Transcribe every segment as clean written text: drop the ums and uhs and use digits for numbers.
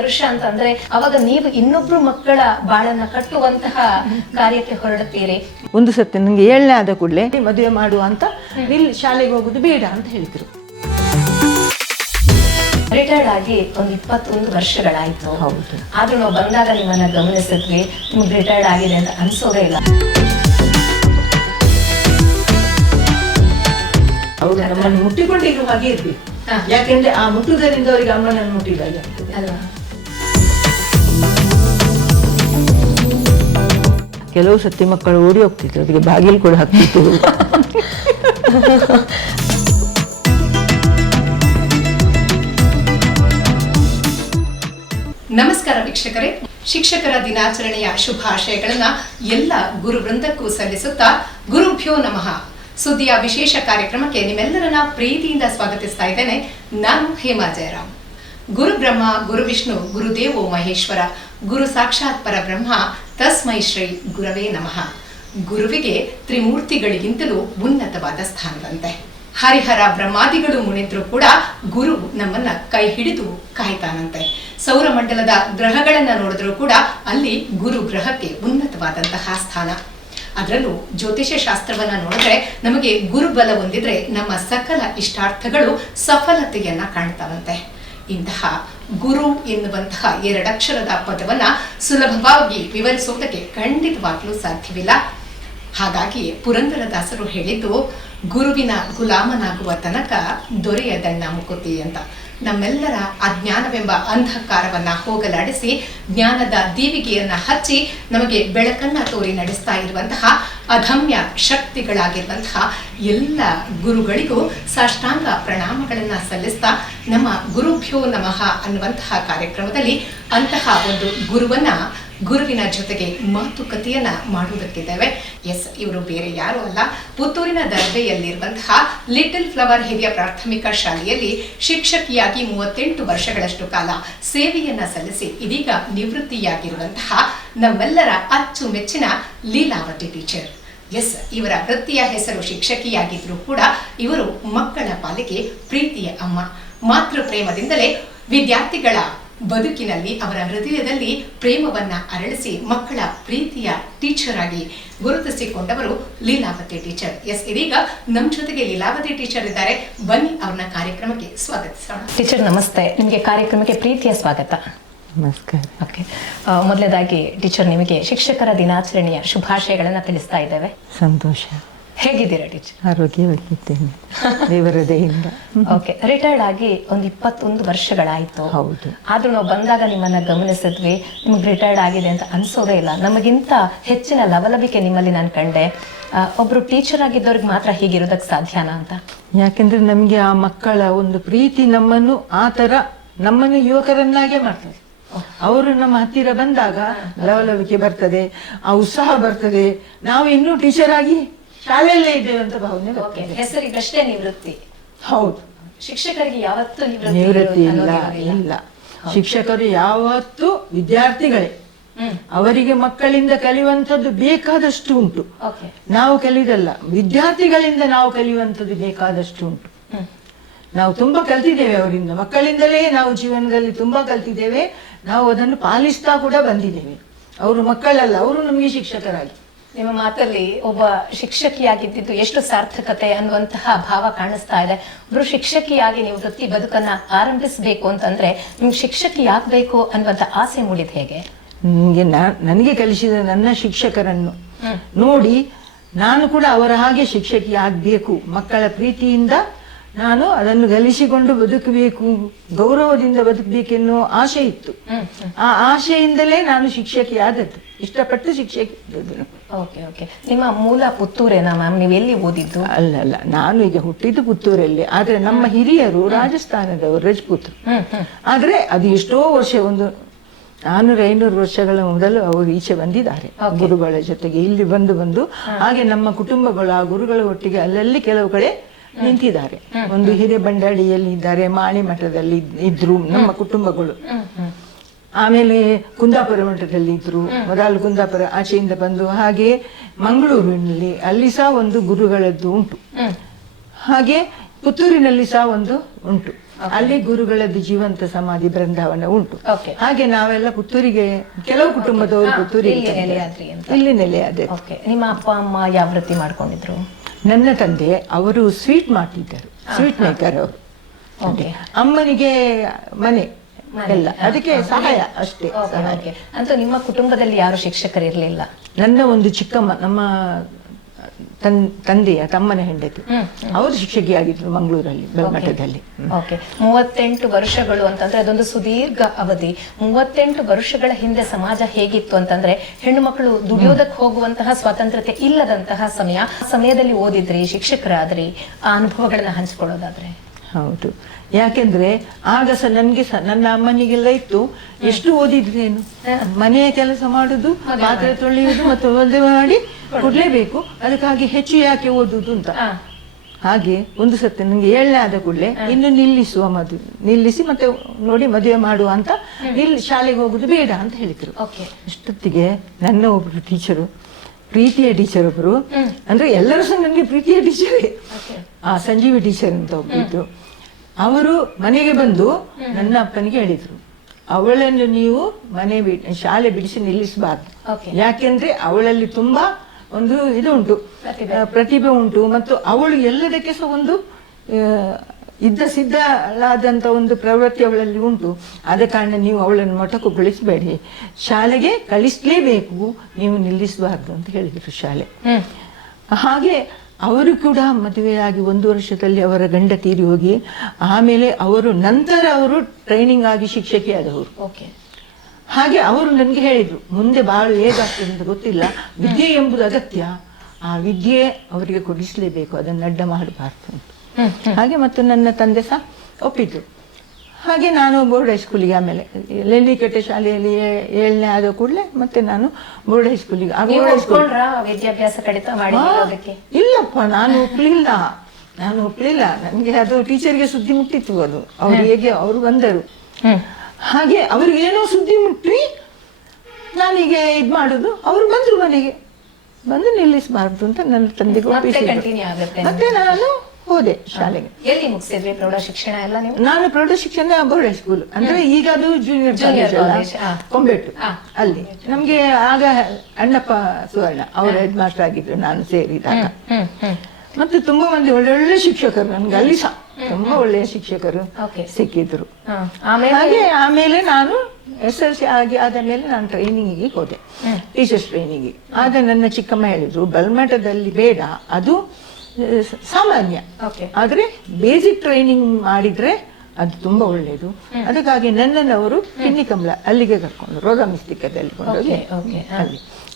ವರ್ಷ ಅಂತಂದ್ರೆ ಅವಾಗ ನೀವು ಇನ್ನೊಬ್ರು ಮಕ್ಕಳ ಬಾಳನ್ನ ಕಟ್ಟುವಂತಹ ಕಾರ್ಯಕ್ಕೆ ಹೊರಡುತ್ತೀರಿ. ಒಂದು ಸತಿ ನಂಗೆ 7ನೇ ಆದ ಕೂಡಲೇ ಮದುವೆ ಮಾಡುವ ಅಂತ, ಇಲ್ಲಿ ಶಾಲೆಗೆ ಹೋಗುದು ಬೇಡ ಅಂತ ಹೇಳಿದ್ರು. ರಿಟೈರ್ಡ್ ಆಗಿ ಒಂದು 21 ವರ್ಷಗಳಾಯ್ತು. ಹೌದು. ಆದ್ರೂ ನಾವು ಬಂದಾಗ ನಿಮ್ಮನ್ನ ಗಮನಿಸಿದ್ವಿ, ನಿಮ್ಗೆ ರಿಟೈರ್ಡ್ ಆಗಿದೆ ಅಂತ ಅನ್ಸೋದೇ ಇಲ್ಲ. ಅವರು ನಮ್ಮನ್ನು ಮುಟ್ಟಿಕೊಂಡಿರುವ ಹಾಗೆ ಇರ್ಬೇಕು, ಯಾಕೆಂದ್ರೆ ಆ ಮುಟ್ಟುವುದರಿಂದ ಅವರಿಗೆ ಅಮ್ಮನನ್ನು ಮುಟ್ಟಿದಾಗ ಅಲ್ವಾ. ಕೆಲವು ಸತಿ ಮಕ್ಕಳು ಓಡಿ ಹೋಗ್ತಿದ್ರು, ಅವರಿಗೆ ಬಾಗಿಲು ಕೂಡ ಹಾಕ್ತಿತ್ತು. ನಮಸ್ಕಾರ ವೀಕ್ಷಕರೇ, ಶಿಕ್ಷಕರ ದಿನಾಚರಣೆಯ ಶುಭಾಶಯಗಳನ್ನ ಎಲ್ಲ ಗುರು ವೃಂದಕ್ಕೂ ಸಲ್ಲಿಸುತ್ತಾ ಗುರುಭ್ಯೋ ನಮಃ ಸುದ್ದಿಯ ವಿಶೇಷ ಕಾರ್ಯಕ್ರಮಕ್ಕೆ ನಿಮ್ಮೆಲ್ಲರನ್ನ ಪ್ರೀತಿಯಿಂದ ಸ್ವಾಗತಿಸ್ತಾ ಇದ್ದೇನೆ. ನಾನು ಹೇಮಾ ಜಯರಾಮ್. ಗುರು ಬ್ರಹ್ಮ, ಗುರು ವಿಷ್ಣು, ಗುರುದೇವೋ ಮಹೇಶ್ವರ, ಗುರು ಸಾಕ್ಷಾತ್ ಪರಬ್ರಹ್ಮ, ತಸ್ಮೈ ಶ್ರೀ ಗುರವೇ ನಮಃ. ಗುರುವಿಗೆ ತ್ರಿಮೂರ್ತಿಗಳಿಗಿಂತಲೂ ಉನ್ನತವಾದ ಸ್ಥಾನವಂತೆ. ಹರಿಹರ ಬ್ರಹ್ಮಾದಿಗಳು ಮುನಿದ್ರು ಕೂಡ ಗುರು ನಮ್ಮನ್ನ ಕೈ ಹಿಡಿದು ಕಾಯ್ತಾನಂತೆ. ಸೌರಮಂಡಲದ ಗ್ರಹಗಳನ್ನ ನೋಡಿದ್ರು ಕೂಡ ಅಲ್ಲಿ ಗುರು ಗ್ರಹಕ್ಕೆ ಉನ್ನತವಾದಂತಹ ಸ್ಥಾನ. ಅದರಲ್ಲೂ ಜ್ಯೋತಿಷ್ಯ ಶಾಸ್ತ್ರವನ್ನ ನೋಡಿದ್ರೆ ನಮಗೆ ಗುರುಬಲ ಹೊಂದಿದ್ರೆ ನಮ್ಮ ಸಕಲ ಇಷ್ಟಾರ್ಥಗಳು ಸಫಲತೆಯನ್ನ ಕಾಣ್ತಾವಂತೆ. ಇಂತಹ ಗುರು ಎನ್ನುವಂತಹ 2 ಅಕ್ಷರದ ಪದವನ್ನ ಸುಲಭವಾಗಿ ವಿವರಿಸುವುದಕ್ಕೆ ಖಂಡಿತವಾಗ್ಲೂ ಸಾಧ್ಯವಿಲ್ಲ. ಹಾಗಾಗಿ ಪುರಂದರದಾಸರು ಹೇಳಿದ್ದು, ಗುರುವಿನ ಗುಲಾಮನಾಗುವ ತನಕ ದೊರೆಯದಣ್ಣ ಮುಕುತಿ ಅಂತ. ನಮ್ಮೆಲ್ಲರ ಅಜ್ಞಾನವೆಂಬ ಅಂಧಕಾರವನ್ನ ಹೋಗಲಾಡಿಸಿ ಜ್ಞಾನದ ದೀವಿಗೆಯನ್ನ ಹಚ್ಚಿ ನಮಗೆ ಬೆಳಕನ್ನ ತೋರಿ ನಡೆಸ್ತಾ ಇರುವಂತಹ ಅದಮ್ಯ ಶಕ್ತಿಗಳಾಗಿರುವಂತಹ ಎಲ್ಲ ಗುರುಗಳಿಗೂ ಸಾಷ್ಟಾಂಗ ಪ್ರಣಾಮಗಳನ್ನ ಸಲ್ಲಿಸ್ತಾ ನಮ್ಮ ಗುರುಭ್ಯೋ ನಮಃ ಅನ್ನುವಂತಹ ಕಾರ್ಯಕ್ರಮದಲ್ಲಿ ಅಂತಹ ಒಂದು ಗುರುವಿನ ಜೊತೆಗೆ ಮಾತುಕತೆಯನ್ನ ಮಾಡುವುದಕ್ಕಿದ್ದೇವೆ. ಎಸ್, ಇವರು ಬೇರೆ ಯಾರು ಅಲ್ಲ, ಪುತ್ತೂರಿನ ದರ್ಬೆಯಲ್ಲಿರುವಂತಹ ಲಿಟಲ್ ಫ್ಲವರ್ ಹಿರಿಯ ಪ್ರಾಥಮಿಕ ಶಾಲೆಯಲ್ಲಿ ಶಿಕ್ಷಕಿಯಾಗಿ 38 ವರ್ಷಗಳಷ್ಟು ಕಾಲ ಸೇವೆಯನ್ನ ಸಲ್ಲಿಸಿ ಇದೀಗ ನಿವೃತ್ತಿಯಾಗಿರುವಂತಹ ನಮ್ಮೆಲ್ಲರ ಅಚ್ಚುಮೆಚ್ಚಿನ ಲೀಲಾವತಿ ಟೀಚರ್. ಎಸ್, ಇವರ ವೃತ್ತಿಯ ಹೆಸರು ಶಿಕ್ಷಕಿಯಾಗಿದ್ರು ಕೂಡ ಇವರು ಮಕ್ಕಳ ಪಾಲಿಗೆ ಪ್ರೀತಿಯ ಅಮ್ಮ. ಮಾತೃ ಪ್ರೇಮದಿಂದಲೇ ವಿದ್ಯಾರ್ಥಿಗಳ ಬದುಕಿನಲ್ಲಿ ಅವರ ಹೃದಯದಲ್ಲಿ ಪ್ರೇಮವನ್ನ ಅರಳಿಸಿ ಮಕ್ಕಳ ಪ್ರೀತಿಯ ಟೀಚರ್ ಆಗಿ ಗುರುತಿಸಿಕೊಂಡವರು ಲೀಲಾವತಿ ಟೀಚರ್. ಎಸ್, ಇದೀಗ ನಮ್ಮ ಜೊತೆಗೆ ಲೀಲಾವತಿ ಟೀಚರ್ ಇದ್ದಾರೆ. ಬನ್ನಿ ಅವ್ರನ್ನ ಕಾರ್ಯಕ್ರಮಕ್ಕೆ ಸ್ವಾಗತಿಸೋಣ. ಟೀಚರ್ ನಮಸ್ತೆ, ನಿಮಗೆ ಕಾರ್ಯಕ್ರಮಕ್ಕೆ ಪ್ರೀತಿಯ ಸ್ವಾಗತ. ನಮಸ್ಕಾರ. ಓಕೆ, ಮೊದಲನೇದಾಗಿ ಟೀಚರ್ ನಿಮಗೆ ಶಿಕ್ಷಕರ ದಿನಾಚರಣೆಯ ಶುಭಾಶಯಗಳನ್ನ ತಿಳಿಸ್ತಾ ಇದ್ದೇವೆ. ಸಂತೋಷ. ಹೇಗಿದ್ದೀರಾ ಟೀಚರ್? ಆರೋಗ್ಯವಾಗಿದ್ದೇನೆ ದೇವರ ದಯೆಯಿಂದ. ಓಕೆ, ರಿಟೈರ್ಡ್ ಆಗಿ ಒಂದು 21 ವರ್ಷಗಳಾಯ್ತು. ಹೌದು. ಆದ್ರೂ ನಾವು ಬಂದಾಗ ನಿಮ್ಮನ್ನ ಗಮನಿಸಿದ್ವಿ, ನಿಮ್ಗೆ ರಿಟೈರ್ಡ್ ಆಗಿದೆ ಅಂತ ಅನ್ಸೋದೇ ಇಲ್ಲ. ನಮಗಿಂತ ಹೆಚ್ಚಿನ ಲವಲವಿಕೆ ನಿಮ್ಮಲ್ಲಿ ನಾನು ಕಂಡೆ. ಒಬ್ರು ಟೀಚರ್ ಆಗಿದ್ದವ್ರಿಗೆ ಮಾತ್ರ ಹೀಗಿರೋದಕ್ಕೆ ಸಾಧ್ಯನಾ ಅಂತ? ಯಾಕೆಂದ್ರೆ ನಮಗೆ ಆ ಮಕ್ಕಳ ಒಂದು ಪ್ರೀತಿ ನಮ್ಮನ್ನು ಯುವಕರನ್ನಾಗೆ ಮಾಡ್ತದೆ. ಅವರು ನಮ್ಮ ಹತ್ತಿರ ಬಂದಾಗ ಲವಲವಿಕೆ ಬರ್ತದೆ, ಆ ಉತ್ಸಾಹ ಬರ್ತದೆ. ನಾವು ಇನ್ನೂ ಟೀಚರ್ ಆಗಿ ಶಾಲೆಯಲ್ಲೇ ಇದ್ದೇವೆ ಅಂತ ಭಾವನೆ ಬರ್ತದೆ. ಹೆಸರಿಗಷ್ಟೇ ನಿವೃತ್ತಿ. ಹೌದು. ಶಿಕ್ಷಕರಿಗೆ ಯಾವತ್ತೂ ನಿವೃತ್ತಿ ಇಲ್ಲ. ಶಿಕ್ಷಕರು ಯಾವತ್ತೂ ವಿದ್ಯಾರ್ಥಿಗಳೇ. ಅವರಿಗೆ ಮಕ್ಕಳಿಂದ ಕಲಿಯುವಂಥದ್ದು ಬೇಕಾದಷ್ಟು ಉಂಟು. ನಾವು ಕಲಿಯುವುದಲ್ಲ, ವಿದ್ಯಾರ್ಥಿಗಳಿಂದ ನಾವು ಕಲಿಯುವಂಥದ್ದು ಬೇಕಾದಷ್ಟು ಉಂಟು. ನಾವು ತುಂಬಾ ಕಲ್ತಿದ್ದೇವೆ ಅವರಿಂದ, ಮಕ್ಕಳಿಂದಲೇ ನಾವು ಜೀವನದಲ್ಲಿ ತುಂಬಾ ಕಲ್ತಿದ್ದೇವೆ. ನಾವು ಅದನ್ನು ಪಾಲಿಸ್ತಾ ಕೂಡ ಬಂದಿದ್ದೇವೆ. ಅವರು ಮಕ್ಕಳಲ್ಲ, ಅವರು ನಮಗೆ ಶಿಕ್ಷಕರಾಗಿ. ನಿಮ್ಮ ಮಾತಲ್ಲಿ ಒಬ್ಬ ಶಿಕ್ಷಕಿಯಾಗಿದ್ದು ಎಷ್ಟು ಸಾರ್ಥಕತೆ ಅನ್ನುವಂತಹ ಭಾವ ಕಾಣಿಸ್ತಾ ಇದೆ. ಒಬ್ರು ಶಿಕ್ಷಕಿಯಾಗಿ ನೀವು ವೃತ್ತಿ ಬದುಕನ್ನ ಆರಂಭಿಸಬೇಕು ಅಂತಂದ್ರೆ ನಿಮ್ಗೆ ಶಿಕ್ಷಕಿ ಆಗ್ಬೇಕು ಅನ್ನುವಂತ ಆಸೆ ಮೂಡಿದ ಹೇಗೆ? ನನಗೆ ಕಲಿಸಿದ ನನ್ನ ಶಿಕ್ಷಕರನ್ನು ನೋಡಿ ನಾನು ಕೂಡ ಅವರ ಹಾಗೆ ಶಿಕ್ಷಕಿ ಆಗ್ಬೇಕು. ಮಕ್ಕಳ ಪ್ರೀತಿಯಿಂದ ನಾನು ಅದನ್ನು ಗಳಿಸಿಕೊಂಡು ಬದುಕಬೇಕು, ಗೌರವದಿಂದ ಬದುಕಬೇಕೆನ್ನೋ ಆಸೆ ಇತ್ತು. ಆ ಆಸೆಯಿಂದಲೇ ನಾನು ಶಿಕ್ಷಕಿ ಆದದ್ದು, ಇಷ್ಟಪಟ್ಟು ಶಿಕ್ಷಕಿ. ಓಕೆ, ನಿಮ್ಮ ಮೂಲ ಪುತ್ತೂರೇನಾ ಮ್ಯಾಮ್? ನೀವು ಎಲ್ಲಿ ಓದಿದ್ದು? ಅಲ್ಲ, ನಾನು ಈಗ ಹುಟ್ಟಿದ್ದು ಪುತ್ತೂರಲ್ಲಿ. ಆದ್ರೆ ನಮ್ಮ ಹಿರಿಯರು ರಾಜಸ್ಥಾನದವರು, ರಜಪೂತ್. ಆದ್ರೆ ಅದು ಎಷ್ಟೋ ವರ್ಷ, ಒಂದು 400-500 ವರ್ಷಗಳ ಮೊದಲು ಅವರು ಈಚೆ ಬಂದಿದ್ದಾರೆ ಗುರುಗಳ ಜೊತೆಗೆ. ಇಲ್ಲಿ ಬಂದು ಹಾಗೆ ನಮ್ಮ ಕುಟುಂಬಗಳು ಆ ಗುರುಗಳ ಒಟ್ಟಿಗೆ ಅಲ್ಲಲ್ಲಿ ಕೆಲವು ಕಡೆ ನಿಂತಿದ್ದಾರೆ. ಒಂದು ಹಿರೇಬಂಡಾಳಿಯಲ್ಲಿ ಇದ್ದಾರೆ, ಮಾಳಿ ಮಠದಲ್ಲಿ ಇದ್ರು ನಮ್ಮ ಕುಟುಂಬಗಳು. ಆಮೇಲೆ ಕುಂದಾಪುರ ಮಠದಲ್ಲಿ ಇದ್ರು, ಮೊದಲು ಕುಂದಾಪುರ ಆಚೆಯಿಂದ ಬಂದು, ಹಾಗೆ ಮಂಗಳೂರಿನಲ್ಲಿ ಅಲ್ಲಿ ಸಹ ಒಂದು ಗುರುಗಳದ್ದು ಉಂಟು, ಹಾಗೆ ಪುತ್ತೂರಿನಲ್ಲಿ ಸಹ ಒಂದು ಉಂಟು. ಅಲ್ಲಿ ಗುರುಗಳದ್ದು ಜೀವಂತ ಸಮಾಧಿ ಬೃಂದಾವನ ಉಂಟು. Okay. ಹಾಗೆ ನಾವೆಲ್ಲ ಪುತ್ತೂರಿಗೆ, ಕೆಲವು ಕುಟುಂಬದವರು ಪುತ್ತೂರಿಗೆ ಇಲ್ಲಿ ನೆಲೆಯಾದ್ರಿ ಅಂತ. ಇಲ್ಲಿ ನೆಲೆಯಾದೆ. ಓಕೆ, ನಿಮ್ಮ ಅಪ್ಪ ಅಮ್ಮ ಯಾವ ವೃತ್ತಿ ಮಾಡ್ಕೊಂಡಿದ್ರು? ನನ್ನ ತಂದೆ ಅವರು ಸ್ವೀಟ್ ಮಾಡ್ತಿದ್ದರು, ಸ್ವೀಟ್ ಮೇಕರ್ ಅವರು. ಓಕೆ. ಅಮ್ಮನಿಗೆ ಮನೆ ಎಲ್ಲ, ಅದಕ್ಕೆ ಸಹಾಯ ಅಷ್ಟೇ. Okay, okay. ಅಂತೂ ನಿಮ್ಮ ಕುಟುಂಬದಲ್ಲಿ ಯಾರು ಶಿಕ್ಷಕರಿರ್ಲಿಲ್ಲ? ನನ್ನ ಒಂದು ಚಿಕ್ಕಮ್ಮ, ನಮ್ಮ ತಂದೆಯ ತಮ್ಮನ ಹೆಂಡತಿ, ಅವರು ಶಿಕ್ಷಕಿಯಾಗಿದ್ರು ಮಂಗಳೂರಲ್ಲಿ ಬೆಳಮಠದಲ್ಲಿ. ಓಕೆ. 38 ವರ್ಷಗಳು ಅಂತಂದ್ರೆ ಅದೊಂದು ಸುದೀರ್ಘ ಅವಧಿ. 38 ವರ್ಷಗಳ ಹಿಂದೆ ಸಮಾಜ ಹೇಗಿತ್ತು ಅಂತಂದ್ರೆ ಹೆಣ್ಣು ಮಕ್ಕಳು ದುಡಿಯೋದಕ್ಕೆ ಹೋಗುವಂತಹ ಸ್ವಾತಂತ್ರ್ಯತೆ ಇಲ್ಲದಂತಹ ಸಮಯದಲ್ಲಿ ಓದಿದ್ರಿ, ಶಿಕ್ಷಕರಾದ್ರಿ, ಆ ಅನುಭವಗಳನ್ನ ಹಂಚ್ಕೊಳ್ಳೋದಾದ್ರೆ? ಹೌದು, ಯಾಕೆಂದ್ರೆ ಆಗ ನನ್ಗೆ ನನ್ನ ಅಮ್ಮನಿಗೆಲ್ಲ ಇತ್ತು, ಎಷ್ಟು ಓದಿದ್ರೇನು, ಮನೆಯ ಕೆಲಸ ಮಾಡುದು, ಪಾತ್ರೆ ತೊಳೆಯುವುದು ಮತ್ತು ಮದುವೆ ಮಾಡಿ ಕೊಡ್ಲೇಬೇಕು, ಅದಕ್ಕಾಗಿ ಹೆಚ್ಚು ಯಾಕೆ ಓದುದು ಅಂತ. ಹಾಗೆ ಒಂದು ಸತಿ ನಂಗೆ 7ನೇ ಆದ ಕೂಡಲೇ ಇನ್ನು ನಿಲ್ಲಿಸಿ ಮತ್ತೆ ನೋಡಿ ಮದುವೆ ಮಾಡುವ ಅಂತ, ಇಲ್ಲಿ ಶಾಲೆಗೆ ಹೋಗುದು ಬೇಡ ಅಂತ ಹೇಳಿದ್ರು. ಇಷ್ಟೊತ್ತಿಗೆ ನನ್ನ ಒಬ್ರು ಟೀಚರು, ಪ್ರೀತಿಯ ಟೀಚರ್ ಒಬ್ರು, ಅಂದ್ರೆ ಎಲ್ಲರೂ ಸಹ ನನಗೆ ಪ್ರೀತಿಯ ಟೀಚರೇ, ಆ ಸಂಜೀವಿ ಟೀಚರ್ ಅಂತ ಒಬ್ಬಿದ್ರು, ಅವರು ಮನೆಗೆ ಬಂದು ನನ್ನ ಅಪ್ಪನಿಗೆ ಹೇಳಿದ್ರು, ಅವಳನ್ನು ನೀವು ಶಾಲೆ ಬಿಡಿಸಿ ನಿಲ್ಲಿಸಬಾರ್ದು, ಯಾಕೆಂದ್ರೆ ಅವಳಲ್ಲಿ ತುಂಬಾ ಒಂದು ಇದು ಉಂಟು, ಪ್ರತಿಭೆ ಉಂಟು, ಮತ್ತು ಅವಳು ಎಲ್ಲದಕ್ಕೆ ಸಹ ಒಂದು ಸಿದ್ಧಳಾದಂತ ಒಂದು ಪ್ರವೃತ್ತಿ ಅವಳಲ್ಲಿ ಉಂಟು. ಆದ ಕಾರಣ ನೀವು ಅವಳನ್ನು ಮೊಟಕುಗೊಳಿಸಬೇಡಿ, ಶಾಲೆಗೆ ಕಳಿಸ್ಲೇಬೇಕು, ನೀವು ನಿಲ್ಲಿಸಬಾರ್ದು ಅಂತ ಹೇಳಿದ್ರು ಶಾಲೆ. ಹಾಗೆ ಅವರು ಕೂಡ ಮದುವೆಯಾಗಿ 1 ವರ್ಷದಲ್ಲಿ ಅವರ ಗಂಡ ತೀರಿ ಹೋಗಿ, ಆಮೇಲೆ ನಂತರ ಅವರು ಟ್ರೈನಿಂಗ್ ಆಗಿ ಶಿಕ್ಷಕಿಯಾದವರು. ಹಾಗೆ ಅವರು ನನಗೆ ಹೇಳಿದ್ರು, ಮುಂದೆ ಬಹಳ ಹೇಗಾಗ್ತದೆ ಅಂತ ಗೊತ್ತಿಲ್ಲ, ವಿದ್ಯೆ ಎಂಬುದು ಅಗತ್ಯ, ಆ ವಿದ್ಯೆ ಅವರಿಗೆ ಕೊಡಿಸ್ಲೇಬೇಕು, ಅದನ್ನು ಅಡ್ಡ ಮಾಡಬಾರ್ದು ಅಂತ. ಹಾಗೆ ಮತ್ತು ನನ್ನ ತಂದೆ ಸಹ ಒಪ್ಪಿದ್ರು. ಹಾಗೆ ನಾನು ಬೋರ್ಡ್ ಹೈಸ್ಕೂಲಿಗೆ, ಆಮೇಲೆ ಲೆಲ್ಲಿಕಟ್ಟೆ ಶಾಲೆಯಲ್ಲಿ 7ನೇ ಆದ ಕೂಡಲೇ ಮತ್ತೆ ನಾನು ಬೋರ್ಡ್ ಹೈಸ್ಕೂಲಿಗೆ. ವಿದ್ಯಾಭ್ಯಾಸ ಕಡಿತ ಇಲ್ಲಪ್ಪ, ನಾನು ಒಪ್ಲಿಲ್ಲ. ನನಗೆ ಅದು ಟೀಚರ್ಗೆ ಸುದ್ದಿ ಮುಟ್ಟಿತ್ತು, ಅದು ಅವ್ರು ಹೇಗೆ ಅವರು ಬಂದರು, ಹಾಗೆ ಅವ್ರಿಗೇನೋ ಸುದ್ದಿ ಮುಟ್ಟಿ ನಾನೀಗ ಇದ್ ಮಾಡುದು, ಅವರು ಬಂದ್ರು ಮನೆಗೆ ಬಂದು ನಿಲ್ಲಿಸಬಾರ್ದು ಅಂತ ನನ್ನ ತಂದೆಗೆ ಮತ್ತೆ ನಾನು ಹೋದೆ ಶಾಲೆಗೆ. ಎಲ್ಲಿ ಮುಗಿಸಿದ್ರಿ ಪ್ರೌಢ ಶಿಕ್ಷಣ ಎಲ್ಲ ನೀವು? ನಾನು ಪ್ರೌಢ ಶಿಕ್ಷಣ ಬೋರ್ಡ್ ಹೈಸ್ಕೂಲ್, ಅಂದ್ರೆ ಈಗ ಅದು ಜೂನಿಯರ್ ಕಾಲೇಜ್ ಕೊಂಬೆಟ್ಟು, ಅಲ್ಲಿ ನಮ್ಗೆ ಆಗ ಅಣ್ಣಪ್ಪ ಸುವರ್ಣ ಅವರು ಹೆಡ್ ಮಾಸ್ಟರ್ ಆಗಿದ್ರು ನಾನು ಸೇರಿದಾಗ. ಮತ್ತೆ ತುಂಬಾ ಮಂದಿ ಒಳ್ಳೊಳ್ಳೆ ಶಿಕ್ಷಕರು ನನ್ಗೆ ಅಲ್ಲಿ ಸಹ ತುಂಬಾ ಒಳ್ಳೆಯ ಶಿಕ್ಷಕರು ಸಿಕ್ಕಿದ್ರು. ಹಾಗೆ ಆಮೇಲೆ ನಾನು SLC ಆದ ಮೇಲೆ ನಾನು ಟ್ರೈನಿಂಗಿಗೆ ಹೋದೆ, ಟೀಚರ್ಸ್ ಟ್ರೈನಿಂಗಿಗೆ. ಆಗ ನನ್ನ ಚಿಕ್ಕಮ್ಮ ಹೇಳಿದ್ರು, ಬಲ್ಮಠದಲ್ಲಿ ಬೇಡ, ಅದು ಸಾಮಾನ್ಯ, ಆದ್ರೆ ಬೇಸಿಕ್ ಟ್ರೈನಿಂಗ್ ಮಾಡಿದ್ರೆ ಅದು ತುಂಬಾ ಒಳ್ಳೇದು. ಅದಕ್ಕಾಗಿ ನನ್ನನ್ನು ಅವರು ಕಿನ್ನಿಕಂಬ್ಲ ಅಲ್ಲಿಗೆ ಕರ್ಕೊಂಡು, ರೋಗ ಮಿಸ್ತಿಕದಲ್ಲಿ ಕೊಂಡೋಗಿ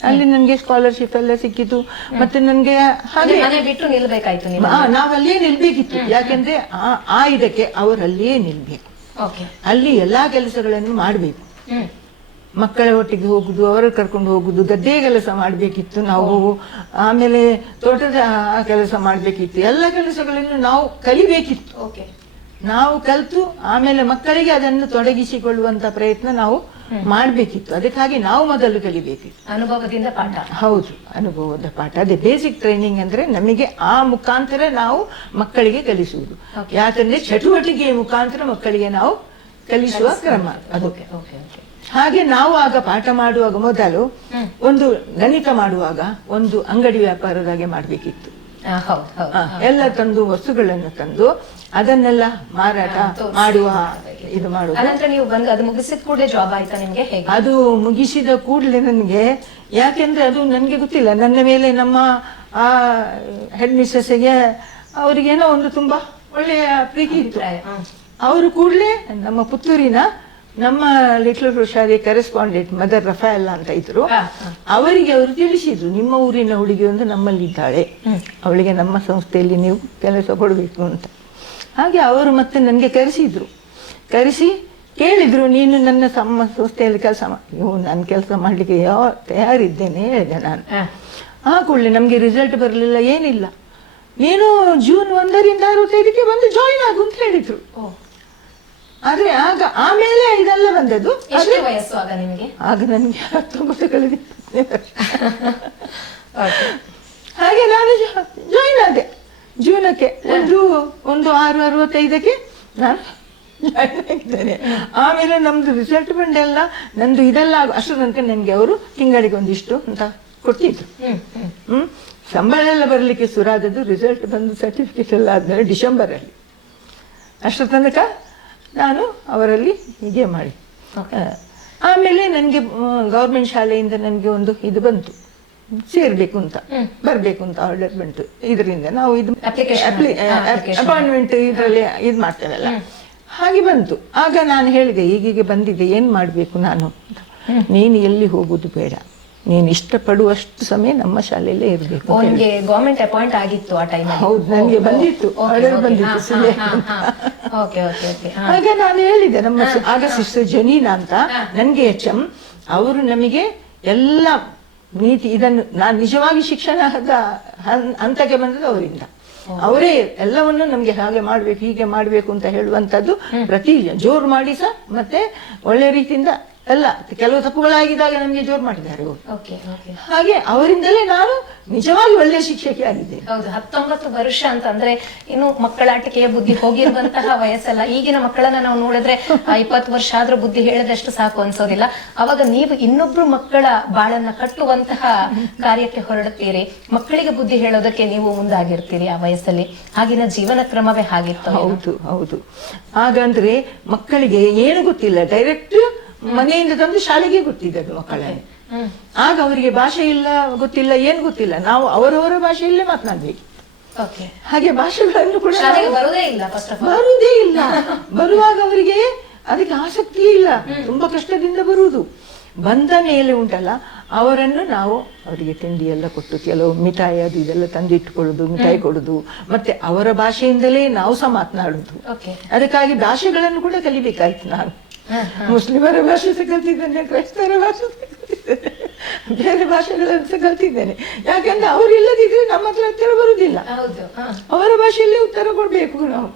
ಅಲ್ಲಿ ನನ್ಗೆ ಸ್ಕಾಲರ್ಶಿಪ್ ಎಲ್ಲ ಸಿಕ್ಕಿತು. ಮತ್ತೆ ನನ್ಗೆ ಹಾಗೆ ನಾವಲ್ಲಿಯೇ ನಿಲ್ಬೇಕಿತ್ತು, ಯಾಕೆಂದ್ರೆ ಇದಕ್ಕೆ ಅವರಲ್ಲಿಯೇ ನಿಲ್ಬೇಕು, ಅಲ್ಲಿ ಎಲ್ಲಾ ಕೆಲಸಗಳನ್ನು ಮಾಡ್ಬೇಕು, ಮಕ್ಕಳ ಒಟ್ಟಿಗೆ ಹೋಗುದು, ಅವರ ಕರ್ಕೊಂಡು ಹೋಗುದು, ಗದ್ದೆ ಕೆಲಸ ಮಾಡ್ಬೇಕಿತ್ತು ನಾವು, ಆಮೇಲೆ ತೋಟದ ಕೆಲಸ ಮಾಡ್ಬೇಕಿತ್ತು, ಎಲ್ಲ ಕೆಲಸಗಳನ್ನು ನಾವು ಕಲಿಬೇಕಿತ್ತು. ನಾವು ಕಲಿತು ಆಮೇಲೆ ಮಕ್ಕಳಿಗೆ ಅದನ್ನು ತೊಡಗಿಸಿಕೊಳ್ಳುವಂತ ಪ್ರಯತ್ನ ನಾವು ಮಾಡ್ಬೇಕಿತ್ತು. ಅದಕ್ಕಾಗಿ ನಾವು ಮೊದಲು ಕಲಿಬೇಕಿತ್ತು, ಅನುಭವದಿಂದ ಪಾಠ. ಹೌದು, ಅನುಭವದ ಪಾಠ. ಅದೇ ಬೇಸಿಕ್ ಟ್ರೈನಿಂಗ್ ಅಂದ್ರೆ ನಮಗೆ ಆ ಮುಖಾಂತರ ನಾವು ಮಕ್ಕಳಿಗೆ ಕಲಿಸುವುದು, ಯಾಕಂದ್ರೆ ಚಟುವಟಿಕೆಯ ಮುಖಾಂತರ ಮಕ್ಕಳಿಗೆ ನಾವು ಕಲಿಸುವ ಕ್ರಮ ಅದು. ಹಾಗೆ ನಾವು ಆಗ ಪಾಠ ಮಾಡುವಾಗ ಮೊದಲು ಒಂದು ಗಣಿತ ಮಾಡುವಾಗ ಒಂದು ಅಂಗಡಿ ವ್ಯಾಪಾರದಾಗೆ ಮಾಡ್ಬೇಕಿತ್ತು. ಎಲ್ಲ ತಂದು ವಸ್ತುಗಳನ್ನು ತಂದು ಅದನ್ನೆಲ್ಲ ಮಾರಾಟ ಮಾಡುವ ಇದು ಮಾಡುವ. ಅದು ಮುಗಿಸಿದ ಕೂಡಲೇ ನನಗೆ, ಯಾಕೆಂದ್ರೆ ಅದು ನನಗೆ ಗೊತ್ತಿಲ್ಲ, ನನ್ನ ಮೇಲೆ ನಮ್ಮ ಆ ಹೆಡ್ ಮಿಸ್ಸಸ್ಗೆ ಅವರಿಗೇನೋ ಒಂದು ತುಂಬಾ ಒಳ್ಳೆಯ ಪ್ರೀತಿ ಇತ್ತು. ಅವರು ಕೂಡಲೇ ನಮ್ಮ ಪುತ್ತೂರಿನ ನಮ್ಮ ಲಿಟ್ಲ್ ಶಾಲೆ ಕರೆಸ್ಪಾಂಡೆಂಟ್ ಮದರ್ ರಫಾಯಲ್ಲ ಅಂತ ಇದ್ರು, ಅವರಿಗೆ ಅವರು ತಿಳಿಸಿದ್ರು, ನಿಮ್ಮ ಊರಿನ ಹುಡುಗಿ ಒಂದು ನಮ್ಮಲ್ಲಿದ್ದಾಳೆ, ಅವಳಿಗೆ ನಮ್ಮ ಸಂಸ್ಥೆಯಲ್ಲಿ ನೀವು ಕೆಲಸ ಕೊಡಬೇಕು ಅಂತ. ಹಾಗೆ ಅವರು ಮತ್ತೆ ನನಗೆ ಕರೆಸಿ ಕೇಳಿದ್ರು, ನೀನು ನನ್ನ ಸಂಸ್ಥೆಯಲ್ಲಿ ಕೆಲಸ ನಾನು ಕೆಲಸ ಮಾಡ್ಲಿಕ್ಕೆ ತಯಾರಿದ್ದೇನೆ ಹೇಳಿದೆ ನಾನು. ಆ ಕೂಡಲೇ ನಮ್ಗೆ ರಿಸಲ್ಟ್ ಬರಲಿಲ್ಲ, ಏನಿಲ್ಲ, ನೀನು ಜೂನ್ 1ರಿಂದ 65ಕ್ಕೆ ಬಂದು ಜಾಯಿನ್ ಆಗು ಅಂತ ಹೇಳಿದ್ರು. ಆದ್ರೆ ಆಮೇಲೆ ಇದೆಲ್ಲ ಬಂದದ್ದು. ಆಗ ನನಗೆ 19 ಕಳೆದಿತ್ತು. ಹಾಗೆ ನಾನು ಜಾಯಿನ್ ಆದೆ ಜೂನಕ್ಕೆ, ಒಂದು 6:65ಕ್ಕೆ ನಾನು ಜಾಯ್ನ್ ಆಗಿದ್ದೇನೆ. ಆಮೇಲೆ ನಮ್ದು ರಿಸಲ್ಟ್ ಬಂದೆಲ್ಲ ನಂದು ಇದೆಲ್ಲ ಅಷ್ಟು ತನಕ ನನಗೆ ಅವರು ತಿಂಗಳಿಗೆ ಒಂದಿಷ್ಟು ಅಂತ ಕೊಡ್ತಿದ್ರು. ಸಂಬಳ ಎಲ್ಲ ಬರಲಿಕ್ಕೆ ಶುರುವಾದದ್ದು ರಿಸಲ್ಟ್ ಬಂದು ಸರ್ಟಿಫಿಕೇಟ್ ಎಲ್ಲ ಆದ್ಮೇಲೆ ಡಿಸೆಂಬರಲ್ಲಿ. ಅಷ್ಟರ ತನಕ ನಾನು ಅವರಲ್ಲಿ ಹೀಗೆ ಮಾಡಿ ಆಮೇಲೆ ನನಗೆ ಗೌರ್ಮೆಂಟ್ ಶಾಲೆಯಿಂದ ನನಗೆ ಒಂದು ಇದು ಬಂತು, ಸೇರ್ಬೇಕು ಅಂತ ಬರ್ಬೇಕು ಅಂತ ಆರ್ಡರ್ ಬಂತು. ಇದರಿಂದ ನಾವು ಇದು ಅಪಾಯಿಂಟ್ಮೆಂಟ್ ಇದರಲ್ಲಿ ಇದು ಮಾಡ್ತೇವಲ್ಲ, ಹಾಗೆ ಬಂತು. ಆಗ ನಾನು ಹೇಳಿದೆ, ಹೀಗೀಗೆ ಬಂದಿದೆ, ಏನ್ ಮಾಡ್ಬೇಕು ನಾನು? ನೀನು ಎಲ್ಲಿ ಹೋಗುದು ಬೇಡ, ನೀನು ಇಷ್ಟಪಡುವಷ್ಟು ಸಮಯ ನಮ್ಮ ಶಾಲೆಯಲ್ಲೇ ಇರಬೇಕು. ಗವರ್ಮೆಂಟ್ ಅಪಾಯಿಂಟ್ ಆಗಿತ್ತು ಆ ಟೈಮ್? ಹೌದು, ನನಗೆ ಬಂದಿತ್ತು, ಆರ್ಡರ್ ಬಂದಿತ್ತು. ಆಗ ನಾನು ಹೇಳಿದೆ, ನಮ್ಮ ಆಗ ಸಿಸ್ಟರ್ ಜನೀನಾ ಅಂತ ನನ್ಗೆ HM, ಅವರು ನಮಗೆ ಎಲ್ಲ ನೀತಿ ಇದನ್ನು, ನಾನು ನಿಜವಾಗಿ ಶಿಕ್ಷಣದ ಹಂತಕ್ಕೆ ಬಂದದ್ದು ಅವರಿಂದ. ಅವರೇ ಎಲ್ಲವನ್ನು ನಮ್ಗೆ ಹಾಗೆ ಮಾಡ್ಬೇಕು ಹೀಗೆ ಮಾಡ್ಬೇಕು ಅಂತ ಹೇಳುವಂತದ್ದು, ಪ್ರತಿ ಜೋರು ಮಾಡಿ ಸಹ ಮತ್ತೆ ಒಳ್ಳೆ ರೀತಿಯಿಂದ ಎಲ್ಲ. ಕೆಲವು ತಪ್ಪುಗಳಾಗಿದ್ದಾಗ ನಮ್ಗೆ ಜೋರು ಮಾಡಿದ್ದಾರೆ ಅವರು. ಹಾಗೆ ಅವರಿಂದಲೇ ನಾನು ನಿಜವಾಗಿ ಒಳ್ಳೆಯ ಶಿಕ್ಷಕಿ ಆಗಿದ್ದೆ. ಹೌದು, 19 ವರ್ಷ ಅಂತಂದ್ರೆ ಇನ್ನು ಮಕ್ಕಳಾಟಿಕೆಯ ಬುದ್ಧಿ ಹೋಗಿರುವಂತಹ ವಯಸ್ಸಲ್ಲ. ಈಗಿನ ಮಕ್ಕಳನ್ನ ನಾವು ನೋಡಿದ್ರೆ 20 ವರ್ಷ ಆದ್ರೂ ಬುದ್ಧಿ ಹೇಳಿದಷ್ಟು ಸಾಕು ಅನ್ಸೋದಿಲ್ಲ. ಅವಾಗ ನೀವು ಇನ್ನೊಬ್ರು ಮಕ್ಕಳ ಬಾಳನ್ನ ಕಟ್ಟುವಂತಹ ಕಾರ್ಯಕ್ಕೆ ಹೊರಡುತ್ತೀರಿ, ಮಕ್ಕಳಿಗೆ ಬುದ್ಧಿ ಹೇಳೋದಕ್ಕೆ ನೀವು ಮುಂದಾಗಿರ್ತೀರಿ ಆ ವಯಸ್ಸಲ್ಲಿ. ಆಗಿನ ಜೀವನ ಕ್ರಮವೇ ಹಾಗಿತ್ತು. ಹೌದು ಹೌದು. ಹಾಗಂದ್ರೆ ಮಕ್ಕಳಿಗೆ ಏನು ಗೊತ್ತಿಲ್ಲ, ಡೈರೆಕ್ಟ್ ಮನೆಯಿಂದ ತಂದು ಶಾಲೆಗೆ ಗೊತ್ತಿದ್ದದ್ದು ಮಕ್ಕಳಲ್ಲಿ. ಆಗ ಅವರಿಗೆ ಭಾಷೆ ಇಲ್ಲ, ಗೊತ್ತಿಲ್ಲ, ಏನ್ ಗೊತ್ತಿಲ್ಲ. ನಾವು ಅವರವರ ಭಾಷೆಯಲ್ಲೇ ಮಾತನಾಡ್ಬೇಕು. ಹಾಗೆ ಭಾಷೆಗಳನ್ನು ಕೂಡ ಬರುವುದೇ ಇಲ್ಲ. ಬರುವಾಗ ಅವರಿಗೆ ಅದಕ್ಕೆ ಆಸಕ್ತಿ ಇಲ್ಲ, ತುಂಬಾ ಕಷ್ಟದಿಂದ ಬರುವುದು. ಬಂದ ಮೇಲೆ ಉಂಟಲ್ಲ, ಅವರನ್ನು ನಾವು ಅವರಿಗೆ ತಿಂಡಿ ಎಲ್ಲ ಕೊಟ್ಟು, ಕೆಲವು ಮಿಠಾಯಿ ಅದು ಇದೆಲ್ಲ ತಂದಿಟ್ಟುಕೊಳ್ಳುದು, ಮಿಠಾಯಿ ಕೊಡುದು, ಮತ್ತೆ ಅವರ ಭಾಷೆಯಿಂದಲೇ ನಾವು ಸಹ ಮಾತನಾಡುದು. ಅದಕ್ಕಾಗಿ ಭಾಷೆಗಳನ್ನು ಕೂಡ ಕಲಿಬೇಕಾಯ್ತು. ನಾನು ಮುಸ್ಲಿಮರ ಭಾಷೆ ಸಹ ಕಲ್ತಿದ್ದೇನೆ, ಕ್ರೈಸ್ತರ ಭಾಷೆ ಕಲ್ತಿದ್ದೇನೆ, ಬೇರೆ ಭಾಷೆಗಳನ್ನು ಸಹ ಕಲ್ತಿದ್ದೇನೆ. ಯಾಕಂದ್ರೆ ಅವರು ಇಲ್ಲದಿದ್ರೆ ನಮ್ಮ ಹತ್ರ ಬರುವುದಿಲ್ಲ, ಅವರ ಭಾಷೆಯಲ್ಲೇ ಉತ್ತರ ಕೊಡ್ಬೇಕು ನಾವು.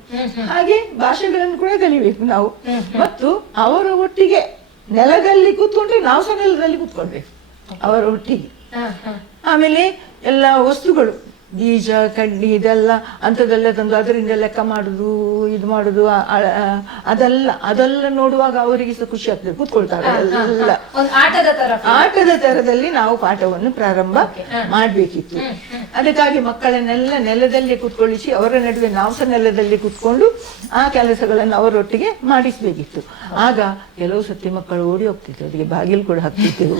ಹಾಗೆ ಭಾಷೆಗಳನ್ನು ಕೂಡ ಕಲಿಬೇಕು ನಾವು. ಮತ್ತು ಅವರ ಒಟ್ಟಿಗೆ ನೆಲದಲ್ಲಿ ಕೂತ್ಕೊಂಡ್ರೆ ನಾವು ಸಹ ನೆಲದಲ್ಲಿ ಕೂತ್ಕೊಳ್ಬೇಕು ಅವರ ಒಟ್ಟಿಗೆ. ಆಮೇಲೆ ಎಲ್ಲ ವಸ್ತುಗಳು, ಬೀಜ ಕಡ್ಡಿ ಇದೆಲ್ಲ ಅಂಥದ್ದೆಲ್ಲ ತಂದು ಅದರಿಂದ ಲೆಕ್ಕ ಮಾಡುದು, ಇದು ಮಾಡುದು, ಅದೆಲ್ಲ ನೋಡುವಾಗ ಅವರಿಗೆ ಸಹ ಖುಷಿ ಆಗ್ತದೆ, ಕೂತ್ಕೊಳ್ತಾರೆ. ಎಲ್ಲ ಆಟದ ತರದಲ್ಲಿ ನಾವು ಪಾಠವನ್ನು ಪ್ರಾರಂಭ ಮಾಡ್ಬೇಕಿತ್ತು. ಅದಕ್ಕಾಗಿ ಮಕ್ಕಳನ್ನೆಲ್ಲ ನೆಲದಲ್ಲಿ ಕೂತ್ಕೊಳ್ಳಿಸಿ ಅವರ ನಡುವೆ ನಾವು ಸಹ ನೆಲದಲ್ಲಿ ಕೂತ್ಕೊಂಡು ಆ ಕೆಲಸಗಳನ್ನು ಅವರೊಟ್ಟಿಗೆ ಮಾಡಿಸ್ಬೇಕಿತ್ತು. ಆಗ ಕೆಲವು ಸತಿ ಮಕ್ಕಳು ಓಡಿ ಹೋಗ್ತಿದ್ರು, ಅವರಿಗೆ ಬಾಗಿಲು ಕೂಡ ಹಾಕ್ತಿದ್ದೆವು.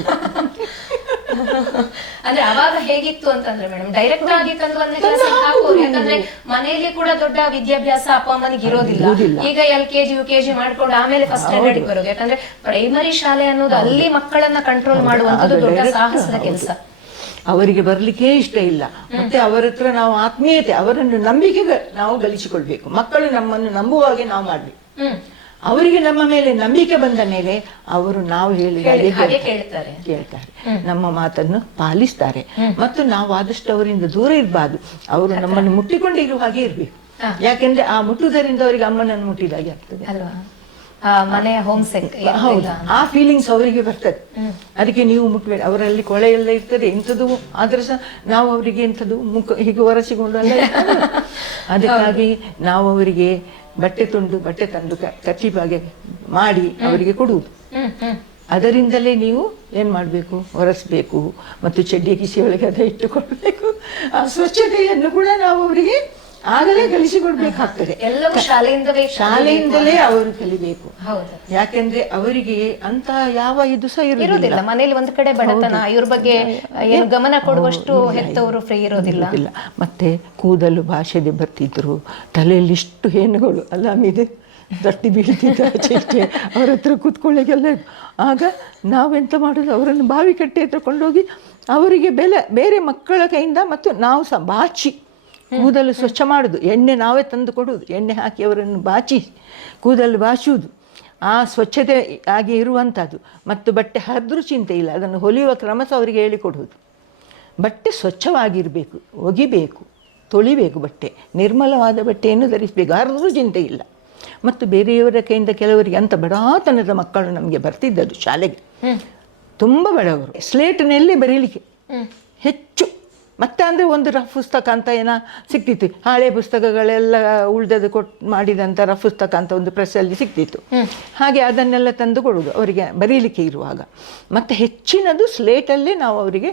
ಅಂದ್ರೆ ಅವಾಗ ಹೇಗಿತ್ತು ಅಂತಂದ್ರೆ ಮೇಡಮ್, ಡೈರೆಕ್ಟ್ ಆಗಿ ತಂದು ಒಂದೇ ಕ್ಲಾಸ್ ಹಾಕೋರು. ಯಾಕಂದ್ರೆ ಮನೆಯಲ್ಲಿ ಕೂಡ ದೊಡ್ಡ ವಿದ್ಯಾಭ್ಯಾಸ ಅಪ್ಪ ಅಮ್ಮನಿಗೆ ಇರೋದಿಲ್ಲ. ಈಗ LKG UKG ಮಾಡ್ಕೊಂಡು ಆಮೇಲೆ ಫಸ್ಟ್ ಸ್ಟ್ಯಾಂಡರ್ಡ್ ಬರೋದು. ಯಾಕಂದ್ರೆ ಪ್ರೈಮರಿ ಶಾಲೆ ಅನ್ನೋದು ಅಲ್ಲಿ ಮಕ್ಕಳನ್ನ ಕಂಟ್ರೋಲ್ ಮಾಡುವಂತದ್ದು ದೊಡ್ಡ ಸಾಹಸದ ಕೆಲಸ. ಅವರಿಗೆ ಬರ್ಲಿಕ್ಕೆ ಇಷ್ಟ ಇಲ್ಲ. ಮತ್ತೆ ಅವರ ಹತ್ರ ನಾವು ಆತ್ಮೀಯತೆ, ಅವರನ್ನು ನಂಬಿಕೆ ನಾವು ಗಳಿಸಿಕೊಳ್ಬೇಕು. ಮಕ್ಕಳು ನಮ್ಮನ್ನು ನಂಬುವಾಗೆ ನಾವು ಮಾಡ್ಬೇಕು. ಅವರಿಗೆ ನಮ್ಮ ಮೇಲೆ ನಂಬಿಕೆ ಬಂದ ಮೇಲೆ ಅವರು ನಾವು ಹೇಳಿದಾಗ ಕೇಳ್ತಾರೆ, ನಮ್ಮ ಮಾತನ್ನು ಪಾಲಿಸ್ತಾರೆ. ಮತ್ತು ನಾವು ಆದಷ್ಟು ಅವರಿಂದ ದೂರ ಇರಬಾರ್ದು, ಅವರು ನಮ್ಮನ್ನು ಮುಟ್ಟಿಕೊಂಡಿರುವ ಹಾಗೆ ಇರ್ಬೇಕು. ಯಾಕೆಂದ್ರೆ ಆ ಮುಟ್ಟುವುದರಿಂದ ಅವರಿಗೆ ಅಮ್ಮನನ್ನು ಮುಟ್ಟಿದಾಗೆ ಆಗ್ತದೆ ಅಲ್ವಾ, ಮನೆಯ ಹೋಮ್ ಸೆಕ್. ಹೌದು, ಆ ಫೀಲಿಂಗ್ಸ್ ಅವರಿಗೆ ಬರ್ತದೆ. ಅದಕ್ಕೆ ನೀವು ಮುಟ್ಬೇಡಿ. ಅವರಲ್ಲಿ ಕೊಳೆ ಎಲ್ಲ ಇರ್ತದೆ, ಎಂಥದ್ದು ಆದ್ರೆ ಸಹ ನಾವು ಅವರಿಗೆ ಎಂಥದ್ದು ಮುಖ ಹೀಗೆ ಒರೆಸಿಕೊಂಡು ಅಲ್ಲ. ಅದಕ್ಕಾಗಿ ನಾವು ಅವರಿಗೆ ಬಟ್ಟೆ ತಂದು ಕಚ್ಚಿಬಾಗೆ ಮಾಡಿ ಅವರಿಗೆ ಕೊಡುವುದು. ಅದರಿಂದಲೇ ನೀವು ಏನ್ ಮಾಡ್ಬೇಕು, ಒರೆಸ್ಬೇಕು. ಮತ್ತು ಚಡ್ಡಿಯ ಕಿಸೆಯೊಳಗೆ ಅದ ಇಟ್ಟುಕೊಳ್ಬೇಕು. ಆ ಸ್ವಚ್ಛತೆಯನ್ನು ಕೂಡ ನಾವು ಅವರಿಗೆ ಆಗಲೇ ಕಲಿಸಿಕೊಡ್ಬೇಕಾಗ್ತದೆ. ಎಲ್ಲವೂ ಶಾಲೆಯಿಂದಲೇ ಅವರು ಕಲಿಬೇಕು. ಯಾಕೆಂದ್ರೆ ಅವರಿಗೆ ಅಂತ ಯಾವ ಇದು ಸಹ ಇರುವುದಿಲ್ಲ. ಮನೇಲಿ ಒಂದ್ ಕಡೆ ಬಡತನ, ಇವ್ರ ಬಗ್ಗೆ ಏನು ಗಮನ ಕೊಡುವಷ್ಟು ಹೆತ್ತವರು ಫ್ರೀ ಇರೋದಿಲ್ಲ. ಮತ್ತೆ ಕೂದಲು ಭಾಷೆಗೆ ಬರ್ತಿದ್ರು, ತಲೆಯಲ್ಲಿ ಇಷ್ಟು ಹೆಣ್ಣುಗಳು ಅಲ್ಲ ಇದೆ ದಟ್ಟಿ ಬೀಳ್ತಿದ್ದ ಆಚೆ ಅವ್ರ ಹತ್ರ ಕೂತ್ಕೊಳ್ಳಿಗೆಲ್ಲ. ಆಗ ನಾವೆಂತ ಮಾಡೋದು, ಅವರನ್ನು ಬಾವಿ ಕಟ್ಟೆ ಹತ್ರ ಕೊಂಡೋಗಿ ಅವರಿಗೆ ಬೇರೆ ಮಕ್ಕಳ ಕೈಯಿಂದ ಮತ್ತು ನಾವು ಸಹ ಬಾಚಿ ಕೂದಲು ಸ್ವಚ್ಛ ಮಾಡುದು. ಎಣ್ಣೆ ನಾವೇ ತಂದು ಕೊಡುವುದು, ಎಣ್ಣೆ ಹಾಕಿ ಅವರನ್ನು ಬಾಚಿ ಕೂದಲು ಬಾಚುವುದು. ಆ ಸ್ವಚ್ಛತೆ ಆಗಿ ಇರುವಂಥದ್ದು. ಮತ್ತು ಬಟ್ಟೆ ಹರಿದ್ರೂ ಚಿಂತೆ ಇಲ್ಲ, ಅದನ್ನು ಹೊಲಿಯುವ ಕ್ರಮ ಸಹ ಅವರಿಗೆ ಹೇಳಿಕೊಡುವುದು. ಬಟ್ಟೆ ಸ್ವಚ್ಛವಾಗಿರಬೇಕು, ಒಗಿಬೇಕು, ತೊಳಿಬೇಕು. ಬಟ್ಟೆ ನಿರ್ಮಲವಾದ ಬಟ್ಟೆಯನ್ನು ಧರಿಸಬೇಕು, ಹರಿದ್ರೂ ಚಿಂತೆ ಇಲ್ಲ. ಮತ್ತು ಬೇರೆಯವರ ಕೈಯಿಂದ ಕೆಲವರಿಗೆ ಅಂಥ ಬಡತನದ ಮಕ್ಕಳು ನಮಗೆ ಬರ್ತಿದ್ದದ್ದು ಶಾಲೆಗೆ, ತುಂಬ ಬಡವರು. ಸ್ಲೇಟ್ನಲ್ಲೇ ಬರೀಲಿಕ್ಕೆ ಹೆಚ್ಚು ಮತ್ತೆ ಅಂದರೆ ಒಂದು ರಫ್ ಪುಸ್ತಕ ಅಂತ ಏನೋ ಸಿಕ್ತಿತ್ತು, ಹಳೆ ಪುಸ್ತಕಗಳೆಲ್ಲ ಉಳ್ದದ್ದು ಮಾಡಿದಂಥ ರಫ್ ಪುಸ್ತಕ ಅಂತ ಒಂದು ಪ್ರೆಸ್ಸಲ್ಲಿ ಸಿಕ್ತಿತ್ತು. ಹಾಗೆ ಅದನ್ನೆಲ್ಲ ತಂದು ಕೊಡೋದು ಅವರಿಗೆ ಬರೀಲಿಕ್ಕೆ ಇರುವಾಗ. ಮತ್ತು ಹೆಚ್ಚಿನದು ಸ್ಲೇಟಲ್ಲೇ ನಾವು ಅವರಿಗೆ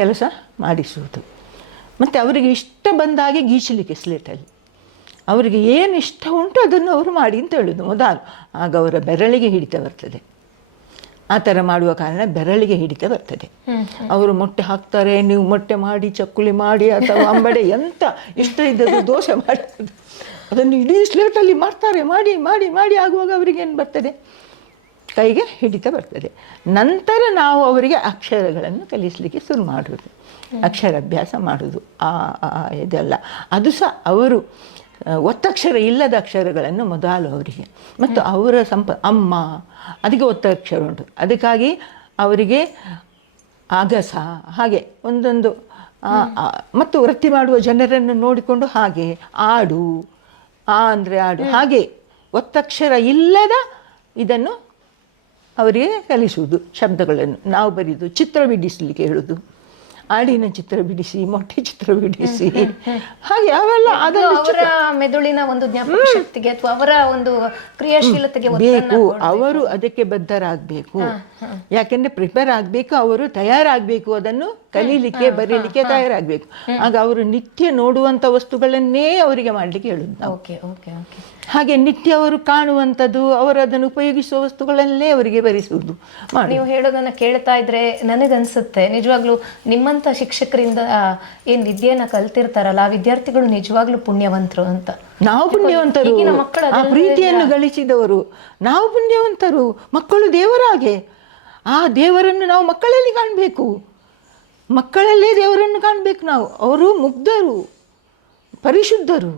ಕೆಲಸ ಮಾಡಿಸುವುದು. ಮತ್ತು ಅವರಿಗೆ ಇಷ್ಟ ಬಂದಾಗೆ ಗೀಚಲಿಕ್ಕೆ ಸ್ಲೇಟಲ್ಲಿ ಅವರಿಗೆ ಏನು ಇಷ್ಟ ಉಂಟು ಅದನ್ನು ಅವರು ಮಾಡಿ ಅಂತ ಹೇಳೋದು ಮೊದಲು. ಆಗ ಅವರ ಬೆರಳಿಗೆ ಹಿಡಿತ ಬರ್ತದೆ. ಆ ಥರ ಮಾಡುವ ಕಾರಣ ಬೆರಳಿಗೆ ಹಿಡಿತ ಬರ್ತದೆ. ಅವರು ಮೊಟ್ಟೆ ಹಾಕ್ತಾರೆ, ನೀವು ಮೊಟ್ಟೆ ಮಾಡಿ ಚಕ್ಕುಲಿ ಮಾಡಿ ಅಥವಾ ಅಂಬಡೆ ಎಂತ ಇಷ್ಟ ಇದ್ದದ್ದು ದೋಸೆ ಮಾಡೋದು ಅದನ್ನು ಇಡೀ ಸ್ಲೇಟಲ್ಲಿ ಮಾಡ್ತಾರೆ. ಮಾಡಿ ಮಾಡಿ ಮಾಡಿ ಆಗುವಾಗ ಅವರಿಗೇನು ಬರ್ತದೆ, ಕೈಗೆ ಹಿಡಿತ ಬರ್ತದೆ. ನಂತರ ನಾವು ಅವರಿಗೆ ಅಕ್ಷರಗಳನ್ನು ಕಲಿಸಲಿಕ್ಕೆ ಶುರು ಮಾಡೋದು, ಅಕ್ಷರಾಭ್ಯಾಸ ಮಾಡೋದು. ಇದೆಲ್ಲ ಅದು ಸಹ ಅವರು ಒತ್ತಕ್ಷರ ಇಲ್ಲದ ಅಕ್ಷರಗಳನ್ನು ಮೊದಲು ಅವರಿಗೆ, ಮತ್ತು ಅವರ ಅಮ್ಮ ಅದಕ್ಕೆ ಒತ್ತಕ್ಷರ ಉಂಟು, ಅದಕ್ಕಾಗಿ ಅವರಿಗೆ ಅಗಸ ಹಾಗೆ ಒಂದೊಂದು ಮತ್ತು ವೃತ್ತಿ ಮಾಡುವ ಜನರನ್ನು ನೋಡಿಕೊಂಡು ಹಾಗೆ ಆಡು, ಅಂದರೆ ಆಡು, ಹಾಗೆ ಒತ್ತಕ್ಷರ ಇಲ್ಲದ ಇದನ್ನು ಅವರಿಗೆ ಕಲಿಸುವುದು. ಶಬ್ದಗಳನ್ನು ನಾವು ಬರೆಯುವುದು, ಚಿತ್ರ ಬಿಡಿಸಲಿಕ್ಕೆ ಹೇಳುವುದು, ಆಡಿನ ಚಿತ್ರ ಬಿಡಿಸಿ, ಮೊಟ್ಟೆ ಚಿತ್ರ ಬಿಡಿಸಿ, ಹಾಗೆ ಅವೆಲ್ಲ ಅವರ ಮೆದುಳಿನ ಒಂದು ಜ್ಞಾಪಕ ಶಕ್ತಿಗೆ ಅಥವಾ ಅವರ ಒಂದು ಕ್ರಿಯಾಶೀಲತೆಗೆ ಬೇಕು. ಅವರು ಅದಕ್ಕೆ ಬದ್ಧರಾಗಬೇಕು. ಯಾಕೆಂದ್ರೆ ಪ್ರಿಪೇರ್ ಆಗಬೇಕು, ಅವರು ತಯಾರಾಗಬೇಕು, ಅದನ್ನು ಕಲೀಲಿಕ್ಕೆ ಬರೀಲಿಕ್ಕೆ ತಯಾರಾಗಬೇಕು. ಆಗ ಅವರು ನಿತ್ಯ ನೋಡುವಂಥ ವಸ್ತುಗಳನ್ನೇ ಅವರಿಗೆ ಮಾಡಲಿಕ್ಕೆ ಹೇಳುದು. ಹಾಗೆ ನಿತ್ಯ ಅವರು ಕಾಣುವಂಥದ್ದು, ಅವರು ಅದನ್ನು ಉಪಯೋಗಿಸುವ ವಸ್ತುಗಳಲ್ಲೇ ಅವರಿಗೆ ಬರೆಸುವುದು. ನೀವು ಹೇಳೋದನ್ನ ಕೇಳ್ತಾ ಇದ್ರೆ ನನಗನ್ಸುತ್ತೆ ನಿಜವಾಗ್ಲೂ ನಿಮ್ಮಂತ ಶಿಕ್ಷಕರಿಂದ ಏನ್ ವಿದ್ಯೆಯನ್ನ ಕಲ್ತಿರ್ತಾರಲ್ಲ ಆ ವಿದ್ಯಾರ್ಥಿಗಳು ನಿಜವಾಗ್ಲೂ ಪುಣ್ಯವಂತರು ಅಂತ. ನಾವು ಪುಣ್ಯವಂತರು, ಆ ಪ್ರೀತಿಯನ್ನು ಗಳಿಸಿದವರು ನಾವು ಪುಣ್ಯವಂತರು. ಮಕ್ಕಳು ದೇವರಾಗೆ, ಆ ದೇವರನ್ನು ನಾವು ಮಕ್ಕಳಲ್ಲಿ ಕಾಣಬೇಕು, ಮಕ್ಕಳಲ್ಲೇ ದೇವರನ್ನು ಕಾಣಬೇಕು ನಾವು. ಅವರು ಮುಗ್ಧರು, ಪರಿಶುದ್ಧರು,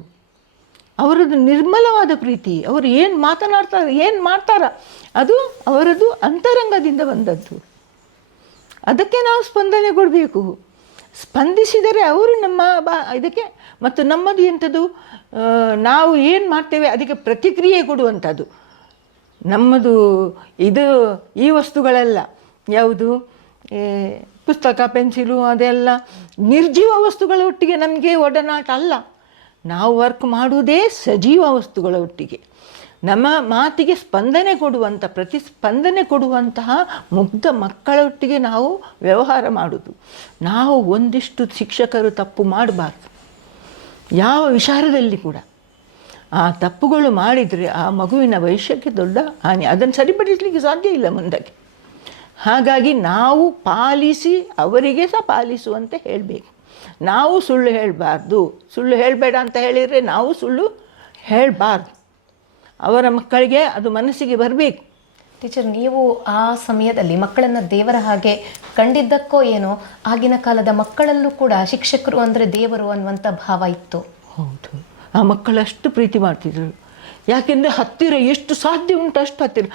ಅವರದ್ದು ನಿರ್ಮಲವಾದ ಪ್ರೀತಿ. ಅವರು ಏನು ಮಾತನಾಡ್ತಾರೆ, ಏನು ಮಾಡ್ತಾರ, ಅದು ಅವರದ್ದು ಅಂತರಂಗದಿಂದ ಬಂದದ್ದು. ಅದಕ್ಕೆ ನಾವು ಸ್ಪಂದನೆ ಕೊಡಬೇಕು. ಸ್ಪಂದಿಸಿದರೆ ಅವರು ನಮ್ಮ ಇದಕ್ಕೆ, ಮತ್ತು ನಮ್ಮದು ಎಂಥದ್ದು, ನಾವು ಏನು ಮಾಡ್ತೇವೆ ಅದಕ್ಕೆ ಪ್ರತಿಕ್ರಿಯೆ ಕೊಡುವಂಥದ್ದು. ನಮ್ಮದು ಇದು ಈ ವಸ್ತುಗಳೆಲ್ಲ ಯಾವುದು, ಪುಸ್ತಕ, ಪೆನ್ಸಿಲು, ಅದೆಲ್ಲ ನಿರ್ಜೀವ ವಸ್ತುಗಳ ಒಟ್ಟಿಗೆ ನಮಗೆ ಒಡನಾಟ ಅಲ್ಲ. ನಾವು ವರ್ಕ್ ಮಾಡುವುದೇ ಸಜೀವ ವಸ್ತುಗಳ ಒಟ್ಟಿಗೆ, ನಮ್ಮ ಮಾತಿಗೆ ಸ್ಪಂದನೆ ಕೊಡುವಂಥ, ಪ್ರತಿಸ್ಪಂದನೆ ಕೊಡುವಂತಹ ಮುಗ್ಧ ಮಕ್ಕಳೊಟ್ಟಿಗೆ ನಾವು ವ್ಯವಹಾರ ಮಾಡೋದು. ನಾವು ಒಂದಿಷ್ಟು ಶಿಕ್ಷಕರು ತಪ್ಪು ಮಾಡಬಾರ್ದು ಯಾವ ವಿಚಾರದಲ್ಲಿ ಕೂಡ. ಆ ತಪ್ಪುಗಳು ಮಾಡಿದರೆ ಆ ಮಗುವಿನ ಭವಿಷ್ಯಕ್ಕೆ ದೊಡ್ಡ ಹಾನಿ, ಅದನ್ನು ಸರಿಪಡಿಸಲಿಕ್ಕೆ ಸಾಧ್ಯ ಇಲ್ಲ ಮುಂದಕ್ಕೆ. ಹಾಗಾಗಿ ನಾವು ಪಾಲಿಸಿ ಅವರಿಗೆ ಸಹ ಪಾಲಿಸುವಂತೆ ಹೇಳಬೇಕು. ನಾವು ಸುಳ್ಳು ಹೇಳಬಾರ್ದು, ಸುಳ್ಳು ಹೇಳಬೇಡ ಅಂತ ಹೇಳಿದರೆ ನಾವು ಸುಳ್ಳು ಹೇಳಬಾರ್ದು. ಅವರ ಮಕ್ಕಳಿಗೆ ಅದು ಮನಸ್ಸಿಗೆ ಬರಬೇಕು. ಟೀಚರ್, ನೀವು ಆ ಸಮಯದಲ್ಲಿ ಮಕ್ಕಳನ್ನು ದೇವರ ಹಾಗೆ ಕಂಡಿದ್ದಕ್ಕೋ ಏನೋ ಆಗಿನ ಕಾಲದ ಮಕ್ಕಳಲ್ಲೂ ಕೂಡ ಶಿಕ್ಷಕರು ಅಂದರೆ ದೇವರು ಅನ್ನುವಂಥ ಭಾವ ಇತ್ತು. ಹೌದು, ಆ ಮಕ್ಕಳಷ್ಟು ಪ್ರೀತಿ ಮಾಡ್ತಿದ್ರು. ಯಾಕೆಂದರೆ ಹತ್ತಿರ ಎಷ್ಟು ಸಾಧ್ಯ ಉಂಟು ಅಷ್ಟು ಹತ್ತಿರ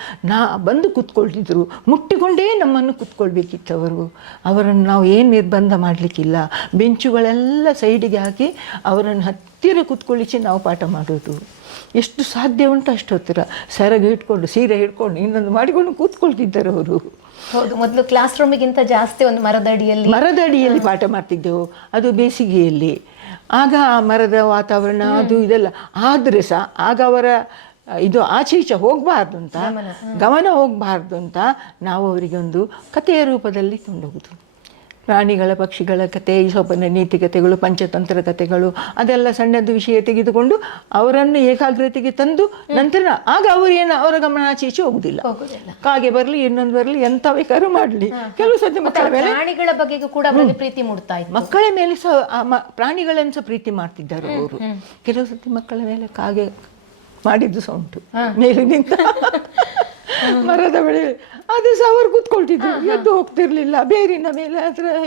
ಬಂದು ಕೂತ್ಕೊಳ್ತಿದ್ರು, ಮುಟ್ಟಿಕೊಂಡೇ ನಮ್ಮನ್ನು ಕೂತ್ಕೊಳ್ಬೇಕಿತ್ತು ಅವರು. ಅವರನ್ನು ನಾವು ಏನು ನಿರ್ಬಂಧ ಮಾಡಲಿಕ್ಕಿಲ್ಲ. ಬೆಂಚುಗಳೆಲ್ಲ ಸೈಡಿಗೆ ಹಾಕಿ ಅವರನ್ನು ಹತ್ತಿರ ಕೂತ್ಕೊಳ್ಳಿಸಿ ನಾವು ಪಾಠ ಮಾಡೋದು. ಎಷ್ಟು ಸಾಧ್ಯ ಉಂಟು ಅಷ್ಟು ಹತ್ತಿರ ಸೆರಗು ಹಿಡ್ಕೊಂಡು, ಸೀರೆ ಹಿಡ್ಕೊಂಡು, ಇನ್ನೊಂದು ಮಾಡಿಕೊಂಡು ಕೂತ್ಕೊಳ್ತಿದ್ದರು ಅವರು. ಹೌದು, ಮೊದಲು ಕ್ಲಾಸ್ ರೂಮಿಗಿಂತ ಜಾಸ್ತಿ ಒಂದು ಮರದಡಿಯಲ್ಲಿ ಪಾಠ ಮಾಡ್ತಿದ್ದೆವು. ಅದು ಬೇಸಿಗೆಯಲ್ಲಿ. ಆಗ ಆ ಮರದ ವಾತಾವರಣ ಅದು ಇದೆಲ್ಲ ಆದರೆ ಸಹ ಆಗ ಅವರ ಇದು ಆಚೆ ಈಚೆ ಹೋಗಬಾರ್ದು ಅಂತ, ಗಮನ ಹೋಗಬಾರ್ದು ಅಂತ ನಾವು ಅವರಿಗೆ ಒಂದು ಕಥೆಯ ರೂಪದಲ್ಲಿ ಕೊಂಡೋಗುದು. ಪ್ರಾಣಿಗಳ ಪಕ್ಷಿಗಳ ಕತೆ, ಈಸೋಪನ ನೀತಿ ಕಥೆಗಳು, ಪಂಚತಂತ್ರ ಕಥೆಗಳು, ಅದೆಲ್ಲ ಸಣ್ಣದು ವಿಷಯ ತೆಗೆದುಕೊಂಡು ಅವರನ್ನು ಏಕಾಗ್ರತೆಗೆ ತಂದು ನಂತರ ಆಗ ಅವರೇನು ಅವರ ಗಮನ ಆಚೆ ಈಚೆ ಹೋಗುದಿಲ್ಲ. ಕಾಗೆ ಬರಲಿ, ಇನ್ನೊಂದು ಬರಲಿ, ಎಂತ ಬೇಕಾದ್ರೂ ಮಾಡಲಿ. ಕೆಲವು ಸತಿ ಮಕ್ಕಳ ಮೇಲೆ, ಪ್ರಾಣಿಗಳ ಬಗ್ಗೆ ಕೂಡ ಪ್ರೀತಿ ಮೂಡ್ತಾ ಇತ್ತು. ಮಕ್ಕಳ ಮೇಲೆ ಸಹ ಪ್ರಾಣಿಗಳನ್ನು ಸಹ ಪ್ರೀತಿ ಮಾಡ್ತಿದ್ದಾರೆ ಅವರು. ಕೆಲವು ಸತಿ ಮಕ್ಕಳ ಮೇಲೆ ಕಾಗೆ ಮಾಡಿದ್ದು ಸಹ ಉಂಟು, ಮೇಲಿನಿಂದ ಮರದ ಬಳಿ. ಅದು ಸಹ ಅವರು ಕೂತ್ಕೊಳ್ತಿದ್ರು, ಎದ್ದು ಹೋಗ್ತಿರ್ಲಿಲ್ಲ. ಬೇರಿನ ಮೇಲೆ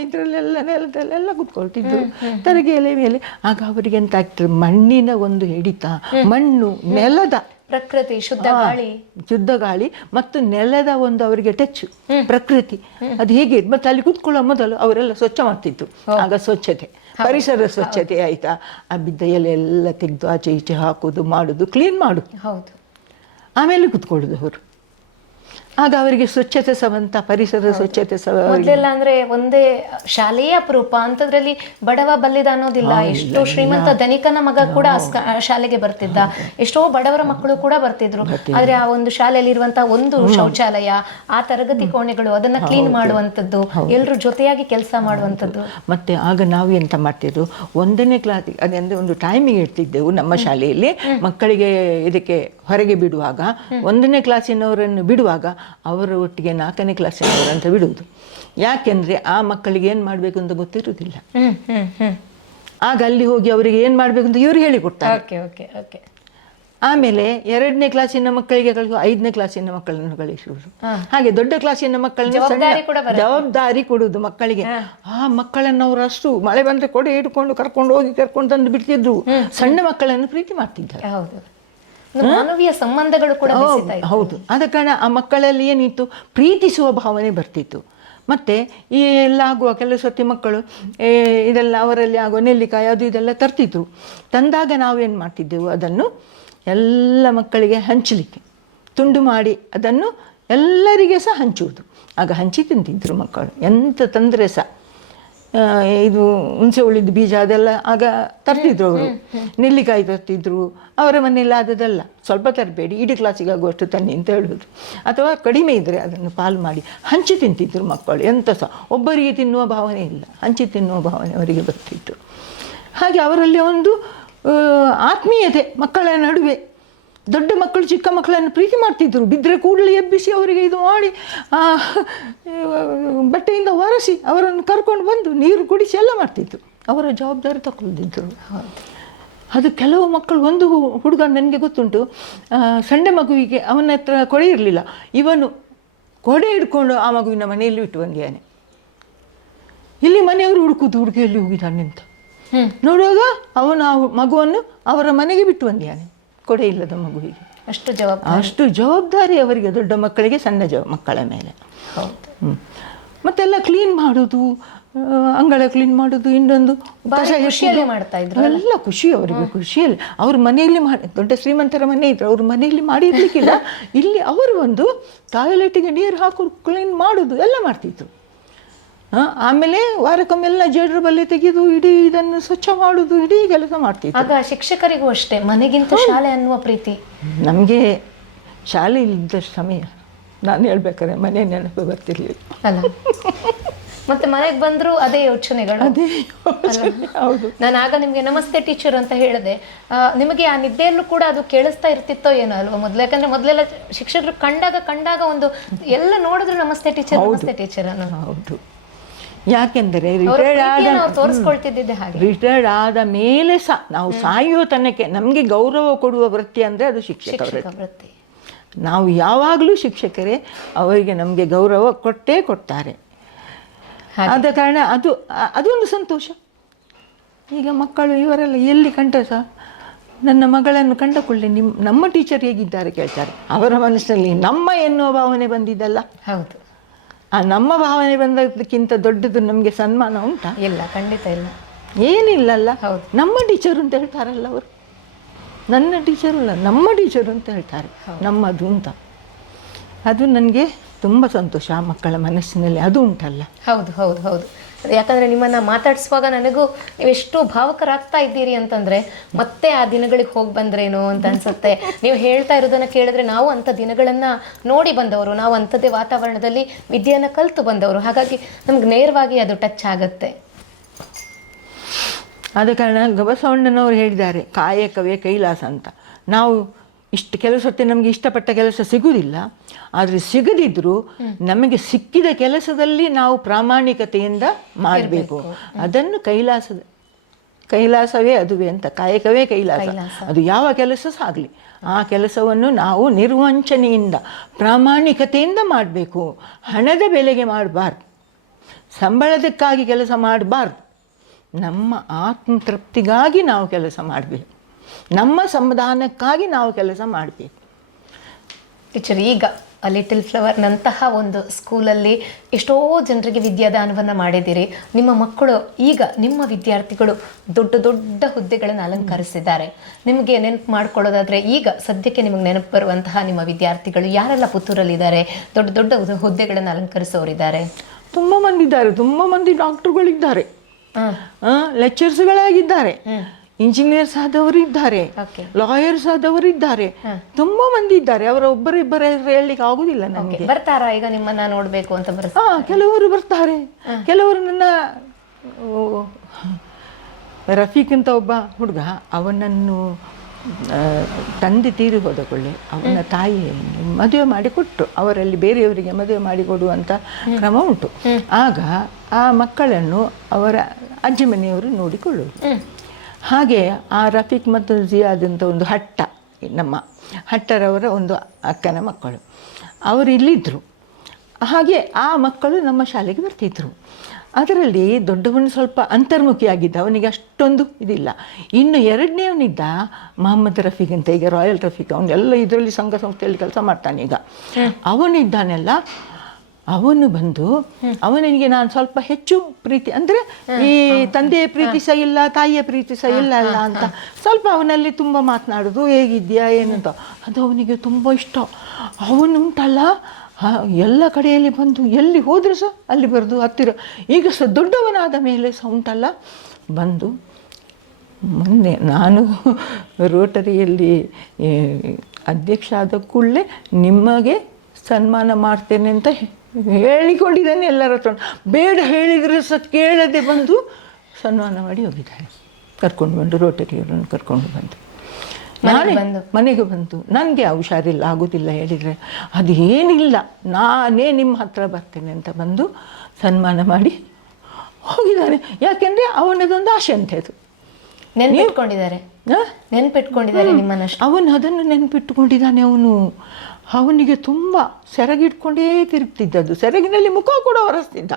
ಇದರಲ್ಲೆಲ್ಲ ನೆಲದಲ್ಲೆಲ್ಲ ಕೂತ್ಕೊಳ್ತಿದ್ರು, ತರಗೆ ಎಲೆ ಮೇಲೆ. ಆಗ ಅವರಿಗೆ ಎಂತ ಆಗ್ತದೆ, ಮಣ್ಣಿನ ಒಂದು ಹಿಡಿತ, ಮಣ್ಣು, ನೆಲದ ಪ್ರಕೃತಿ, ಶುದ್ಧ ಗಾಳಿ ಮತ್ತು ನೆಲದ ಒಂದು ಅವರಿಗೆ ಟಚ್, ಪ್ರಕೃತಿ ಅದು ಹೇಗೆ. ಮತ್ತೆ ಅಲ್ಲಿ ಕೂತ್ಕೊಳ್ಳೋ ಮೊದಲು ಅವರೆಲ್ಲ ಸ್ವಚ್ಛ ಮಾಡ್ತಿತ್ತು. ಆಗ ಸ್ವಚ್ಛತೆ, ಪರಿಸರ ಸ್ವಚ್ಛತೆ ಆಯ್ತಾ, ಆ ಬಿದ್ದ ಎಲೆ ಎಲ್ಲ ತೆಗೆದು ಆಚೆ ಈಚೆ ಹಾಕೋದು, ಮಾಡೋದು, ಕ್ಲೀನ್ ಮಾಡೋದು. ಹೌದು. ಆಮೇಲೆ ಕೂತ್ಕೊಳ್ಳೋದು ಅವರು. ಆಗ ಅವರಿಗೆ ಸ್ವಚ್ಛತೆ ಸವಂತ ಪರಿಸರದ ಸ್ವಚ್ಛತೆ ಮೊದಲೆಲ್ಲ ಅಂದ್ರೆ ಒಂದೇ ಶಾಲೆಯ ಅಪರೂಪ ಅಂತದ್ರಲ್ಲಿ ಬಡವ ಬಲ್ಲಿದ ಅನ್ನೋದಿಲ್ಲ. ಎಷ್ಟೋ ಶ್ರೀಮಂತ ಧನಿಕನ ಮಗ ಕೂಡ ಶಾಲೆಗೆ ಬರ್ತಿದ್ದ, ಎಷ್ಟೋ ಬಡವರ ಮಕ್ಕಳು ಕೂಡ ಬರ್ತಿದ್ರು. ಆದ್ರೆ ಆ ಒಂದು ಶಾಲೆಯಲ್ಲಿ ಇರುವಂತಹ ಒಂದು ಶೌಚಾಲಯ, ಆ ತರಗತಿ ಕೋಣೆಗಳು, ಅದನ್ನ ಕ್ಲೀನ್ ಮಾಡುವಂತದ್ದು, ಎಲ್ರು ಜೊತೆಯಾಗಿ ಕೆಲಸ ಮಾಡುವಂತದ್ದು. ಮತ್ತೆ ಆಗ ನಾವು ಎಂತ ಮಾಡ್ತಿದ್ರು, 1ನೇ ಕ್ಲಾಸ್ ಅದಂದ್ರೆ ಒಂದು ಟೈಮಿಗೆ ಇಡ್ತಿದ್ದೆವು ನಮ್ಮ ಶಾಲೆಯಲ್ಲಿ. ಮಕ್ಕಳಿಗೆ ಇದಕ್ಕೆ ಹೊರಗೆ ಬಿಡುವಾಗ 1ನೇ ಕ್ಲಾಸಿನವರನ್ನು ಬಿಡುವಾಗ ಅವರ ಒಟ್ಟಿಗೆ 4ನೇ ಕ್ಲಾಸಿನವರಂತ ಬಿಡುವುದು. ಯಾಕೆಂದ್ರೆ ಆ ಮಕ್ಕಳಿಗೆ ಏನು ಮಾಡಬೇಕು ಅಂತ ಗೊತ್ತಿರುವುದಿಲ್ಲ. ಆಗ ಅಲ್ಲಿ ಹೋಗಿ ಅವರಿಗೆ ಏನು ಮಾಡಬೇಕು ಅಂತ ಇವರು ಹೇಳಿಕೊಡ್ತಾರೆ. ಆಮೇಲೆ 2ನೇ ಕ್ಲಾಸಿನ ಮಕ್ಕಳಿಗೆ ಕಳಿಸುವ, 5ನೇ ಕ್ಲಾಸಿನ ಮಕ್ಕಳನ್ನು ಕಳಿಸುವುದು. ಹಾಗೆ ದೊಡ್ಡ ಕ್ಲಾಸಿನ ಮಕ್ಕಳನ್ನು ಜವಾಬ್ದಾರಿ ಕೊಡುವುದು ಮಕ್ಕಳಿಗೆ. ಆ ಮಕ್ಕಳನ್ನು ಅವರು ಅಷ್ಟು ಮಳೆ ಬಂದ್ರೆ ಕೊಡೆ ಹಿಡ್ಕೊಂಡು ಕರ್ಕೊಂಡು ಹೋಗಿ ಕರ್ಕೊಂಡು ತಂದು ಬಿಡ್ತಿದ್ರು. ಸಣ್ಣ ಮಕ್ಕಳನ್ನು ಪ್ರೀತಿ ಮಾಡ್ತಿದ್ದಾರೆ. ಮಾನವೀಯ ಸಂಬಂಧಗಳು ಕೂಡ ಹೌದು. ಆದ ಕಾರಣ ಆ ಮಕ್ಕಳಲ್ಲಿ ಏನಿತ್ತು, ಪ್ರೀತಿಸುವ ಭಾವನೆ ಬರ್ತಿತ್ತು. ಮತ್ತು ಈ ಎಲ್ಲ ಆಗುವ ಕೆಲವು ಸರ್ತಿ ಮಕ್ಕಳು ಇದೆಲ್ಲ ಅವರಲ್ಲಿ ಆಗುವ ನೆಲ್ಲಿಕಾಯಿ ಅದು ಇದೆಲ್ಲ ತರ್ತಿದ್ರು. ತಂದಾಗ ನಾವೇನು ಮಾಡ್ತಿದ್ದೆವು, ಅದನ್ನು ಎಲ್ಲ ಮಕ್ಕಳಿಗೆ ಹಂಚಲಿಕ್ಕೆ ತುಂಡು ಮಾಡಿ ಅದನ್ನು ಎಲ್ಲರಿಗೆ ಸಹ ಹಂಚುವುದು. ಆಗ ಹಂಚಿ ತಿಂತಿದ್ರು ಮಕ್ಕಳು. ಎಂತ ತಂದರೆ ಸಹ ಇದು ಹುಣಸೆ ಉಳಿದ ಬೀಜ ಅದೆಲ್ಲ ಆಗ ತರ್ತಿದ್ರು ಅವರು. ನೆಲ್ಲಿಕಾಯಿ ತರ್ತಿದ್ರು ಅವರ ಮನೆಯಲ್ಲಿ. ಆದದಲ್ಲ ಸ್ವಲ್ಪ ತರಬೇಡಿ, ಇಡೀ ಕ್ಲಾಸಿಗೆ ಆಗುವಷ್ಟು ತನ್ನಿ ಅಂತ ಹೇಳೋದು. ಅಥವಾ ಕಡಿಮೆ ಇದ್ದರೆ ಅದನ್ನು ಪಾಲು ಮಾಡಿ ಹಂಚಿ ತಿಂತಿದ್ರು ಮಕ್ಕಳು. ಎಂತ ಸಹ ಒಬ್ಬರಿಗೆ ತಿನ್ನುವ ಭಾವನೆ ಇಲ್ಲ, ಹಂಚಿ ತಿನ್ನುವ ಭಾವನೆ ಅವರಿಗೆ ಬರ್ತಿತ್ತು. ಹಾಗೆ ಅವರಲ್ಲಿ ಒಂದು ಆತ್ಮೀಯತೆ ಮಕ್ಕಳ ನಡುವೆ. ದೊಡ್ಡ ಮಕ್ಕಳು ಚಿಕ್ಕ ಮಕ್ಕಳನ್ನು ಪ್ರೀತಿ ಮಾಡ್ತಿದ್ರು. ಬಿದ್ದರೆ ಕೂಡಲೇ ಎಬ್ಬಿಸಿ ಅವರಿಗೆ ಇದು ಮಾಡಿ ಬಟ್ಟೆಯಿಂದ ಒರೆಸಿ ಅವರನ್ನು ಕರ್ಕೊಂಡು ಬಂದು ನೀರು ಕುಡಿಸಿ ಎಲ್ಲ ಮಾಡ್ತಿದ್ರು. ಅವರ ಜವಾಬ್ದಾರಿ ತಗೊಳ್ದಿದ್ರು. ಅದು ಕೆಲವು ಮಕ್ಕಳು, ಒಂದು ಹುಡುಗ ನನಗೆ ಗೊತ್ತುಂಟು, ಸಣ್ಣ ಮಗುವಿಗೆ ಅವನ ಹತ್ರ ಕೊಡೆ ಇರಲಿಲ್ಲ. ಇವನು ಕೊಡೆ ಹಿಡ್ಕೊಂಡು ಆ ಮಗುವಿನ ಮನೆಯಲ್ಲಿ ಬಿಟ್ಟು ಬಂದಿದ್ದಾನೆ. ಇಲ್ಲಿ ಮನೆಯವರು ಹುಡುಕುದು, ಹುಡುಗಿಯಲ್ಲಿ ಹೋಗಿದ್ದಾನೆ ಅಂತ ನೋಡುವಾಗ ಅವನು ಆ ಮಗುವನ್ನು ಅವರ ಮನೆಗೆ ಬಿಟ್ಟು ಬಂದಿದ್ದಾನೆ, ಕೊಡೆ ಇಲ್ಲದ ಮಗುವಿಗೆ. ಅಷ್ಟು ಜವಾಬ್ದಾರಿ ಅವರಿಗೆ, ದೊಡ್ಡ ಮಕ್ಕಳಿಗೆ ಸಣ್ಣ ಮಕ್ಕಳ ಮೇಲೆ. ಮತ್ತೆಲ್ಲ ಕ್ಲೀನ್ ಮಾಡೋದು, ಅಂಗಳ ಕ್ಲೀನ್ ಮಾಡೋದು, ಇನ್ನೊಂದು ಎಲ್ಲ ಖುಷಿ ಅವರಿಗೆ. ಖುಷಿಯಲ್ಲಿ ಅವ್ರ ಮನೆಯಲ್ಲಿ ದೊಡ್ಡ ಶ್ರೀಮಂತರ ಮನೆ ಇದ್ರು, ಅವ್ರ ಮನೆಯಲ್ಲಿ ಮಾಡಿರ್ಲಿಕ್ಕಿಲ್ಲ. ಇಲ್ಲಿ ಅವರು ಒಂದು ಟಾಯ್ಲೆಟಿಗೆ ನೀರು ಹಾಕೋದು, ಕ್ಲೀನ್ ಮಾಡೋದು ಎಲ್ಲ ಮಾಡ್ತಿದ್ರು. ಆಮೇಲೆ ವಾರಕ್ಕೊಮ್ಮೆಲ್ಲ ಜೇಡ್ರ ಬಲ್ಲೆ ತೆಗೆದು ಇಡೀ ಇದನ್ನು ಸ್ವಚ್ಛ ಮಾಡುದು, ಇಡೀ ಕೆಲಸ ಮಾಡ್ತಿದ್ರು. ಆಗ ಶಿಕ್ಷಕರಿಗೂ ಅಷ್ಟೇ ಮನೆಗಿಂತ ಶಾಲೆ ಅನ್ನುವ ಪ್ರೀತಿ. ನಮಗೆ ಶಾಲೆ ಇಲ್ಲದಷ್ಟು ಸಮಯ ನಾನು ಹೇಳ್ಬೇಕಾದ್ರೆ ಮನೆ ನೆನಪು ಬರ್ತಿರ್ಲಿಲ್ಲ ಅಲ್ಲ. ಮತ್ತೆ ಮನೆಗೆ ಬಂದ್ರು ಅದೇ ಯೋಚನೆಗಳು. ಹೌದು. ನಾನು ಆಗ ನಿಮ್ಗೆ ನಮಸ್ತೆ ಟೀಚರ್ ಅಂತ ಹೇಳಿದೆ, ನಿಮಗೆ ಆ ನಿದ್ದೆಯಲ್ಲೂ ಕೂಡ ಅದು ಕೇಳಿಸ್ತಾ ಇರ್ತಿತ್ತೋ ಏನೋ ಅಲ್ವಾ ಮೊದ್ಲು? ಯಾಕಂದ್ರೆ ಮೊದಲೆಲ್ಲ ಶಿಕ್ಷಕರು ಕಂಡಾಗ ಒಂದು ಎಲ್ಲ ನೋಡಿದ್ರು ನಮಸ್ತೆ ಟೀಚರ್ ನಮಸ್ತೆ ಟೀಚರ್ ಅನ್ನೋ. ಹೌದು. ಯಾಕೆಂದರೆ ರಿಟೈರ್ಡ್ ಆದ ಮೇಲೆ ಸಹ ನಾವು ಸಾಯುವ ತನಕ ನಮಗೆ ಗೌರವ ಕೊಡುವ ವೃತ್ತಿ ಅಂದರೆ ಅದು ಶಿಕ್ಷಕ ವೃತ್ತಿ. ನಾವು ಯಾವಾಗಲೂ ಶಿಕ್ಷಕರೇ, ಅವರಿಗೆ ನಮಗೆ ಗೌರವ ಕೊಡ್ತಾರೆ. ಆದ ಕಾರಣ ಅದೊಂದು ಸಂತೋಷ. ಈಗ ಮಕ್ಕಳು ಇವರೆಲ್ಲ ಎಲ್ಲಿ ಕಂಡ ಸಹ ನನ್ನ ಮಗಳನ್ನು ಕಂಡ ಕೂಡಲೇ ನಮ್ಮ ಟೀಚರ್ ಹೇಗಿದ್ದಾರೆ ಕೇಳ್ತಾರೆ. ಅವರ ಮನಸ್ಸಿನಲ್ಲಿ ನಮ್ಮ ಎನ್ನುವ ಭಾವನೆ ಬಂದಿದ್ದಲ್ಲ. ಹೌದು. ಆ ನಮ್ಮ ಭಾವನೆ ಬಂದದಕ್ಕಿಂತ ದೊಡ್ಡದು ನಮಗೆ ಸನ್ಮಾನ ಉಂಟಾ? ಇಲ್ಲ, ಖಂಡಿತ ಇಲ್ಲ. ಏನಿಲ್ಲಲ್ಲ. ನಮ್ಮ ಟೀಚರು ಅಂತ ಹೇಳ್ತಾರಲ್ಲ ಅವರು. ನನ್ನ ಟೀಚರು ಅಲ್ಲ, ನಮ್ಮ ಟೀಚರು ಅಂತ ಹೇಳ್ತಾರೆ, ನಮ್ಮದು ಅಂತ. ಅದು ನನಗೆ ತುಂಬ ಸಂತೋಷ. ಆ ಮಕ್ಕಳ ಮನಸ್ಸಿನಲ್ಲಿ ಅದು ಉಂಟಲ್ಲ. ಹೌದು ಹೌದು ಹೌದು. ಯಾಕಂದ್ರೆ ನಿಮ್ಮನ್ನ ಮಾತಾಡಿಸುವಾಗ ನನಗೂ ನೀವೆಷ್ಟು ಭಾವುಕರಾಗ್ತಾ ಇದ್ದೀರಿ ಅಂತಂದ್ರೆ ಮತ್ತೆ ಆ ದಿನಗಳಿಗೆ ಹೋಗಿ ಬಂದ್ರೇನೋ ಅಂತ ಅನ್ಸುತ್ತೆ. ನೀವು ಹೇಳ್ತಾ ಇರೋದನ್ನ ಕೇಳಿದ್ರೆ ನಾವು ಅಂಥ ದಿನಗಳನ್ನ ನೋಡಿ ಬಂದವರು, ನಾವು ಅಂಥದ್ದೇ ವಾತಾವರಣದಲ್ಲಿ ವಿದ್ಯೆಯನ್ನ ಕಲಿತು ಬಂದವರು. ಹಾಗಾಗಿ ನಮ್ಗೆ ನೇರವಾಗಿ ಅದು ಟಚ್ ಆಗತ್ತೆ. ಆದ ಕಾರಣ ಬಸವಣ್ಣನವರು ಹೇಳಿದ್ದಾರೆ, ಕಾಯಕವೇ ಕೈಲಾಸ ಅಂತ. ನಾವು ಇಷ್ಟು ಕೆಲಸ ಹೊತ್ತೆ ನಮಗೆ ಇಷ್ಟಪಟ್ಟ ಕೆಲಸ ಸಿಗುವುದಿಲ್ಲ, ಆದರೆ ಸಿಗದಿದ್ದರೂ ನಮಗೆ ಸಿಕ್ಕಿದ ಕೆಲಸದಲ್ಲಿ ನಾವು ಪ್ರಾಮಾಣಿಕತೆಯಿಂದ ಮಾಡಬೇಕು. ಅದನ್ನು ಕೈಲಾಸವೇ ಅದುವೇ ಅಂತ. ಕಾಯಕವೇ ಕೈಲಾಸ. ಅದು ಯಾವ ಕೆಲಸ ಸಹ ಆಗಲಿ, ಆ ಕೆಲಸವನ್ನು ನಾವು ನಿರ್ವಂಚನೆಯಿಂದ ಪ್ರಾಮಾಣಿಕತೆಯಿಂದ ಮಾಡಬೇಕು. ಹಣದ ಬೆಲೆಗೆ ಮಾಡಬಾರ್ದು, ಸಂಬಳದಕ್ಕಾಗಿ ಕೆಲಸ ಮಾಡಬಾರ್ದು. ನಮ್ಮ ಆತ್ಮತೃಪ್ತಿಗಾಗಿ ನಾವು ಕೆಲಸ ಮಾಡಬೇಕು, ನಮ್ಮ ಸಮಾಧಾನಕ್ಕಾಗಿ ನಾವು ಕೆಲಸ ಮಾಡಬೇಕು. ಟೀಚರ್, ಈಗ ಲಿಟಲ್ ಫ್ಲವರ್ ನಂತಹ ಒಂದು ಸ್ಕೂಲಲ್ಲಿ ಎಷ್ಟೋ ಜನರಿಗೆ ವಿದ್ಯಾದಾನವನ್ನು ಮಾಡಿದ್ದೀರಿ. ನಿಮ್ಮ ಮಕ್ಕಳು ಈಗ ನಿಮ್ಮ ವಿದ್ಯಾರ್ಥಿಗಳು ದೊಡ್ಡ ದೊಡ್ಡ ಹುದ್ದೆಗಳನ್ನು ಅಲಂಕರಿಸಿದ್ದಾರೆ. ನಿಮಗೆ ನೆನಪು ಮಾಡ್ಕೊಳ್ಳೋದಾದ್ರೆ ಈಗ ಸದ್ಯಕ್ಕೆ ನಿಮಗೆ ನೆನಪು ಬರುವಂತಹ ನಿಮ್ಮ ವಿದ್ಯಾರ್ಥಿಗಳು ಯಾರೆಲ್ಲ ಪುತ್ತೂರಲ್ಲಿದ್ದಾರೆ, ದೊಡ್ಡ ದೊಡ್ಡ ಹುದ್ದೆಗಳನ್ನು ಅಲಂಕರಿಸೋರಿದ್ದಾರೆ? ತುಂಬ ಮಂದಿ ಇದ್ದಾರೆ. ತುಂಬ ಮಂದಿ ಡಾಕ್ಟರ್ಗಳಿದ್ದಾರೆ, ಲೆಕ್ಚರ್ಸ್ಗಳಾಗಿದ್ದಾರೆ, ಇಂಜಿನಿಯರ್ಸ್ ಆದವರು ಇದ್ದಾರೆ, ಲಾಯರ್ಸ್ ಆದವರು ಇದ್ದಾರೆ, ತುಂಬಾ ಮಂದಿ ಇದ್ದಾರೆ. ಅವರ ಒಬ್ಬರಿಬ್ಬರ ಹೇಳಲಿಕ್ಕೆ ಆಗುದಿಲ್ಲ ನಮಗೆ. ಬರ್ತಾರಾ ಈಗ ನಿಮ್ಮನ್ನ ನೋಡ್ಬೇಕು ಅಂತ? ಕೆಲವರು ಬರ್ತಾರೆ. ಕೆಲವರು ನನ್ನ ರಫೀಕ್ ಅಂತ ಒಬ್ಬ ಹುಡುಗ, ಅವನನ್ನು ತಂದೆ ತೀರಿ ಹೋದ ಕೊಳ್ಳೆ ಅವನ ತಾಯಿ ಮದುವೆ ಮಾಡಿ ಕೊಟ್ಟರು. ಅವರಲ್ಲಿ ಬೇರೆಯವರಿಗೆ ಮದುವೆ ಮಾಡಿ ಕೊಡುವಂಥ ಕ್ರಮ ಉಂಟು. ಆಗ ಆ ಮಕ್ಕಳನ್ನು ಅವರ ಅಜ್ಜಿ ಮನೆಯವರು ನೋಡಿಕೊಳ್ಳುವರು. ಹಾಗೆ ಆ ರಫೀಕ್ ಮತ್ತು ಜಿಯಾದ್ ಅಂತ ಒಂದು ನಮ್ಮ ಹಟ್ಟರವರ ಒಂದು ಅಕ್ಕನ ಮಕ್ಕಳು ಅವರು ಇಲ್ಲಿದ್ದರು. ಹಾಗೆ ಆ ಮಕ್ಕಳು ನಮ್ಮ ಶಾಲೆಗೆ ಬರ್ತಿದ್ರು. ಅದರಲ್ಲಿ ದೊಡ್ಡವನು ಸ್ವಲ್ಪ ಅಂತರ್ಮುಖಿಯಾಗಿದ್ದ, ಅವನಿಗೆ ಅಷ್ಟೊಂದು ಇದಿಲ್ಲ. ಇನ್ನು ಎರಡನೇವನಿದ್ದ ಮೊಹಮ್ಮದ್ ರಫೀಕ್ ಅಂತ, ಈಗ ರಾಯಲ್ ರಫೀಕ್, ಅವನೆಲ್ಲ ಇದರಲ್ಲಿ ಸಂಘ ಸಂಸ್ಥೆಯಲ್ಲಿ ಕೆಲಸ ಮಾಡ್ತಾನೆ. ಈಗ ಅವನಿದ್ದಾನೆಲ್ಲ, ಅವನು ಬಂದು ಅವನಿಗೆ ನಾನು ಸ್ವಲ್ಪ ಹೆಚ್ಚು ಪ್ರೀತಿ, ಅಂದರೆ ಈ ತಂದೆಯ ಪ್ರೀತಿ ಸಹ ಇಲ್ಲ, ತಾಯಿಯ ಪ್ರೀತಿ ಸಹ ಇಲ್ಲ ಅಲ್ಲ ಅಂತ ಸ್ವಲ್ಪ ಅವನಲ್ಲಿ ತುಂಬ ಮಾತನಾಡೋದು, ಹೇಗಿದ್ಯಾ ಏನಂತ, ಅದು ಅವನಿಗೆ ತುಂಬ ಇಷ್ಟ. ಅವನುಂಟಲ್ಲ ಎಲ್ಲ ಕಡೆಯಲ್ಲಿ ಬಂದು ಎಲ್ಲಿ ಹೋದರೂ ಸಹ ಅಲ್ಲಿ ಬರೆದು ಹತ್ತಿರ. ಈಗ ಸಹ ದೊಡ್ಡವನಾದ ಮೇಲೆ ಸಹ ಉಂಟಲ್ಲ ಬಂದು, ಮೊನ್ನೆ ನಾನು ರೋಟರಿಯಲ್ಲಿ ಅಧ್ಯಕ್ಷ ಆದ ಕೂಡಲೇ ನಿಮಗೆ ಸನ್ಮಾನ ಮಾಡ್ತೇನೆ ಅಂತ ಹೇಳಿಕೊಂಡಿದ್ದಾನೆ ಎಲ್ಲರ ಹತ್ರ. ಬೇಡ ಹೇಳಿದರೆ ಸಹ ಕೇಳದೆ ಬಂದು ಸನ್ಮಾನ ಮಾಡಿ ಹೋಗಿದ್ದಾನೆ. ಕರ್ಕೊಂಡು ಬಂದು ರೋಟರಿಯವರನ್ನು ಕರ್ಕೊಂಡು ಬಂದು ಮನೆಗೆ ಬಂತು. ನನಗೆ ಹುಷಾರಿಲ್ಲ, ಆಗೋದಿಲ್ಲ ಹೇಳಿದರೆ ಅದು ಏನಿಲ್ಲ, ನಾನೇ ನಿಮ್ಮ ಹತ್ರ ಬರ್ತೇನೆ ಅಂತ ಬಂದು ಸನ್ಮಾನ ಮಾಡಿ ಹೋಗಿದ್ದಾನೆ. ಯಾಕೆಂದರೆ ಅವನದೊಂದು ಆಸೆ ಅಂತ ಇದು. ನೆನ್ಪಿಟ್ಕೊಂಡಿದ್ದಾರೆ ನಿಮ್ಮನ್ನಷ್ಟು. ಅವನು ಅದನ್ನು ನೆನ್ಪಿಟ್ಟುಕೊಂಡಿದ್ದಾನೆ. ಅವನಿಗೆ ತುಂಬ ಸೆರಗಿಟ್ಕೊಂಡೇ ತಿರುಗ್ತಿದ್ದದ್ದು, ಸೆರಗಿನಲ್ಲಿ ಮುಖ ಕೂಡ ಒರೆಸ್ತಿದ್ದ.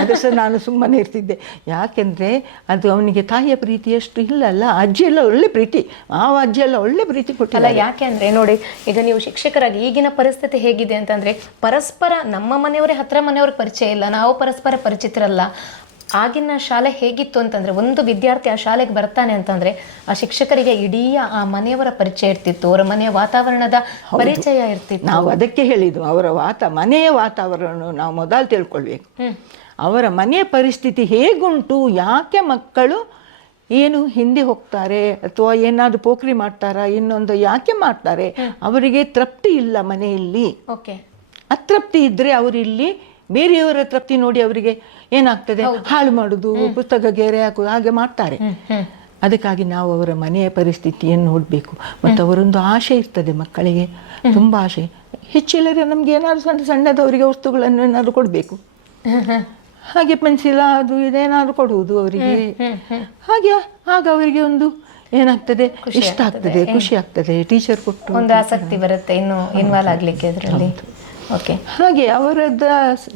ಅದು ಸಹ ನಾನು ಸುಮ್ಮನೆ ಇರ್ತಿದ್ದೆ. ಯಾಕೆಂದರೆ ಅದು ಅವನಿಗೆ ತಾಯಿಯ ಪ್ರೀತಿ ಎಷ್ಟು ಇಲ್ಲಲ್ಲ. ಅಜ್ಜಿ ಎಲ್ಲ ಒಳ್ಳೆ ಪ್ರೀತಿ, ಆ ಅಜ್ಜಿ ಎಲ್ಲ ಒಳ್ಳೆ ಪ್ರೀತಿ ಕೊಟ್ಟಿಲ್ಲ. ಯಾಕೆಂದರೆ ನೋಡಿ, ಈಗ ನೀವು ಶಿಕ್ಷಕರಾಗಿ ಈಗಿನ ಪರಿಸ್ಥಿತಿ ಹೇಗಿದೆ ಅಂತಂದರೆ, ಪರಸ್ಪರ ನಮ್ಮ ಮನೆಯವರೇ ಹತ್ರ ಮನೆಯವ್ರಿಗೆ ಪರಿಚಯ ಇಲ್ಲ, ನಾವು ಪರಸ್ಪರ ಪರಿಚಿತರಲ್ಲ. ಆಗಿನ ಶಾಲೆ ಹೇಗಿತ್ತು ಅಂತಂದರೆ, ಒಂದು ವಿದ್ಯಾರ್ಥಿ ಆ ಶಾಲೆಗೆ ಬರ್ತಾನೆ ಅಂತಂದರೆ ಆ ಶಿಕ್ಷಕರಿಗೆ ಇಡೀ ಆ ಮನೆಯವರ ಪರಿಚಯ ಇರ್ತಿತ್ತು, ಅವರ ಮನೆಯ ವಾತಾವರಣದ ಪರಿಚಯ ಇರ್ತಿತ್ತು. ನಾವು ಅದಕ್ಕೆ ಹೇಳಿದ್ದು, ಅವರ ಮನೆಯ ವಾತಾವರಣ ನಾವು ಮೊದಲು ತಿಳ್ಕೊಳ್ಬೇಕು. ಅವರ ಮನೆಯ ಪರಿಸ್ಥಿತಿ ಹೇಗುಂಟು, ಯಾಕೆ ಮಕ್ಕಳು ಏನು ಹಿಂದೆ ಹೋಗ್ತಾರೆ ಅಥವಾ ಏನಾದರೂ ಪೋಖ್ರಿ ಮಾಡ್ತಾರಾ, ಇನ್ನೊಂದು ಯಾಕೆ ಮಾಡ್ತಾರೆ, ಅವರಿಗೆ ತೃಪ್ತಿ ಇಲ್ಲ ಮನೆಯಲ್ಲಿ. ಅತೃಪ್ತಿ ಇದ್ದರೆ ಅವರಿಲ್ಲಿ ಬೇರೆಯವರ ತೃಪ್ತಿ ನೋಡಿ ಅವರಿಗೆ ಏನಾಗ್ತದೆ, ಹಾಳು ಮಾಡೋದು, ಪುಸ್ತಕ ಗೆರೆ ಹಾಕೋದು, ಹಾಗೆ ಮಾಡ್ತಾರೆ. ಅದಕ್ಕಾಗಿ ನಾವು ಅವರ ಮನೆಯ ಪರಿಸ್ಥಿತಿಯನ್ನು ನೋಡಬೇಕು. ಮತ್ತು ಅವರೊಂದು ಆಸೆ ಇರ್ತದೆ ಮಕ್ಕಳಿಗೆ, ತುಂಬ ಆಸೆ. ಹೆಚ್ಚಿಲ್ಲದೆ ನಮ್ಗೆ ಏನಾದ್ರು ಸಣ್ಣದವರಿಗೆ ವಸ್ತುಗಳನ್ನು ಏನಾದ್ರು ಕೊಡಬೇಕು. ಹಾಗೆ ಪೆನ್ಸಿಲ್ ಅದು ಇದೇನಾದ್ರು ಕೊಡುವುದು ಅವರಿಗೆ. ಹಾಗೆ ಆಗ ಅವರಿಗೆ ಒಂದು ಏನಾಗ್ತದೆ, ಇಷ್ಟ ಆಗ್ತದೆ, ಖುಷಿ ಆಗ್ತದೆ. ಟೀಚರ್ ಕೊಟ್ಟು ಒಂದು ಆಸಕ್ತಿ ಬರುತ್ತೆ ಇನ್ನು ಇನ್ವಾಲ್ವ್ ಆಗ್ಲಿಕ್ಕೆ ಅದರಲ್ಲಿ. ಹಾಗೆ ಅವರದ್ದು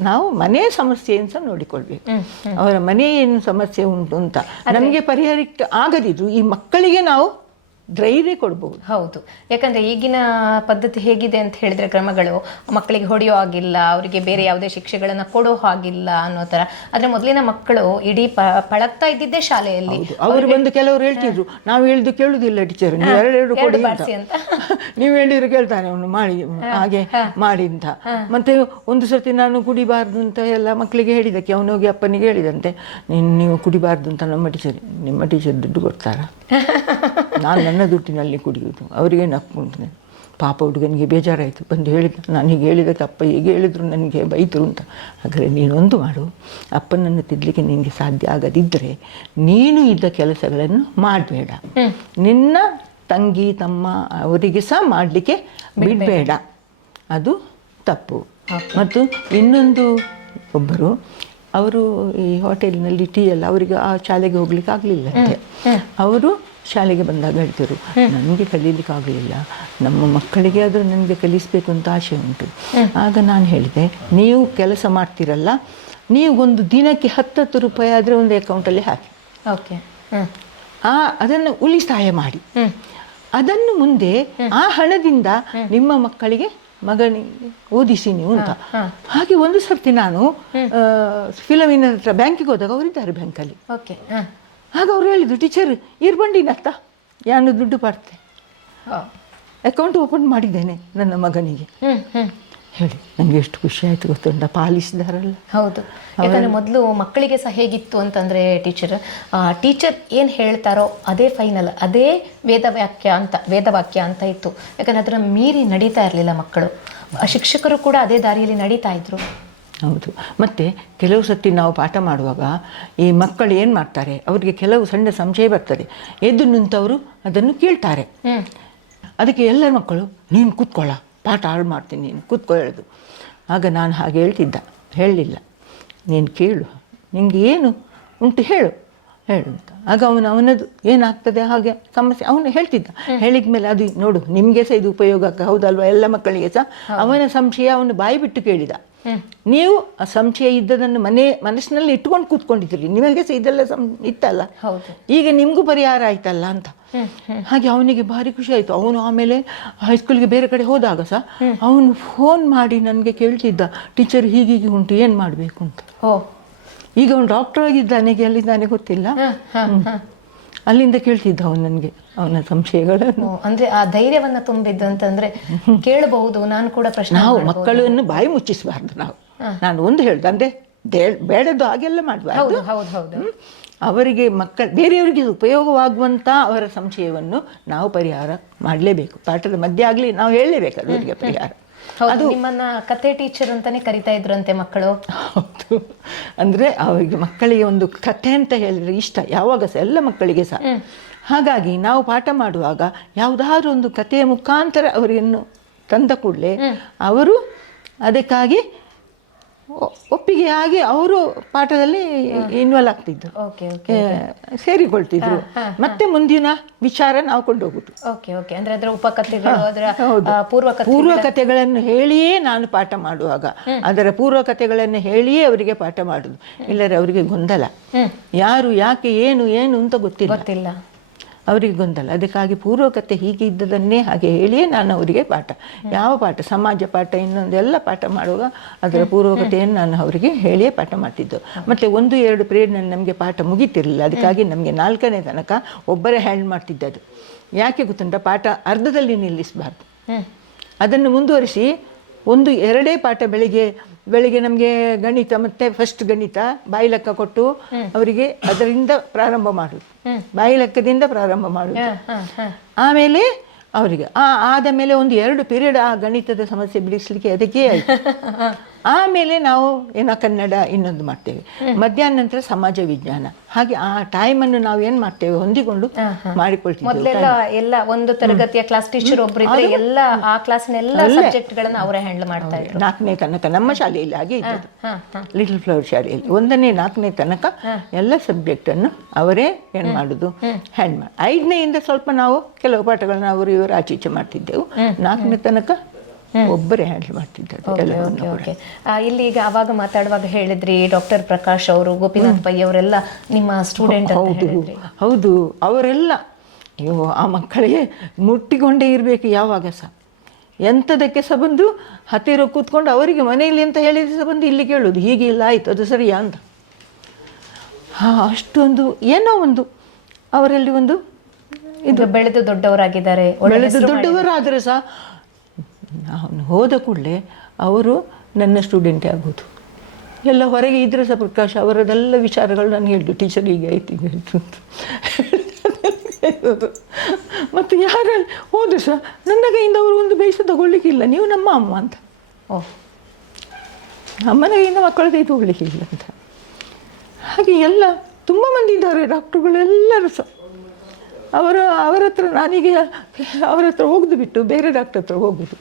ನಾವು ಮನೆಯ ಸಮಸ್ಯೆಯನ್ನು ಸಹ ನೋಡಿಕೊಳ್ಬೇಕು. ಅವರ ಮನೆ ಏನು ಸಮಸ್ಯೆ ಉಂಟು ಅಂತ ನಮಗೆ ಪರಿಹಾರಕ್ಕೆ ಆಗದಿದ್ರು ಈ ಮಕ್ಕಳಿಗೆ ನಾವು ಧೈರ್ಯ ಕೊಡ್ಬೋದು. ಹೌದು, ಯಾಕಂದ್ರೆ ಈಗಿನ ಪದ್ಧತಿ ಹೇಗಿದೆ ಅಂತ ಹೇಳಿದ್ರೆ, ಕ್ರಮಗಳು ಮಕ್ಕಳಿಗೆ ಹೊಡೆಯೋ ಆಗಿಲ್ಲ, ಅವರಿಗೆ ಬೇರೆ ಯಾವುದೇ ಶಿಕ್ಷೆಗಳನ್ನ ಕೊಡೋ ಹಾಗಿಲ್ಲ ಅನ್ನೋ ತರ. ಆದ್ರೆ ಮೊದಲಿನ ಮಕ್ಕಳು ಇಡೀ ಪಳಗ್ತಾ ಇದ್ದಿದ್ದೇ ಶಾಲೆಯಲ್ಲಿ. ಅವರು ಬಂದು ಕೆಲವರು ಹೇಳ್ತಿದ್ರು, ನಾವು ಹೇಳಿದ್ದು ಕೇಳುದಿಲ್ಲ ಟೀಚರ್, ನೀವು ಎರಡು ಕೊಡಿ ಅಂತ. ನೀವು ಹೇಳಿದ್ರು ಕೇಳ್ತಾನೆ ಅವನು, ಮಾಡಿ ಹಾಗೆ ಮಾಡಿ ಅಂತ. ಮತ್ತೆ ಒಂದು ಸರ್ತಿ ನಾನು ಕುಡಿಬಾರ್ದು ಅಂತ ಎಲ್ಲ ಮಕ್ಕಳಿಗೆ ಹೇಳಿದಕ್ಕೆ ಅವನು ಹೋಗಿ ಅಪ್ಪನಿಗೆ ಹೇಳಿದಂತೆ, ನೀವು ಕುಡಿಬಾರ್ದು ಅಂತ ನಿಮ್ಮ ಟೀಚರ್ ದುಡ್ಡು ಕೊಡ್ತಾರಾ? ನಾನು ನನ್ನ ದುಡ್ಡಿನಲ್ಲಿ ಕುಡಿಯೋದು. ಅವರಿಗೆ ನಕ್ಕೊಂಡು ಪಾಪ ಹುಡುಗನಿಗೆ ಬೇಜಾರಾಯಿತು. ಬಂದು ಹೇಳಿದ, ನಾನು ಹೀಗೆ ಹೇಳಿದಕ್ಕೆ ಅಪ್ಪ ಹೀಗೆ ಹೇಳಿದ್ರು, ನನಗೆ ಬೈದರು ಅಂತ. ಹಾಗಾದರೆ ನೀನೊಂದು ಮಾಡು, ಅಪ್ಪನನ್ನು ತಿದ್ದಲಿಕ್ಕೆ ನಿನಗೆ ಸಾಧ್ಯ ಆಗದಿದ್ದರೆ ನೀನು ಇದ್ದ ಕೆಲಸಗಳನ್ನು ಮಾಡಬೇಡ, ನಿನ್ನ ತಂಗಿ ತಮ್ಮ ಅವರಿಗೆ ಸಹ ಮಾಡಲಿಕ್ಕೆ ಬಿಡಬೇಡ, ಅದು ತಪ್ಪು. ಮತ್ತು ಇನ್ನೊಂದು ಒಬ್ಬರು ಅವರು ಈ ಹೋಟೆಲ್ನಲ್ಲಿ ಟೀ ಎಲ್ಲ, ಅವರಿಗೆ ಆ ಶಾಲೆಗೆ ಹೋಗ್ಲಿಕ್ಕೆ ಆಗಲಿಲ್ಲಂತೆ. ಅವರು ಶಾಲೆಗೆ ಬಂದಾಗ ಹೇಳ್ತಿರು, ನನಗೆ ಕಲೀಲಿಕ್ಕೆ ಆಗಲಿಲ್ಲ, ನಮ್ಮ ಮಕ್ಕಳಿಗೆ ಅದು ನನಗೆ ಕಲಿಸಬೇಕು ಅಂತ ಆಸೆ ಉಂಟು. ಆಗ ನಾನು ಹೇಳಿದೆ, ನೀವು ಕೆಲಸ ಮಾಡ್ತೀರಲ್ಲ, ನೀವು ಒಂದು ದಿನಕ್ಕೆ 10 ರೂಪಾಯಿ ಆದರೆ ಒಂದು ಅಕೌಂಟಲ್ಲಿ ಹಾಕಿ, ಅದನ್ನು ಉಳಿತಾಯ ಮಾಡಿ, ಅದನ್ನು ಮುಂದೆ ಆ ಹಣದಿಂದ ನಿಮ್ಮ ಮಕ್ಕಳಿಗೆ ಮಗನಿಗೆ ಓದಿಸಿ ನೀವು ಅಂತ. ಹಾಗೆ ಒಂದು ಸರ್ತಿ ನಾನು ಫಿಲಮಿನ ಹತ್ರ ಬ್ಯಾಂಕಿಗೆ ಹೋದಾಗ ಅವರಿದ್ದಾರೆ ಬ್ಯಾಂಕಲ್ಲಿ. ಓಕೆ. ಆಗ ಅವ್ರು ಹೇಳಿದ್ರು, ಟೀಚರ್ ಇರ್ಬಂಡಿನತ್ತ ಯಾನು ದುಡ್ಡು ಪಾಡ್ತೆ, ಅಕೌಂಟ್ ಓಪನ್ ಮಾಡಿದ್ದೇನೆ ನನ್ನ ಮಗನಿಗೆ ಹೇಳಿ. ನನಗೆ ಎಷ್ಟು ಖುಷಿ ಆಯಿತು ಗೊತ್ತುಂಟ, ಪಾಲಿಸಿದಾರಲ್ಲ. ಹೌದು, ಯಾಕಂದರೆ ಮೊದಲು ಮಕ್ಕಳಿಗೆ ಸಹ ಹೇಗಿತ್ತು ಅಂತಂದರೆ ಟೀಚರ್ ಏನು ಹೇಳ್ತಾರೋ ಅದೇ ಫೈನಲ್, ಅದೇ ವೇದವಾಕ್ಯ ಅಂತ ಇತ್ತು. ಯಾಕಂದರೆ ಅದರ ಮೀರಿ ನಡೀತಾ ಇರಲಿಲ್ಲ ಮಕ್ಕಳು. ಶಿಕ್ಷಕರು ಕೂಡ ಅದೇ ದಾರಿಯಲ್ಲಿ ನಡೀತಾ ಇದ್ರು. ಹೌದು. ಮತ್ತು ಕೆಲವು ಸತಿ ನಾವು ಪಾಠ ಮಾಡುವಾಗ ಈ ಮಕ್ಕಳು ಏನು ಮಾಡ್ತಾರೆ, ಅವರಿಗೆ ಕೆಲವು ಸಣ್ಣ ಸಂಶಯ ಬರ್ತದೆ, ಎದ್ದು ನಿಂತವರು ಅದನ್ನು ಕೇಳ್ತಾರೆ. ಅದಕ್ಕೆ ಎಲ್ಲ ಮಕ್ಕಳು ನೀನು ಕೂತ್ಕೊಳ್ಳ, ಪಾಠ ಹಾಳು ಮಾಡ್ತೀನಿ, ನೀನು ಕೂತ್ಕೊ ಹೇಳೋದು. ಆಗ ನಾನು ಹಾಗೆ ಹೇಳಲಿಲ್ಲ, ನೀನು ಕೇಳು, ನಿಂಗೆ ಏನು ಉಂಟು ಹೇಳು ಅಂತ. ಆಗ ಅವನದು ಏನಾಗ್ತದೆ ಹಾಗೆ ಸಮಸ್ಯೆ ಅವನು ಹೇಳ್ತಿದ್ದ. ಹೇಳಿದ ಮೇಲೆ ಅದು ನೋಡು ನಿಮಗೆ ಸಹ ಇದು ಉಪಯೋಗಕ್ಕೆ, ಹೌದಲ್ವಾ, ಎಲ್ಲ ಮಕ್ಕಳಿಗೆ ಸಹ. ಅವನ ಸಂಶಯ ಅವನು ಬಾಯಿ ಬಿಟ್ಟು ಕೇಳಿದ. ನೀವು ಆ ಸಂಶಯ ಇದ್ದದನ್ನು ಮನಸ್ಸಿನಲ್ಲಿ ಇಟ್ಕೊಂಡು ಕೂತ್ಕೊಂಡಿದ್ರಿ, ನಿಮಗೆ ಸಹ ಇದೆಲ್ಲ ಇತ್ತಲ್ಲ, ಈಗ ನಿಮಗೂ ಪರಿಹಾರ ಆಯ್ತಲ್ಲ ಅಂತ. ಹಾಗೆ ಅವನಿಗೆ ಭಾರಿ ಖುಷಿ ಆಯಿತು. ಅವನು ಆಮೇಲೆ ಹೈಸ್ಕೂಲ್ಗೆ ಬೇರೆ ಕಡೆ ಹೋದಾಗ ಸಹ ಅವನು ಫೋನ್ ಮಾಡಿ ನನಗೆ ಕೇಳ್ತಿದ್ದ, ಟೀಚರ್ ಹೀಗೀಗೆ ಉಂಟು, ಏನು ಮಾಡಬೇಕು ಅಂತ. ಈಗ ಅವನು ಡಾಕ್ಟರ್ ಆಗಿದ್ದಾನೆ, ಎಲ್ಲಿದ್ದಾನೆ ಗೊತ್ತಿಲ್ಲ, ಅಲ್ಲಿಂದ ಕೇಳ್ತಿದ್ದ ಅವನು ನನಗೆ ಅವನ ಸಂಶಯಗಳನ್ನು. ಅಂದ್ರೆ ಆ ಧೈರ್ಯವನ್ನ ತುಂಬಿದ್ದು ಅಂತಂದ್ರೆ ಕೇಳಬಹುದು. ನಾನು ಕೂಡ ಪ್ರಶ್ನೆ, ನಾವು ಮಕ್ಕಳನ್ನು ಬಾಯಿ ಮುಚ್ಚಿಸಬಾರ್ದು. ನಾನು ಒಂದು ಹೇಳ್ದು ಅಂದ್ರೆ ಬೇಡದ್ದು ಹಾಗೆಲ್ಲ ಮಾಡಬಾರ್ದು. ಅವರಿಗೆ ಬೇರೆಯವರಿಗೆ ಉಪಯೋಗವಾಗುವಂಥ ಅವರ ಸಂಶಯವನ್ನು ನಾವು ಪರಿಹಾರ ಮಾಡಲೇಬೇಕು. ಪಾಠದ ಮಧ್ಯೆ ಆಗಲಿ ನಾವು ಹೇಳಲೇಬೇಕು ಅವರಿಗೆ ಪರಿಹಾರ. ಅದು ನಿಮ್ಮನ್ನ ಕತೆ ಟೀಚರ್ ಅಂತಾನೆ ಕರಿತಾ ಇದ್ರಂತೆ ಮಕ್ಕಳು. ಹೌದು, ಅಂದ್ರೆ ಅವರಿಗೆ ಮಕ್ಕಳಿಗೆ ಒಂದು ಕಥೆ ಅಂತ ಹೇಳಿದ್ರೆ ಇಷ್ಟ ಯಾವಾಗ ಸಹ, ಎಲ್ಲ ಮಕ್ಕಳಿಗೆ ಸಹ. ಹಾಗಾಗಿ ನಾವು ಪಾಠ ಮಾಡುವಾಗ ಯಾವುದಾದ್ರೂ ಒಂದು ಕಥೆಯ ಮುಖಾಂತರ ಅವರನ್ನು ತಂದ ಕೂಡಲೇ ಅವರು ಅದಕ್ಕಾಗಿ ಒಪ್ಪಿಗೆಯಾಗಿ ಅವರು ಪಾಠದಲ್ಲಿ ಇನ್ವಾಲ್ವ್ ಆಗ್ತಿದ್ರು, ಸೇರಿಕೊಳ್ತಿದ್ರು. ಮತ್ತೆ ಮುಂದಿನ ವಿಚಾರ ನಾವು ಕೊಂಡೋಗುದು. ಅಂದ್ರೆ ಅದರ ಉಪಕಥೆಗಳು, ಅದರ ಪೂರ್ವ ಕಥೆಗಳನ್ನು ಹೇಳಿಯೇ ನಾನು ಪಾಠ ಮಾಡುವಾಗ ಅದರ ಪೂರ್ವ ಕಥೆಗಳನ್ನು ಹೇಳಿಯೇ ಅವರಿಗೆ ಪಾಠ ಮಾಡುದು. ಇಲ್ಲರೆ ಅವರಿಗೆ ಗೊಂದಲ, ಯಾರು ಯಾಕೆ ಏನು ಅಂತ ಗೊತ್ತಿಲ್ಲ ಅವರಿಗೆ ಗೊಂದಲ. ಅದಕ್ಕಾಗಿ ಪೂರ್ವಕತೆ ಹೀಗೆ ಇದ್ದದನ್ನೇ ಹಾಗೆ ಹೇಳಿಯೇ ನಾನು ಅವರಿಗೆ ಪಾಠ, ಯಾವ ಪಾಠ, ಸಮಾಜ ಪಾಠ, ಇನ್ನೊಂದೆಲ್ಲ ಪಾಠ ಮಾಡುವಾಗ ಅದರ ಪೂರ್ವಕತೆಯನ್ನು ನಾನು ಅವರಿಗೆ ಹೇಳಿಯೇ ಪಾಠ ಮಾಡ್ತಿದ್ದು. ಮತ್ತು 1-2 ಪೀರಿಯಡ್ ನಮಗೆ ಪಾಠ ಮುಗೀತಿರಲಿಲ್ಲ. ಅದಕ್ಕಾಗಿ ನಮಗೆ 4ನೇ ತನಕ ಒಬ್ಬರೇ ಹ್ಯಾಂಡ್ ಮಾಡ್ತಿದ್ದದು. ಯಾಕೆ ಗೊತ್ತುಂಟ, ಪಾಠ ಅರ್ಧದಲ್ಲಿ ನಿಲ್ಲಿಸಬಾರ್ದು, ಅದನ್ನು ಮುಂದುವರಿಸಿ 1-2 ಪಾಠ ಬೆಳಿಗ್ಗೆ ನಮಗೆ ಗಣಿತ ಮತ್ತು ಫಸ್ಟ್ ಗಣಿತ ಬಾಯಿ ಲೆಕ್ಕ ಕೊಟ್ಟು ಅವರಿಗೆ ಅದರಿಂದ ಪ್ರಾರಂಭ ಮಾಡುದು, ಬಾಯಿ ಲೆಕ್ಕದಿಂದ ಪ್ರಾರಂಭ ಮಾಡುದು. ಆಮೇಲೆ ಅವರಿಗೆ ಆದ ಮೇಲೆ 1-2 ಪೀರಿಯಡ್ ಆ ಗಣಿತದ ಸಮಸ್ಯೆ ಬಿಡಿಸ್ಲಿಕ್ಕೆ ಅದಕ್ಕೆ ಆಯಿತು. ಆಮೇಲೆ ನಾವು ಕನ್ನಡ ಇನ್ನೊಂದು ಮಾಡ್ತೇವೆ, ಮಧ್ಯಾಹ್ನ ನಂತರ ಸಮಾಜ ವಿಜ್ಞಾನ. ಹಾಗೆ ಆ ಟೈಮನ್ನು ನಾವು ಏನು ಮಾಡ್ತೇವೆ, ಹೊಂದಿಕೊಂಡು ಮಾಡಿಕೊಳ್ತೀವಿ. ಮೊದಲೆಲ್ಲ ಎಲ್ಲ ಒಂದು ತರಗತಿಯ ಕ್ಲಾಸ್ ಟೀಚರ್ ಒಬ್ರು ಇದ್ರೆ ಎಲ್ಲ ಆ ಕ್ಲಾಸಿನ ಎಲ್ಲ ಸಬ್ಜೆಕ್ಟ್ಗಳನ್ನು ಅವರೇ ಹ್ಯಾಂಡಲ್ ಮಾಡ್ತಾ ಇದ್ರು. 4ನೇ ತನಕ ನಮ್ಮ ಶಾಲೆಯಲ್ಲಿ ಹಾಗೆ ಇದ್ದದ್ದು, ಲಿಟಲ್ ಫ್ಲವರ್ ಶಾಲೆಯಲ್ಲಿ 1ನೇ-4ನೇ ತನಕ ಎಲ್ಲ ಸಬ್ಜೆಕ್ಟನ್ನು ಅವರೇ ಏನು ಮಾಡುದು, ಹ್ಯಾಂಡ್ ಮಾಡಿ. 5ನೇಯಿಂದ ಸ್ವಲ್ಪ ನಾವು ಕೆಲವು ಪಾಠಗಳನ್ನ ಅವರು ಇವರು ಆಚೀಚೆ ಮಾಡ್ತಿದ್ದೆವು. 4ನೇ ತನಕ ಒಬ್ಬರೇ ಹ್ಯಾಂಡಲ್ ಮಾಡ್ತಿದ್ದಾರೆ. ಇಲ್ಲಿ ಈಗ ಅವಾಗ ಮಾತಾಡುವಾಗ ಹೇಳಿದ್ರಿ ಡಾಕ್ಟರ್ ಪ್ರಕಾಶ್ ಅವರು, ಗೋಪಿನಾಥ್ ಪೈ ಅವರೆಲ್ಲ ನಿಮ್ಮ ಸ್ಟೂಡೆಂಟ್. ಹೌದು, ಅವರೆಲ್ಲ ಆ ಮಕ್ಕಳಿಗೆ ಮುಟ್ಟಿಕೊಂಡೇ ಇರಬೇಕು ಯಾವಾಗ ಸಹ. ಎಂಥದಕ್ಕೆ ಸಹ ಬಂದು ಹತ್ತಿರ ಕೂತ್ಕೊಂಡು ಅವರಿಗೆ ಮನೆಯಲ್ಲಿ ಅಂತ ಹೇಳಿದ್ರೆ ಸಹ ಬಂದು ಇಲ್ಲಿ ಕೇಳೋದು, ಹೀಗೆ ಇಲ್ಲ ಆಯ್ತು ಅದು ಸರಿಯಾ ಅಂತ. ಅಷ್ಟೊಂದು ಏನೋ ಒಂದು ಅವರಲ್ಲಿ ಒಂದು ಇದು ಬೆಳೆದು ದೊಡ್ಡವರಾಗಿದ್ದಾರೆ. ದೊಡ್ಡವರಾದರೆ ಸಹ ನಾನು ಹೋದ ಕೂಡಲೇ ಅವರು ನನ್ನ ಸ್ಟೂಡೆಂಟೇ ಆಗೋದು. ಎಲ್ಲ ಹೊರಗೆ ಇದ್ರೆ ಸಹ ಪ್ರಕಾಶ್ ಅವರದೆಲ್ಲ ವಿಚಾರಗಳು ನನಗೆ ಹೇಳಿದ್ದು, ಟೀಚರ್ ಹೀಗೆ ಆಯ್ತು ಹೀಗೆ ಆಯಿತು ಅಂತ ಹೇಳೋದು. ಮತ್ತು ಯಾರಲ್ಲಿ ಹೋದ್ರು ಸಹ ನನ್ನ ಕೈಯಿಂದ ಅವರು ಒಂದು ಬೇಯಿಸ ತಗೊಳ್ಳಿಕ್ಕಿಲ್ಲ, ನೀವು ನಮ್ಮ ಅಮ್ಮ ಅಂತ. ಅಮ್ಮನ ಕೈಯಿಂದ ಮಕ್ಕಳ ಕೈ ತಗೊಳ್ಳಿಕ್ಕಿಲ್ಲ ಅಂತ. ಹಾಗೆ ಎಲ್ಲ ತುಂಬ ಮಂದಿ ಇದ್ದಾರೆ ಡಾಕ್ಟ್ರುಗಳೆಲ್ಲರೂ ಸಹ. ಅವರ ಹತ್ರ ನಾನೀಗ ಅವರ ಹತ್ರ ಹೋಗುದು ಬಿಟ್ಟು ಬೇರೆ ಡಾಕ್ಟರ್ ಹತ್ರ ಹೋಗುದು.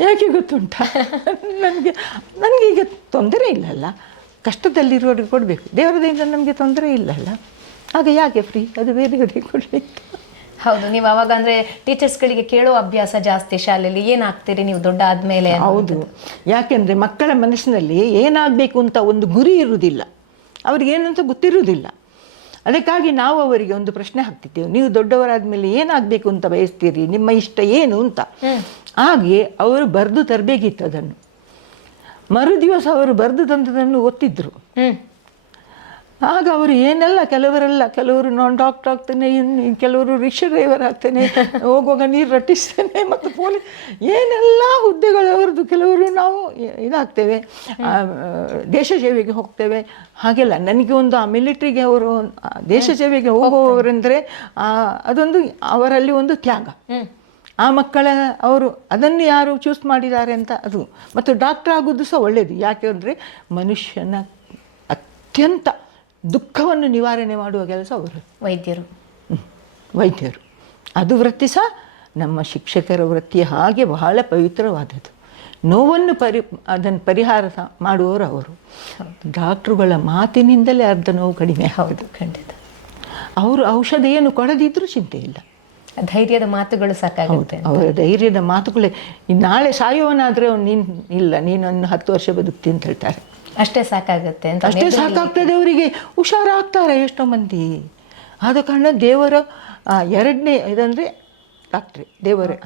ಯಾಕೆ ಗೊತ್ತುಂಟ, ನನಗೆ ಈಗ ತೊಂದರೆ ಇಲ್ಲಲ್ಲ, ಕಷ್ಟದಲ್ಲಿರುವವರಿಗೆ ಕೊಡಬೇಕು, ದೇವರದಿಂದ ನಮಗೆ ತೊಂದರೆ ಇಲ್ಲಲ್ಲ, ಆಗ ಯಾಕೆ ಫ್ರೀ ಅದು ಬೇರೆಯವರಿಗೆ ಕೊಡಲಿಕ್ಕೆ. ಹೌದು, ನೀವು ಅವಾಗ ಅಂದರೆ ಟೀಚರ್ಸ್ಗಳಿಗೆ ಕೇಳೋ ಅಭ್ಯಾಸ ಜಾಸ್ತಿ ಶಾಲೆಯಲ್ಲಿ. ಏನಾಗ್ತೀರಿ ನೀವು ದೊಡ್ಡ ಆದಮೇಲೆ? ಹೌದು, ಯಾಕೆಂದರೆ ಮಕ್ಕಳ ಮನಸ್ಸಿನಲ್ಲಿ ಏನಾಗಬೇಕು ಅಂತ ಒಂದು ಗುರಿ ಇರುವುದಿಲ್ಲ, ಅವ್ರಿಗೇನಂತ ಗೊತ್ತಿರುವುದಿಲ್ಲ. ಅದಕ್ಕಾಗಿ ನಾವು ಅವರಿಗೆ ಒಂದು ಪ್ರಶ್ನೆ ಹಾಕ್ತಿದ್ದೇವೆ, ನೀವು ದೊಡ್ಡವರಾದ ಮೇಲೆ ಏನಾಗಬೇಕು ಅಂತ ಬಯಸ್ತೀರಿ, ನಿಮ್ಮ ಇಷ್ಟ ಏನು ಅಂತ. ಹಾಗೆ ಅವರು ಬರೆದು ತರಬೇಕಿತ್ತು ಅದನ್ನು. ಮರುದಿವಸ ಅವರು ಬರೆದು ತಂದದನ್ನು ಓದ್ತಿದ್ರು. ಆಗ ಅವರು ಏನೆಲ್ಲ ಕೆಲವರು ನಾನು ಡಾಕ್ಟರ್ ಆಗ್ತೇನೆ, ಕೆಲವರು ರಿಕ್ಷಾ ಡ್ರೈವರ್ ಆಗ್ತೇನೆ, ಹೋಗುವಾಗ ನೀರು ರಟ್ಟಿಸ್ತೇನೆ, ಮತ್ತು ಪೊಲೀಸ್ ಏನೆಲ್ಲ ಹುದ್ದೆಗಳು ಅವರದ್ದು. ಕೆಲವರು ನಾವು ಇದಾಗ್ತೇವೆ, ದೇಶ ಸೇವೆಗೆ ಹೋಗ್ತೇವೆ, ಹಾಗೆಲ್ಲ. ನನಗೆ ಒಂದು ಆ ಮಿಲಿಟ್ರಿಗೆ ಅವರು ದೇಶ ಸೇವೆಗೆ ಹೋಗುವವರೆಂದರೆ ಅದೊಂದು ಅವರಲ್ಲಿ ಒಂದು ತ್ಯಾಗ. ಆ ಮಕ್ಕಳ ಅವರು ಅದನ್ನು ಯಾರು ಚೂಸ್ ಮಾಡಿದ್ದಾರೆ ಅಂತ ಅದು. ಮತ್ತು ಡಾಕ್ಟರ್ ಆಗೋದು ಸಹ ಒಳ್ಳೆಯದು. ಯಾಕೆ ಅಂದರೆ ಮನುಷ್ಯನ ಅತ್ಯಂತ ದುಃಖವನ್ನು ನಿವಾರಣೆ ಮಾಡುವ ಕೆಲಸ ಅವರು ವೈದ್ಯರು. ಅದು ವೃತ್ತಿ ಸಹ ನಮ್ಮ ಶಿಕ್ಷಕರ ವೃತ್ತಿ ಹಾಗೆ ಬಹಳ ಪವಿತ್ರವಾದದ್ದು. ನೋವನ್ನು ಅದನ್ನು ಪರಿಹಾರ ಮಾಡುವವರು ಅವರು. ಡಾಕ್ಟ್ರುಗಳ ಮಾತಿನಿಂದಲೇ ಅರ್ಧ ನೋವು ಕಡಿಮೆ. ಹೌದು, ಖಂಡಿತ. ಅವರು ಔಷಧ ಏನು ಕೊಡದಿದ್ರೂ ಚಿಂತೆ ಇಲ್ಲ, ಧೈರ್ಯದ ಮಾತುಗಳು ಸಾಕಾಗುತ್ತೆ. ಅವರ ಧೈರ್ಯದ ಮಾತುಗಳೇ. ನಾಳೆ ಸಾಯುವನಾದರೆ ನೀನೊಂದು 10 ವರ್ಷ ಬದುಕ್ತಿ ಅಂತ ಹೇಳ್ತಾರೆ. ಅಷ್ಟೇ ಸಾಕಾಗುತ್ತೆ ಅಂತ, ಅಷ್ಟೇ ಸಾಕಾಗ್ತದೆ ಅವರಿಗೆ. ಹುಷಾರಾಗ್ತಾರೆ ಎಷ್ಟೋ ಮಂದಿ. ಆದ ಕಾರಣ ದೇವರ 2ನೇ ಇದಂದರೆ ಡಾಕ್ಟ್ರೆ, ದೇವರೇ.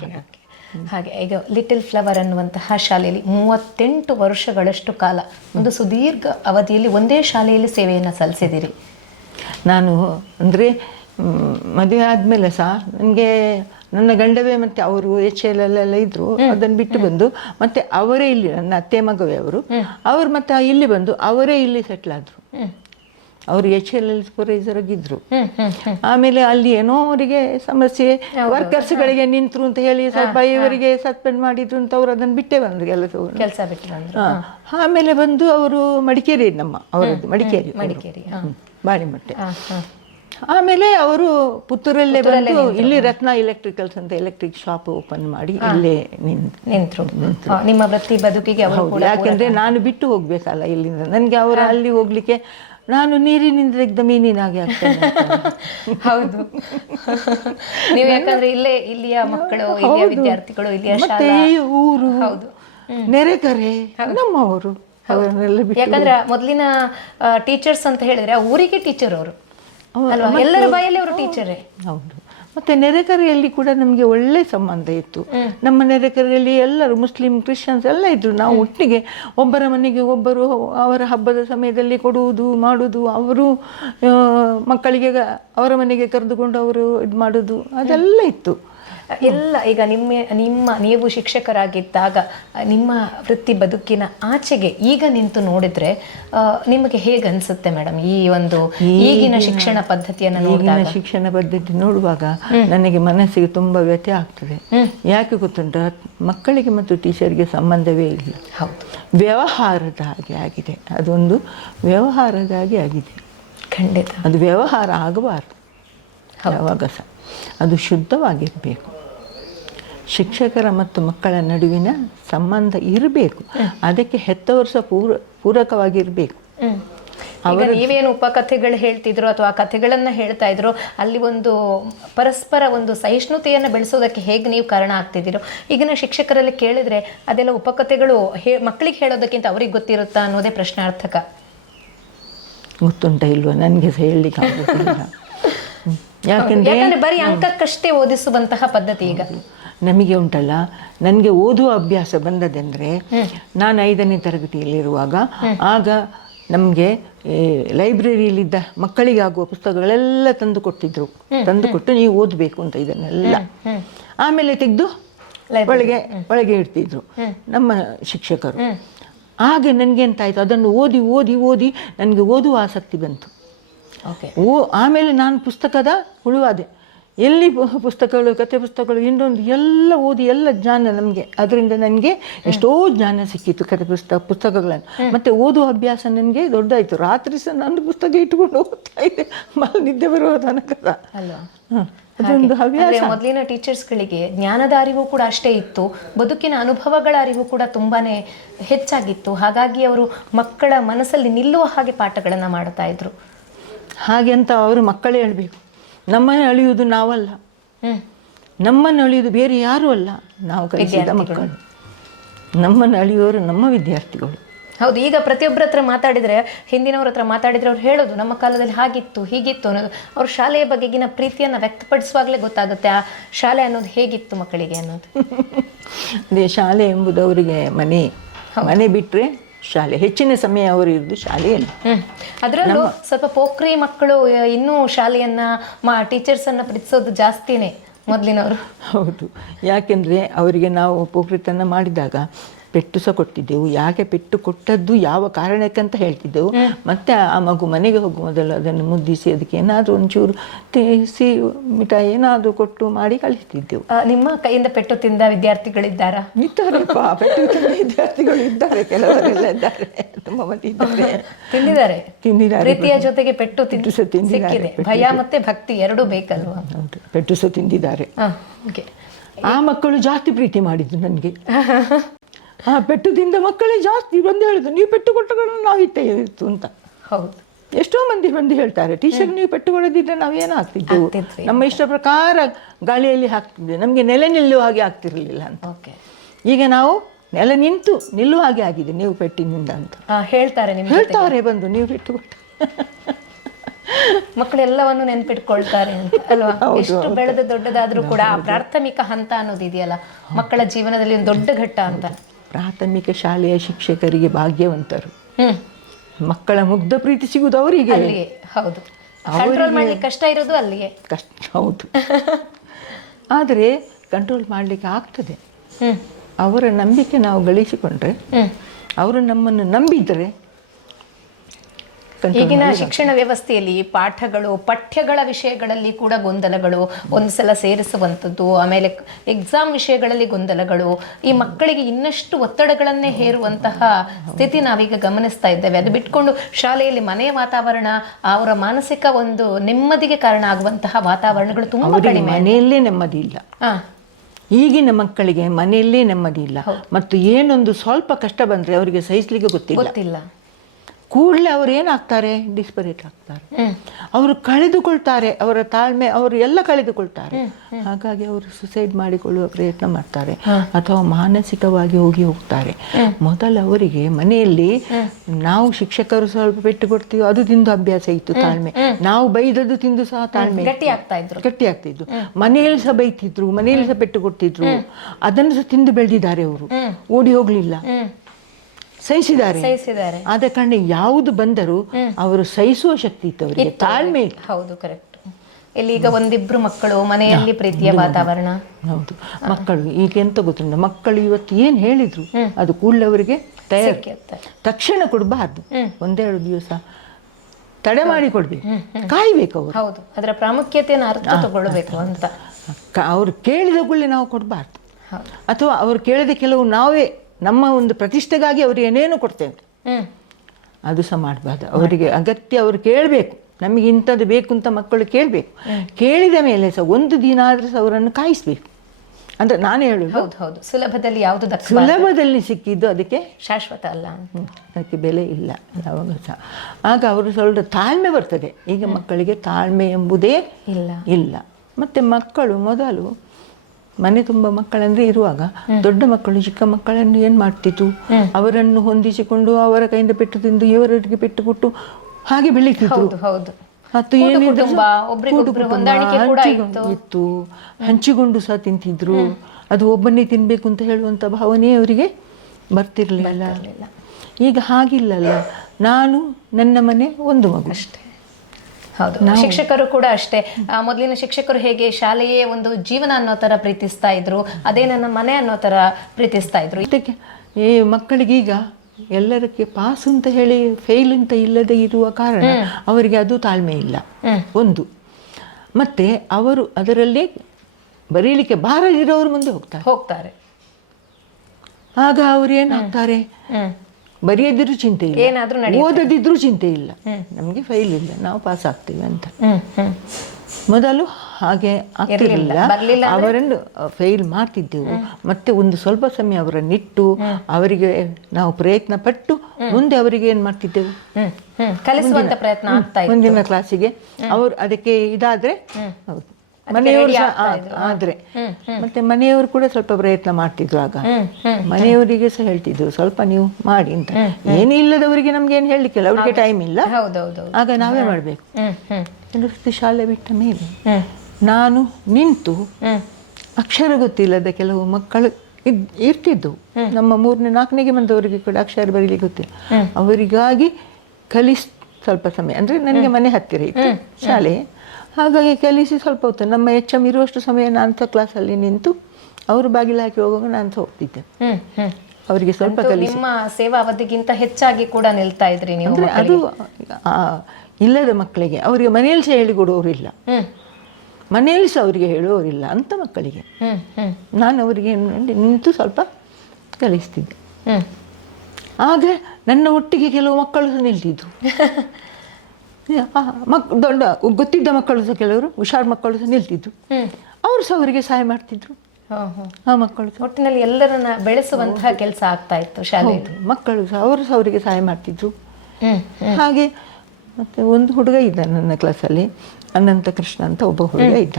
ಹಾಗೆ ಈಗ ಲಿಟಲ್ ಫ್ಲವರ್ ಅನ್ನುವಂತಹ ಶಾಲೆಯಲ್ಲಿ 38 ವರ್ಷಗಳಷ್ಟು ಕಾಲ ಒಂದು ಸುದೀರ್ಘ ಅವಧಿಯಲ್ಲಿ ಒಂದೇ ಶಾಲೆಯಲ್ಲಿ ಸೇವೆಯನ್ನು ಸಲ್ಲಿಸಿದ್ದೀರಿ. ನಾನು ಅಂದರೆ ಮದುವೆ ಆದಮೇಲೆ ಸಹ ನನಗೆ ನನ್ನ ಗಂಡವೇ ಮತ್ತು ಅವರು HLಲ್ಲೆಲ್ಲ ಇದ್ದರು, ಅದನ್ನು ಬಿಟ್ಟು ಬಂದು ಮತ್ತೆ ಅವರೇ ಇಲ್ಲಿ, ನನ್ನ ಅತ್ತೆ ಮಗವೇ ಅವರು ಮತ್ತೆ ಇಲ್ಲಿ ಬಂದು ಅವರೇ ಇಲ್ಲಿ ಸೆಟ್ಲ್ ಆದರು. ಅವರು HL ಸೂಪರ್ವೈಸರ್ ಆಗಿದ್ರು. ಆಮೇಲೆ ಅಲ್ಲಿ ಏನೋ ಅವರಿಗೆ ಸಮಸ್ಯೆ, ವರ್ಕರ್ಸ್ಗಳಿಗೆ ನಿಂತರು ಅಂತ ಹೇಳಿ ಸ್ವಲ್ಪ ಇವರಿಗೆ ಸಸ್ಪೆಂಡ್ ಮಾಡಿದ್ರು ಅಂತ ಅವರು ಅದನ್ನು ಬಿಟ್ಟೇ ಬಂದರು ಕೆಲಸ ಬಿಟ್ಟು. ಆಮೇಲೆ ಬಂದು ಅವರು ಮಡಿಕೇರಿ, ಅವರದ್ದು ಮಡಿಕೇರಿ ಬಾಣಿಮಟ್ಟೆ. ಆಮೇಲೆ ಅವರು ಪುತ್ತೂರಲ್ಲೇ ಬಂದು ಇಲ್ಲಿ ರತ್ನ ಎಲೆಕ್ಟ್ರಿಕಲ್ಸ್ ಅಂತ ಎಲೆಕ್ಟ್ರಿಕ್ ಶಾಪ್ ಓಪನ್ ಮಾಡಿ ಇಲ್ಲೇ ನಿಂತರು. ನಿಮ್ಮ ವೃತ್ತಿ ಬದುಕಿಗೆ ಯಾಕೆಂದ್ರೆ ನಾನು ಬಿಟ್ಟು ಹೋಗ್ಬೇಕಲ್ಲ ಇಲ್ಲಿಂದ. ನನಗೆ ಅವರ ಅಲ್ಲಿ ಹೋಗ್ಲಿಕ್ಕೆ ನಾನು ನೀರಿನಿಂದ ತೆಗೆದ ಮೀನಿನಾಗೆ ಆಗ್ತೇನೆ. ಹೌದು, ನೀವು ಯಾಕಂದ್ರೆ ಇಲ್ಲಿಯ ಮಕ್ಕಳು, ಇಲ್ಲಿಯ ವಿದ್ಯಾರ್ಥಿಗಳು, ಇಲ್ಲಿಯ ಮತ್ತೆ ಊರು, ನೆರೆಕರೆ ನಮ್ಮವರು, ಅವರನ್ನೆಲ್ಲ ಬಿಟ್ಟು. ಯಾಕಂದ್ರೆ ಮೊದಲಿನ ಟೀಚರ್ಸ್ ಅಂತ ಹೇಳಿದ್ರೆ ಊರಿಗೆ ಟೀಚರ್ ಅವರು ಅಲ್ವಾ, ಎಲ್ಲರ ಬಾಯಲ್ಲಿ ಅವರು ಟೀಚರೇ. ಹೌದು. ಮತ್ತು ನೆರೆಕರೆಯಲ್ಲಿ ಕೂಡ ನಮಗೆ ಒಳ್ಳೆ ಸಂಬಂಧ ಇತ್ತು. ನಮ್ಮ ನೆರೆಕರೆಯಲ್ಲಿ ಎಲ್ಲರೂ ಮುಸ್ಲಿಂ, ಕ್ರಿಶ್ಚಿಯನ್ಸ್ ಎಲ್ಲ ಇದ್ದರು. ನಾವು ಒಟ್ಟಿಗೆ ಒಬ್ಬರ ಮನೆಗೆ ಒಬ್ಬರು ಅವರ ಹಬ್ಬದ ಸಮಯದಲ್ಲಿ ಕೊಡುವುದು ಮಾಡುವುದು, ಅವರು ಮಕ್ಕಳಿಗೆ ಅವರ ಮನೆಗೆ ಕರೆದುಕೊಂಡು ಅವರು ಇದು ಮಾಡೋದು, ಅದೆಲ್ಲ ಇತ್ತು ಎಲ್ಲ. ಈಗ ನೀವು ಶಿಕ್ಷಕರಾಗಿದ್ದಾಗ ನಿಮ್ಮ ವೃತ್ತಿ ಬದುಕಿನ ಆಚೆಗೆ ಈಗ ನಿಂತು ನೋಡಿದ್ರೆ ನಿಮಗೆ ಹೇಗೆ ಅನ್ಸುತ್ತೆ ಮೇಡಮ್? ಈ ಒಂದು ಈಗಿನ ಶಿಕ್ಷಣ ಪದ್ಧತಿಯನ್ನು ನೋಡಿದಾಗ, ಶಿಕ್ಷಣ ಪದ್ಧತಿ ನೋಡುವಾಗ ನನಗೆ ಮನಸ್ಸಿಗೆ ತುಂಬಾ ವ್ಯತ್ಯಯ ಆಗ್ತದೆ. ಯಾಕೆ ಗೊತ್ತುಂಟ, ಮಕ್ಕಳಿಗೆ ಮತ್ತು ಟೀಚರ್ಗೆ ಸಂಬಂಧವೇ ಇಲ್ಲ. ಹೌದು, ವ್ಯವಹಾರದ ಹಾಗೆ ಆಗಿದೆ. ಅದೊಂದು ವ್ಯವಹಾರದ ಹಾಗೆ ಆಗಿದೆ. ಖಂಡಿತ ಅದು ವ್ಯವಹಾರ ಆಗಬಾರ್ದು ಯಾವಾಗ ಸಹ. ಅದು ಶುದ್ಧವಾಗಿರಬೇಕು. ಶಿಕ್ಷಕರ ಮತ್ತು ಮಕ್ಕಳ ನಡುವಿನ ಸಂಬಂಧ ಇರಬೇಕು. ಅದಕ್ಕೆ ಹೆತ್ತವರು ಸಹ ಪೂರಕವಾಗಿರಬೇಕು. ನೀವೇನು ಉಪಕಥೆಗಳು ಹೇಳ್ತಿದ್ರು ಅಥವಾ ಕಥೆಗಳನ್ನ ಹೇಳ್ತಾ ಇದ್ರು, ಅಲ್ಲಿ ಒಂದು ಪರಸ್ಪರ ಒಂದು ಸಹಿಷ್ಣುತೆಯನ್ನು ಬೆಳೆಸೋದಕ್ಕೆ ಹೇಗೆ ನೀವು ಕಾರಣ ಆಗ್ತಿದ್ದೀರೋ, ಈಗಿನ ಶಿಕ್ಷಕರಲ್ಲಿ ಕೇಳಿದ್ರೆ ಅದೆಲ್ಲ ಉಪಕಥೆಗಳು ಮಕ್ಕಳಿಗೆ ಹೇಳೋದಕ್ಕಿಂತ ಅವ್ರಿಗೆ ಗೊತ್ತಿರುತ್ತಾ ಅನ್ನೋದೇ ಪ್ರಶ್ನಾರ್ಥಕ. ಗೊತ್ತುಂಟ ಇಲ್ವ, ನನಗೆ ಹೇಳಲಿಕ್ಕೆ ಆಗೋದಿಲ್ಲ. ಯಾಕಂದ್ರೆ ಬರೀ ಅಂಕಕ್ಕಷ್ಟೇ ಓದಿಸುವಂತಹ ಪದ್ಧತಿ ಈಗ ನಮಗೆ ಉಂಟಲ್ಲ. ನನಗೆ ಓದುವ ಅಭ್ಯಾಸ ಬಂದದೆಂದರೆ, ನಾನು 5ನೇ ತರಗತಿಯಲ್ಲಿರುವಾಗ ಆಗ ನಮಗೆ ಲೈಬ್ರರಿಯಲ್ಲಿದ್ದ ಮಕ್ಕಳಿಗೆ ಆಗುವ ಪುಸ್ತಕಗಳೆಲ್ಲ ತಂದುಕೊಟ್ಟು ನೀವು ಓದಬೇಕು ಅಂತ ಇದನ್ನೆಲ್ಲ ಆಮೇಲೆ ತೆಗೆದು ಒಳಗೆ ಇಡ್ತಿದ್ರು ನಮ್ಮ ಶಿಕ್ಷಕರು. ಹಾಗೆ ನನಗೆ ಎಂತಾಯಿತು, ಅದನ್ನು ಓದಿ ಓದಿ ಓದಿ ನನಗೆ ಓದುವ ಆಸಕ್ತಿ ಬಂತು. ಆಮೇಲೆ ನಾನು ಪುಸ್ತಕದ ಹುಳುವಾದೆ. ಎಲ್ಲಿ ಪುಸ್ತಕಗಳು, ಕಥೆ ಪುಸ್ತಕಗಳು, ಇನ್ನೊಂದು ಎಲ್ಲ ಓದಿ ಎಲ್ಲ ಜ್ಞಾನ ನಮಗೆ. ಅದರಿಂದ ನನಗೆ ಎಷ್ಟೋ ಜ್ಞಾನ ಸಿಕ್ಕಿತ್ತು, ಕಥೆ ಪುಸ್ತಕಗಳನ್ನು. ಮತ್ತು ಓದುವ ಅಭ್ಯಾಸ ನನಗೆ ದೊಡ್ಡಾಯಿತು. ರಾತ್ರಿ ಸಹ ನಾನು ಪುಸ್ತಕ ಇಟ್ಕೊಂಡು ಓದ್ತಾ ಇದ್ದೆ ನಿದ್ದೆ ಬರುವ ತನಕ. ಅದೊಂದು ಹವ್ಯಾಸ. ಮೊದಲಿನ ಟೀಚರ್ಸ್ಗಳಿಗೆ ಜ್ಞಾನದ ಅರಿವು ಕೂಡ ಅಷ್ಟೇ ಇತ್ತು, ಬದುಕಿನ ಅನುಭವಗಳ ಅರಿವು ಕೂಡ ತುಂಬಾನೇ ಹೆಚ್ಚಾಗಿತ್ತು. ಹಾಗಾಗಿ ಅವರು ಮಕ್ಕಳ ಮನಸ್ಸಲ್ಲಿ ನಿಲ್ಲುವ ಹಾಗೆ ಪಾಠಗಳನ್ನು ಮಾಡ್ತಾ ಇದ್ರು. ಹಾಗೆ ಅಂತ ಅವರು ಮಕ್ಕಳೇ ಹೇಳಬೇಕು. ನಮ್ಮನ್ನು ಅಳಿಯುವುದು ನಾವಲ್ಲ, ನಮ್ಮನ್ನು ಅಳಿಯುವುದು ಬೇರೆ ಯಾರೂ ಅಲ್ಲ, ನಾವು ಕಲಿಸಿದ ಮಕ್ಕಳು. ನಮ್ಮನ್ನು ಅಳಿಯೋರು ನಮ್ಮ ವಿದ್ಯಾರ್ಥಿಗಳು. ಹೌದು, ಈಗ ಪ್ರತಿಯೊಬ್ಬರ ಹತ್ರ ಮಾತಾಡಿದ್ರೆ, ಹಿಂದಿನವ್ರ ಹತ್ರ ಮಾತಾಡಿದ್ರೆ ಅವ್ರು ಹೇಳೋದು ನಮ್ಮ ಕಾಲದಲ್ಲಿ ಹಾಗಿತ್ತು ಹೀಗಿತ್ತು ಅನ್ನೋದು. ಅವ್ರ ಶಾಲೆಯ ಬಗೆಗಿನ ಪ್ರೀತಿಯನ್ನು ವ್ಯಕ್ತಪಡಿಸುವಾಗಲೇ ಗೊತ್ತಾಗುತ್ತೆ ಆ ಶಾಲೆ ಅನ್ನೋದು ಹೇಗಿತ್ತು ಮಕ್ಕಳಿಗೆ ಅನ್ನೋದು. ಅದೇ ಶಾಲೆ ಎಂಬುದು ಅವರಿಗೆ ಮನೆ ಬಿಟ್ಟರೆ ಶಾಲೆ, ಹೆಚ್ಚಿನ ಸಮಯ ಅವರು ಇರೋದು ಶಾಲೆಯಲ್ಲಿ. ಅದರಲ್ಲೂ ಸ್ವಲ್ಪ ಪೋಖ್ರಿ ಮಕ್ಕಳು ಇನ್ನೂ ಶಾಲೆಯನ್ನ ಟೀಚರ್ಸ್ ಅನ್ನ ಪ್ರೀತಿಸೋದು ಜಾಸ್ತಿನೇ ಮೊದಲಿನವರು. ಹೌದು, ಯಾಕೆಂದರೆ ಅವರಿಗೆ ನಾವು ಪೋಖ್ರಿತನ ಮಾಡಿದಾಗ ಪೆಟ್ಟು ಸಹ ಕೊಟ್ಟಿದ್ದೆವು. ಯಾಕೆ ಪೆಟ್ಟು ಕೊಟ್ಟದ್ದು ಯಾವ ಕಾರಣಕ್ಕಂತ ಹೇಳ್ತಿದ್ದೆವು. ಮತ್ತೆ ಆ ಮಗು ಮನೆಗೆ ಹೋಗುವ ಮೊದಲು ಅದನ್ನು ಮುದ್ದಿಸಿ ಅದಕ್ಕೆ ಏನಾದರೂ ಒಂಚೂರು ಸಿಹಿ ಮಿಠಾಯಿ ಏನಾದರೂ ಕೊಟ್ಟು ಮಾಡಿ ಕಳಿಸ್ತಿದ್ದೆವು. ನಿಮ್ಮ ಕೈಯಿಂದ ಪೆಟ್ಟು ತಿಂದ ವಿದ್ಯಾರ್ಥಿಗಳಿದ್ದಾರಾ? ಇದ್ದಾರಪ್ಪ, ಪೆಟ್ಟು ತಿಂದ ವಿದ್ಯಾರ್ಥಿಗಳು ಇದ್ದಾರೆ, ಕೆಲವರೆಲ್ಲ ಇದ್ದಾರೆ, ತುಂಬ ಮಂದಿ ಇದ್ದಾರೆ. ತಿಂದಿದ್ದಾರೆ. ಪ್ರೀತಿಯ ಜೊತೆಗೆ ಪೆಟ್ಟು ಸಿಕ್ಕಿದೆ. ಭಯ ಮತ್ತೆ ಭಕ್ತಿ ಎರಡೂ ಬೇಕಲ್ವಾ? ಹೌದು, ಪೆಟ್ಟು ಸಹ ತಿಂದಿದ್ದಾರೆ. ಆ ಮಕ್ಕಳು ಜಾಸ್ತಿ ಪ್ರೀತಿ ಮಾಡಿದ್ದು ನನಗೆ. ಆ ಪೆಟ್ಟು ತಿಂದ ಮಕ್ಕಳೇ ಜಾಸ್ತಿ ಬಂದು ಹೇಳಿದ್ರು, ನೀವು ಪೆಟ್ಟು ಕೊಟ್ಟಗಳನ್ನು ನಾವು ಇತ್ತು ಅಂತ. ಹೌದು, ಎಷ್ಟೋ ಮಂದಿ ಹೇಳ್ತಾರೆ, ಟೀಚರ್ ನೀವು ಪೆಟ್ಟು ಕೊಡದಿದ್ರೆ ನಾವೇನು ಆಗ್ತಿದ್ದೆವು, ನಮ್ಮ ಇಷ್ಟ ಪ್ರಕಾರ ಗಾಳಿಯಲ್ಲಿ ಹಾಕ್ತಿದ್ದೆ, ನಮಗೆ ನೆಲೆ ನಿಲ್ಲುವ ಹಾಗೆ ಆಗ್ತಿರ್ಲಿಲ್ಲ ಅಂತ. ಈಗ ನಾವು ನೆಲ ನಿಲ್ಲುವ ಹಾಗೆ ಆಗಿದೆ ನೀವು ಪೆಟ್ಟಿನಿಂದ ಅಂತ ಹೇಳ್ತಾರೆ ಬಂದು, ನೀವು ಪೆಟ್ಟು ಕೊಟ್ಟು ಮಕ್ಕಳೆಲ್ಲವನ್ನು ನೆನ್ಪಿಟ್ಕೊಳ್ತಾರೆ ಅಂತ ಅಲ್ವಾ? ಎಷ್ಟು ಬೆಳೆದ ದೊಡ್ಡದಾದ್ರೂ ಕೂಡ ಆ ಪ್ರಾಥಮಿಕ ಹಂತ ಅನ್ನೋದು ಇದೆಯಲ್ಲ ಮಕ್ಕಳ ಜೀವನದಲ್ಲಿ ಒಂದು ದೊಡ್ಡ ಘಟ್ಟ ಅಂತ. ಪ್ರಾಥಮಿಕ ಶಾಲೆಯ ಶಿಕ್ಷಕರಿಗೆ ಭಾಗ್ಯವಂತರು. ಮಕ್ಕಳ ಮುಗ್ಧ ಪ್ರೀತಿ ಸಿಗುವುದು ಅವರಿಗೆ. ಹೌದು, ಕಂಟ್ರೋಲ್ ಮಾಡ್ಲಿಕ್ಕೆ ಕಷ್ಟ ಇರೋದು ಅಲ್ಲಿಗೆ. ಕಷ್ಟ, ಹೌದು. ಆದರೆ ಕಂಟ್ರೋಲ್ ಮಾಡಲಿಕ್ಕೆ ಆಗ್ತದೆ. ಅವರ ನಂಬಿಕೆ ನಾವು ಗಳಿಸಿಕೊಂಡ್ರೆ, ಅವರು ನಮ್ಮನ್ನು ನಂಬಿದರೆ. ಈಗಿನ ಶಿಕ್ಷಣ ವ್ಯವಸ್ಥೆಯಲ್ಲಿ ಪಾಠಗಳು ಪಠ್ಯಗಳ ವಿಷಯಗಳಲ್ಲಿ ಕೂಡ ಗೊಂದಲಗಳು, ಒಂದ್ಸಲ ಸೇರಿಸುವಂಥದ್ದು, ಆಮೇಲೆ ಎಕ್ಸಾಮ್ ವಿಷಯಗಳಲ್ಲಿ ಗೊಂದಲಗಳು, ಈ ಮಕ್ಕಳಿಗೆ ಇನ್ನಷ್ಟು ಒತ್ತಡಗಳನ್ನೇ ಹೇರುವಂತಹ ಸ್ಥಿತಿ ನಾವೀಗ ಗಮನಿಸ್ತಾ ಇದ್ದೇವೆ. ಅದು ಬಿಟ್ಕೊಂಡು ಶಾಲೆಯಲ್ಲಿ ಮನೆಯ ವಾತಾವರಣ, ಅವರ ಮಾನಸಿಕ ಒಂದು ನೆಮ್ಮದಿಗೆ ಕಾರಣ ಆಗುವಂತಹ ವಾತಾವರಣಗಳು ತುಂಬಾ ಕಡಿಮೆ. ಮನೆಯಲ್ಲೇ ನೆಮ್ಮದಿ ಇಲ್ಲ. ಈಗಿನ ಮಕ್ಕಳಿಗೆ ಮನೆಯಲ್ಲೇ ನೆಮ್ಮದಿ ಇಲ್ಲ. ಮತ್ತು ಏನೊಂದು ಸ್ವಲ್ಪ ಕಷ್ಟ ಬಂದ್ರೆ ಅವರಿಗೆ ಸಹಿಸ್ಲಿಕ್ಕೆ ಗೊತ್ತಿಲ್ಲ. ಕೂಡಲೇ ಅವ್ರು ಏನಾಗ್ತಾರೆ, ಡಿಸ್ಪರೇಟ್ ಆಗ್ತಾರೆ, ಅವರು ಕಳೆದುಕೊಳ್ತಾರೆ, ಅವರ ತಾಳ್ಮೆ ಅವರು ಎಲ್ಲ ಕಳೆದುಕೊಳ್ತಾರೆ. ಹಾಗಾಗಿ ಅವರು ಸುಸೈಡ್ ಮಾಡಿಕೊಳ್ಳುವ ಪ್ರಯತ್ನ ಮಾಡ್ತಾರೆ ಅಥವಾ ಮಾನಸಿಕವಾಗಿ ಹೋಗ್ತಾರೆ. ಮೊದಲು ಅವರಿಗೆ ಮನೆಯಲ್ಲಿ ನಾವು ಶಿಕ್ಷಕರು ಸ್ವಲ್ಪ ಪೆಟ್ಟು ಕೊಡ್ತೀವಿ, ಅದು ತಿಂದು ಅಭ್ಯಾಸ ಇತ್ತು ತಾಳ್ಮೆ. ನಾವು ಬೈದದ್ದು ತಿಂದು ಸಹ ತಾಳ್ಮೆ ಗಟ್ಟಿ ಆಗ್ತಿದ್ರು. ಮನೆಯಲ್ಲಿ ಸಹ ಬೈತಿದ್ರು, ಮನೆಯಲ್ಲಿ ಸಹ ಪೆಟ್ಟು ಕೊಡ್ತಿದ್ರು, ಅದನ್ನು ಸಹ ತಿಂದು ಬೆಳೆದಿದ್ದಾರೆ. ಅವರು ಓಡಿ ಹೋಗ್ಲಿಲ್ಲ, ಸಹಿಸಿದ್ದಾರೆ. ಆದ ಕಾರಣ ಯಾವುದು ಬಂದರೂ ಅವರು ಸಹಿಸುವ ಶಕ್ತಿ ಇತ್ತು ಅವರಿಗೆ, ತಾಳ್ಮೆ. ಹೌದು, ಕರೆಕ್ಟ್. ಇಲ್ಲಿ ಈಗ ಒಂದಿಬ್ರು ಮಕ್ಕಳು ಮನೆಯಲ್ಲಿ ಪ್ರೀತಿಯ ವಾತಾವರಣ. ಹೌದು, ಮಕ್ಕಳು ಈಗ ಎಂತ ಗೊತ್ತಿಲ್ಲ, ಮಕ್ಕಳು ಇವತ್ತು ಏನ್ ಹೇಳಿದ್ರು ಅದು ಕೂಡಲೇ ಅವರಿಗೆ ತಕ್ಷಣ ಕೊಡಬಾರ್ದು. ಒಂದೆರಡು ದಿವಸ ತಡೆ ಮಾಡಿ ಕೊಡ್ಬೇಕು, ಕಾಯ್ಬೇಕು ಅವರು. ಹೌದು, ಅದರ ಪ್ರಾಮುಖ್ಯತೆಯನ್ನು ಅರ್ಥ ತಗೊಳ್ಬೇಕು ಅಂತ. ಅವ್ರು ಕೇಳಿದ ಕೂಡಲೇ ನಾವು ಕೊಡಬಾರ್ದು, ಅಥವಾ ಅವ್ರು ಕೇಳಿದ ಕೆಲವು ನಾವೇ ನಮ್ಮ ಒಂದು ಪ್ರತಿಷ್ಠೆಗಾಗಿ ಅವ್ರಿಗೆ ಏನೇನು ಕೊಡ್ತೇವೆ ಅದು ಸಹ ಮಾಡಬಾರ್ದು. ಅವರಿಗೆ ಅಗತ್ಯ ಅವರು ಕೇಳಬೇಕು, ನಮಗೆ ಇಂಥದ್ದು ಬೇಕು ಅಂತ ಮಕ್ಕಳು ಕೇಳಬೇಕು. ಕೇಳಿದ ಮೇಲೆ ಸಹ ಒಂದು ದಿನ ಆದರೂ ಸಹ ಅವರನ್ನು ಕಾಯಿಸ್ಬೇಕು. ಅಂದ್ರೆ ನಾನು ಹೇಳುದು, ಸುಲಭದಲ್ಲಿ ಯಾವುದು ಸುಲಭದಲ್ಲಿ ಸಿಕ್ಕಿದ್ದು ಅದಕ್ಕೆ ಶಾಶ್ವತ ಅಲ್ಲ, ಅದಕ್ಕೆ ಬೆಲೆ ಇಲ್ಲ ಯಾವಾಗ ಸಹ. ಆಗ ಅವರು ಸ್ವಲ್ಪ ತಾಳ್ಮೆ ಬರ್ತದೆ. ಈಗ ಮಕ್ಕಳಿಗೆ ತಾಳ್ಮೆ ಎಂಬುದೇ ಇಲ್ಲ. ಮತ್ತೆ ಮಕ್ಕಳು ಮೊದಲು ಮನೆ ತುಂಬ ಮಕ್ಕಳಂದ್ರೆ ಇರುವಾಗ ದೊಡ್ಡ ಮಕ್ಕಳು ಚಿಕ್ಕ ಮಕ್ಕಳನ್ನು ಏನ್ ಮಾಡ್ತಿತ್ತು, ಅವರನ್ನು ಹೊಂದಿಸಿಕೊಂಡು ಅವರ ಕೈಯಿಂದ ಪೆಟ್ಟು ತಿಂದು ಇವರಿಗೆ ಪೆಟ್ಟು ಕೊಟ್ಟು ಹಾಗೆ ಬೆಳೀತಿದ್ರು. ಮತ್ತು ಇತ್ತು, ಹಂಚಿಕೊಂಡು ಸಹ ತಿಂತಿದ್ರು. ಅದು ಒಬ್ಬನೇ ತಿನ್ಬೇಕು ಅಂತ ಹೇಳುವಂತ ಭಾವನೆ ಅವರಿಗೆ ಬರ್ತಿರ್ಲಿಲ್ಲ. ಈಗ ಹಾಗಿಲ್ಲಲ್ಲ, ನಾನು ನನ್ನ ಮನೆ ಒಂದು ಮಗು ಅಷ್ಟೇ. ಹೌದು, ಶಿಕ್ಷಕರು ಕೂಡ ಅಷ್ಟೇ. ಮೊದಲಿನ ಶಿಕ್ಷಕರು ಹೇಗೆ ಶಾಲೆಯೇ ಒಂದು ಜೀವನ ಅನ್ನೋ ತರ ಪ್ರೀತಿಸ್ತಾ ಇದ್ರು, ಅದೇ ನನ್ನ ಮನೆ ಅನ್ನೋ ತರ ಪ್ರೀತಿಸ್ತಾ ಇದ್ರು. ಈ ಮಕ್ಕಳಿಗೀಗ ಎಲ್ಲರಕ್ಕೆ ಪಾಸ್ ಅಂತ ಹೇಳಿ ಫೇಲ್ ಅಂತ ಇಲ್ಲದೆ ಇರುವ ಕಾರಣ ಅವರಿಗೆ ಅದು ತಾಳ್ಮೆ ಇಲ್ಲ ಒಂದು. ಮತ್ತೆ ಅವರು ಅದರಲ್ಲಿ ಬರೀಲಿಕ್ಕೆ ಬಾರದಿರೋರು ಮುಂದೆ ಹೋಗ್ತಾರೆ. ಆಗ ಅವ್ರು ಏನಾಗ್ತಾರೆ, ಬರೆಯದಿದ್ರು ಚಿಂತೆ ಇಲ್ಲ, ಓದದಿದ್ರು ಚಿಂತೆ ಇಲ್ಲ, ನಮ್ಗೆ ಫೈಲ್ ಇಲ್ಲ, ನಾವು ಪಾಸ್ ಆಗ್ತೀವಿ ಅಂತ. ಮೊದಲು ಹಾಗೆ ಆಗ್ತಿರಲಿಲ್ಲ, ಅವರನ್ನು ಫೇಲ್ ಮಾಡ್ತಿದ್ದೆವು. ಮತ್ತೆ ಒಂದು ಸ್ವಲ್ಪ ಸಮಯ ಅವರನ್ನಿಟ್ಟು ಅವರಿಗೆ ನಾವು ಪ್ರಯತ್ನ ಪಟ್ಟು ಮುಂದೆ ಅವರಿಗೆ ಏನ್ ಮಾಡ್ತಿದ್ದೆವು, ಕಲಿಸುವಂತ ಪ್ರಯತ್ನ ಆಗ್ತಾ ಇತ್ತು. ಮುಂದಿನ ಕ್ಲಾಸಿಗೆ ಅವರು ಅದಕ್ಕೆ ಇದಾದ್ರೆ ಹೌದು ಮನೆಯವರು ಆದ್ರೆ ಮತ್ತೆ ಮನೆಯವರು ಕೂಡ ಸ್ವಲ್ಪ ಪ್ರಯತ್ನ ಮಾಡ್ತಿದ್ರು ಆಗ. ಮನೆಯವರಿಗೆ ಸಹ ಹೇಳ್ತಿದ್ರು ಸ್ವಲ್ಪ ನೀವು ಮಾಡಿ ಅಂತ. ಏನೂ ಇಲ್ಲದವರಿಗೆ ನಮ್ಗೆ ಏನು ಹೇಳಲಿಕ್ಕಿಲ್ಲ, ಅವ್ರಿಗೆ ಟೈಮ್ ಇಲ್ಲ, ಆಗ ನಾವೇ ಮಾಡ್ಬೇಕು. ಕೆಲವು ಶಾಲೆ ಬಿಟ್ಟ ಮೇಲೆ ನಾನು ನಿಂತು ಅಕ್ಷರ ಗೊತ್ತಿಲ್ಲದ ಕೆಲವು ಮಕ್ಕಳು ಇರ್ತಿದ್ದು, ನಮ್ಮ 3ನೇ 4ನೇಗೆ ಬಂದವರಿಗೆ ಕೂಡ ಅಕ್ಷರ ಬರೀಲಿಕ್ಕೆ ಗೊತ್ತಿಲ್ಲ, ಅವರಿಗಾಗಿ ಸ್ವಲ್ಪ ಸಮಯ, ಅಂದರೆ ನನಗೆ ಮನೆ ಹತ್ತಿರ ಇತ್ತು ಶಾಲೆ, ಹಾಗಾಗಿ ಕಲಿಸಿ ಸ್ವಲ್ಪ ಹೊತ್ತು ನಮ್ಮ HM ಇರುವಷ್ಟು ಸಮಯ ನಾನು ಸಹ ಕ್ಲಾಸಲ್ಲಿ ನಿಂತು ಅವರು ಬಾಗಿಲು ಹಾಕಿ ಹೋಗುವಾಗ ನಾನು ಸಹ ಹೋಗ್ತಿದ್ದೆ ಅವರಿಗೆ ಸ್ವಲ್ಪ ಕಲಿಸಿ. ನಿಮ್ಮ ಸೇವಾ ಅವಧಿಗಿಂತ ಹೆಚ್ಚಾಗಿ ಕೂಡ ನಿಲ್ತಾ ಇದ್ರಿ ನೀವು. ಅಂದರೆ ಅದು ಇಲ್ಲದ ಮಕ್ಕಳಿಗೆ, ಅವರಿಗೆ ಮನೆಯಲ್ಲಿ ಸಹ ಹೇಳಿಕೊಡುವವರಿಲ್ಲ, ಮನೆಯಲ್ಲಿ ಸಹ ಅವರಿಗೆ ಹೇಳುವವರಿಲ್ಲ ಅಂತ ಮಕ್ಕಳಿಗೆ ನಾನು ಅವರಿಗೆ ನಿಂತು ಸ್ವಲ್ಪ ಕಲಿಸ್ತಿದ್ದೆ. ಆಗ ನನ್ನ ಒಟ್ಟಿಗೆ ಕೆಲವು ಮಕ್ಕಳು ಸಹ ನಿಲ್ತಿದ್ರು, ದೊಡ್ಡ ಗೊತ್ತಿದ್ದ ಮಕ್ಕಳು ಸಹ, ಕೆಲವರು ಹುಷಾರು ಮಕ್ಕಳು ಸಹ ನಿಲ್ತಿದ್ರು, ಅವರು ಸಹ ಅವರಿಗೆ ಸಹಾಯ ಮಾಡ್ತಿದ್ರು. ಆ ಮಕ್ಕಳು ಒಟ್ಟಿನಲ್ಲಿ ಎಲ್ಲರನ್ನ ಬೆಳೆಸುವಂತಹ ಕೆಲಸ ಆಗ್ತಾ ಇತ್ತು ಶಾಲೆಯಲ್ಲಿ. ಮಕ್ಕಳು ಸಹ ಅವರು ಸಹ ಅವರಿಗೆ ಸಹಾಯ ಮಾಡ್ತಿದ್ರು. ಹಾಗೆ ಮತ್ತೆ ಒಂದು ಹುಡುಗ ಇದ್ದ ನನ್ನ ಕ್ಲಾಸಲ್ಲಿ, ಅನಂತ ಕೃಷ್ಣ ಅಂತ ಒಬ್ಬ ಹುಡುಗ ಇದ್ದ.